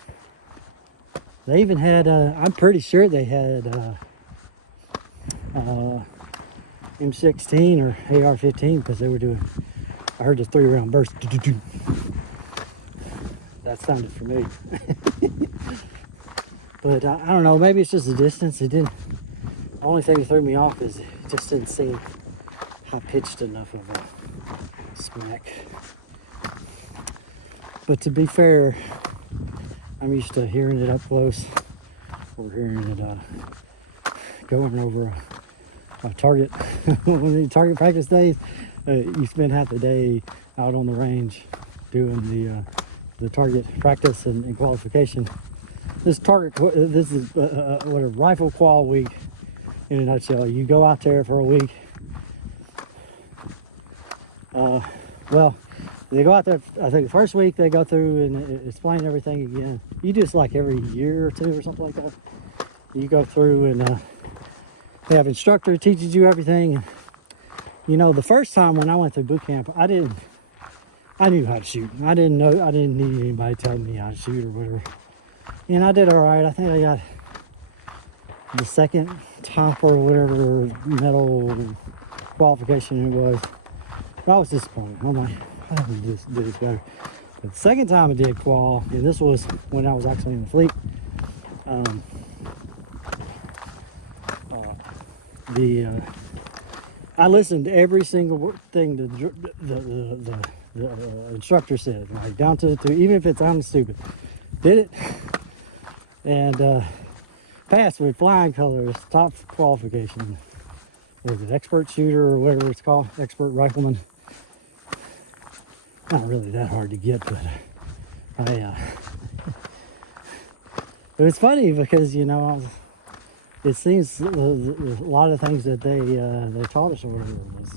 They even had, I'm pretty sure they had M16 or AR-15 because they were doing, I heard the 3-round burst. That sounded familiar. But I don't know, maybe it's just the distance. It didn't. The only thing that threw me off is it just didn't seem high-pitched enough of a smack. But to be fair, I'm used to hearing it up close or hearing it going over a target. One of the target practice days, you spend half the day out on the range doing the target practice and qualification. this this is what a rifle qual week in a nutshell. You go out there for a week. Well, they go out there, I think the first week they go through and explain everything again. You do this like every year or two or something like that. You go through and they have an instructor who teaches you everything. You know, the first time when I went to boot camp, I knew how to shoot. I didn't need anybody telling me how to shoot or whatever. And I did all right. I think I got the second top or whatever medal qualification it was. But I was disappointed. I'm like, I don't do this better. But the second time I did qual, and this was when I was actually in the fleet, I listened to every single thing the instructor said, like down to even if it sounded stupid. Did it, and passed with flying colors, top qualification. Was it expert shooter or whatever it's called, expert rifleman? Not really that hard to get, but it was funny because, you know, it seems a lot of things that they taught us or whatever was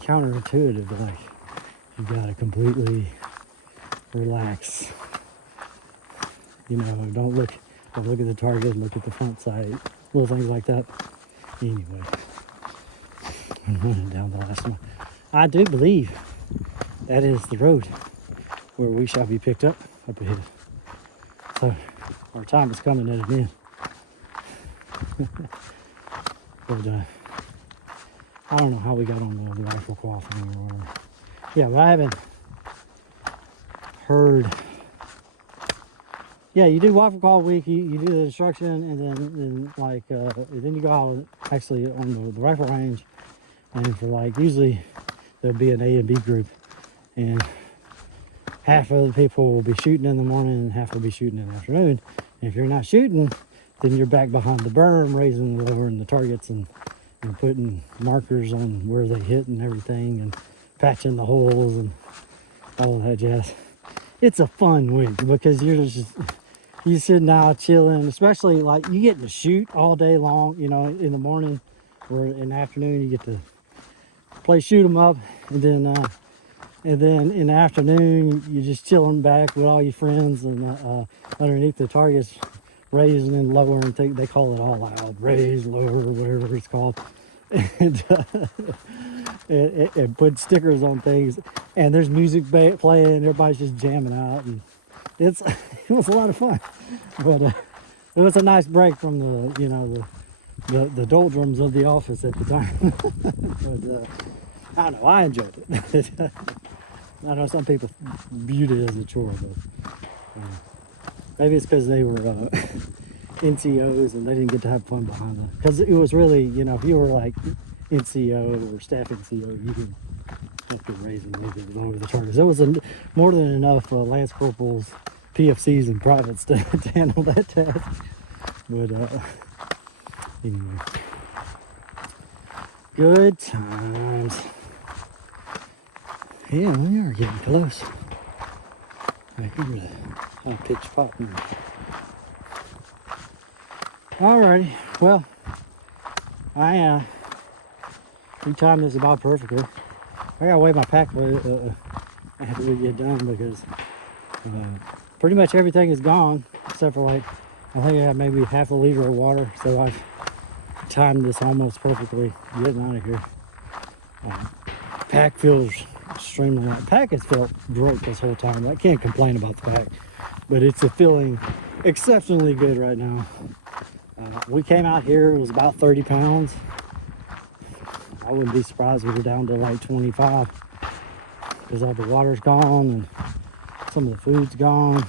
counterintuitive. Like, you gotta completely relax. You know, don't look at the target, look at the front sight, little things like that. Anyway, I'm running down the last one. I do believe that is the road where we shall be picked up ahead. So our time is coming at an end. But I don't know how we got on the rifle qual thing or whatever. Yeah, but I haven't heard. Yeah, you do rifle qual week. You do the instruction, and then you go out actually on the rifle range, and for like usually there'll be an A and B group, and half of the people will be shooting in the morning and half will be shooting in the afternoon. And if you're not shooting, then you're back behind the berm, raising and lowering the targets and putting markers on where they hit and everything, and patching the holes and all of that jazz. It's a fun week because you're sitting out chilling, especially like you get to shoot all day long, you know, in the morning or in the afternoon you get to play shoot 'em up, and then in the afternoon you're just chilling back with all your friends and underneath the targets, raising and lowering. They call it all out, raise, lower, whatever it's called, and put stickers on things, and there's music playing, everybody's just jamming out, and it was a lot of fun. But it was a nice break from the doldrums of the office at the time. But I don't know, I enjoyed it. I know some people viewed it as a chore, but maybe it's because they were NCOs and they didn't get to have fun behind them. Because it was really, you know, if you were like NCO or staff NCO, you could have to raise and leave it over the targets. There was more than enough Lance Corporals, PFCs, and privates to handle that task. But anyway, good times. Yeah, we are getting close. Right here, the pitch pop. Alrighty, well, we timed this about perfectly. I gotta weigh my pack after we get done because pretty much everything is gone except for like, I think I got maybe half a liter of water, so I've timed this almost perfectly getting out of here. Pack feels extremely light. Pack has felt great this whole time. I can't complain about the pack, but it's feeling exceptionally good right now. We came out here, it was about 30 pounds. I wouldn't be surprised if we're down to like 25 because all the water's gone and some of the food's gone.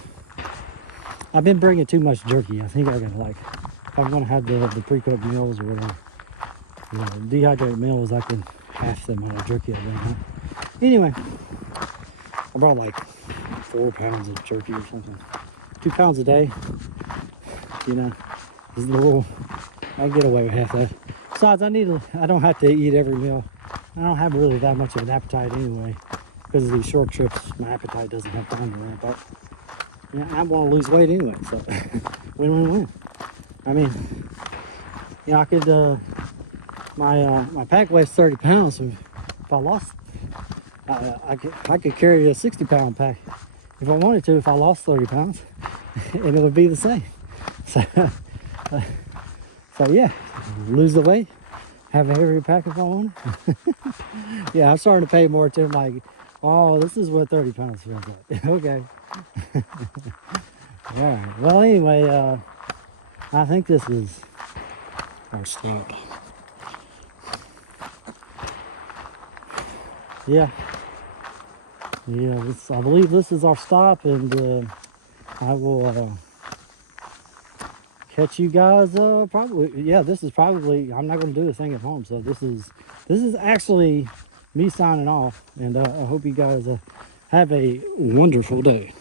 I've been bringing too much jerky. I think I gotta like, if I'm gonna have the pre-cooked meals or whatever, you know, dehydrated meals, I can half the amount of jerky I bring. Anyway, I brought like 4 pounds of jerky or something. 2 pounds a day, you know, is a little, I can get away with half that. Besides, I don't have to eat every meal. I don't have really that much of an appetite anyway. Because of these short trips, my appetite doesn't have time to ramp up. Yeah, I want to lose weight anyway, so Win-win-win. I mean, you know, I could, my pack weighs 30 pounds. So if I lost, I could carry a 60-pound pack if I wanted to, if I lost 30 pounds, and it would be the same. So, so yeah, lose the weight, have a heavier pack if I want. Yeah, I'm starting to pay more attention. Like, oh, this is what 30 pounds feels like. Okay. All right. Well, anyway, I think this is our stop. Yeah. Yeah, I believe this is our stop, and I will catch you guys probably. Yeah, this is probably. I'm not going to do this thing at home, so this is actually me signing off, and I hope you guys have a wonderful day.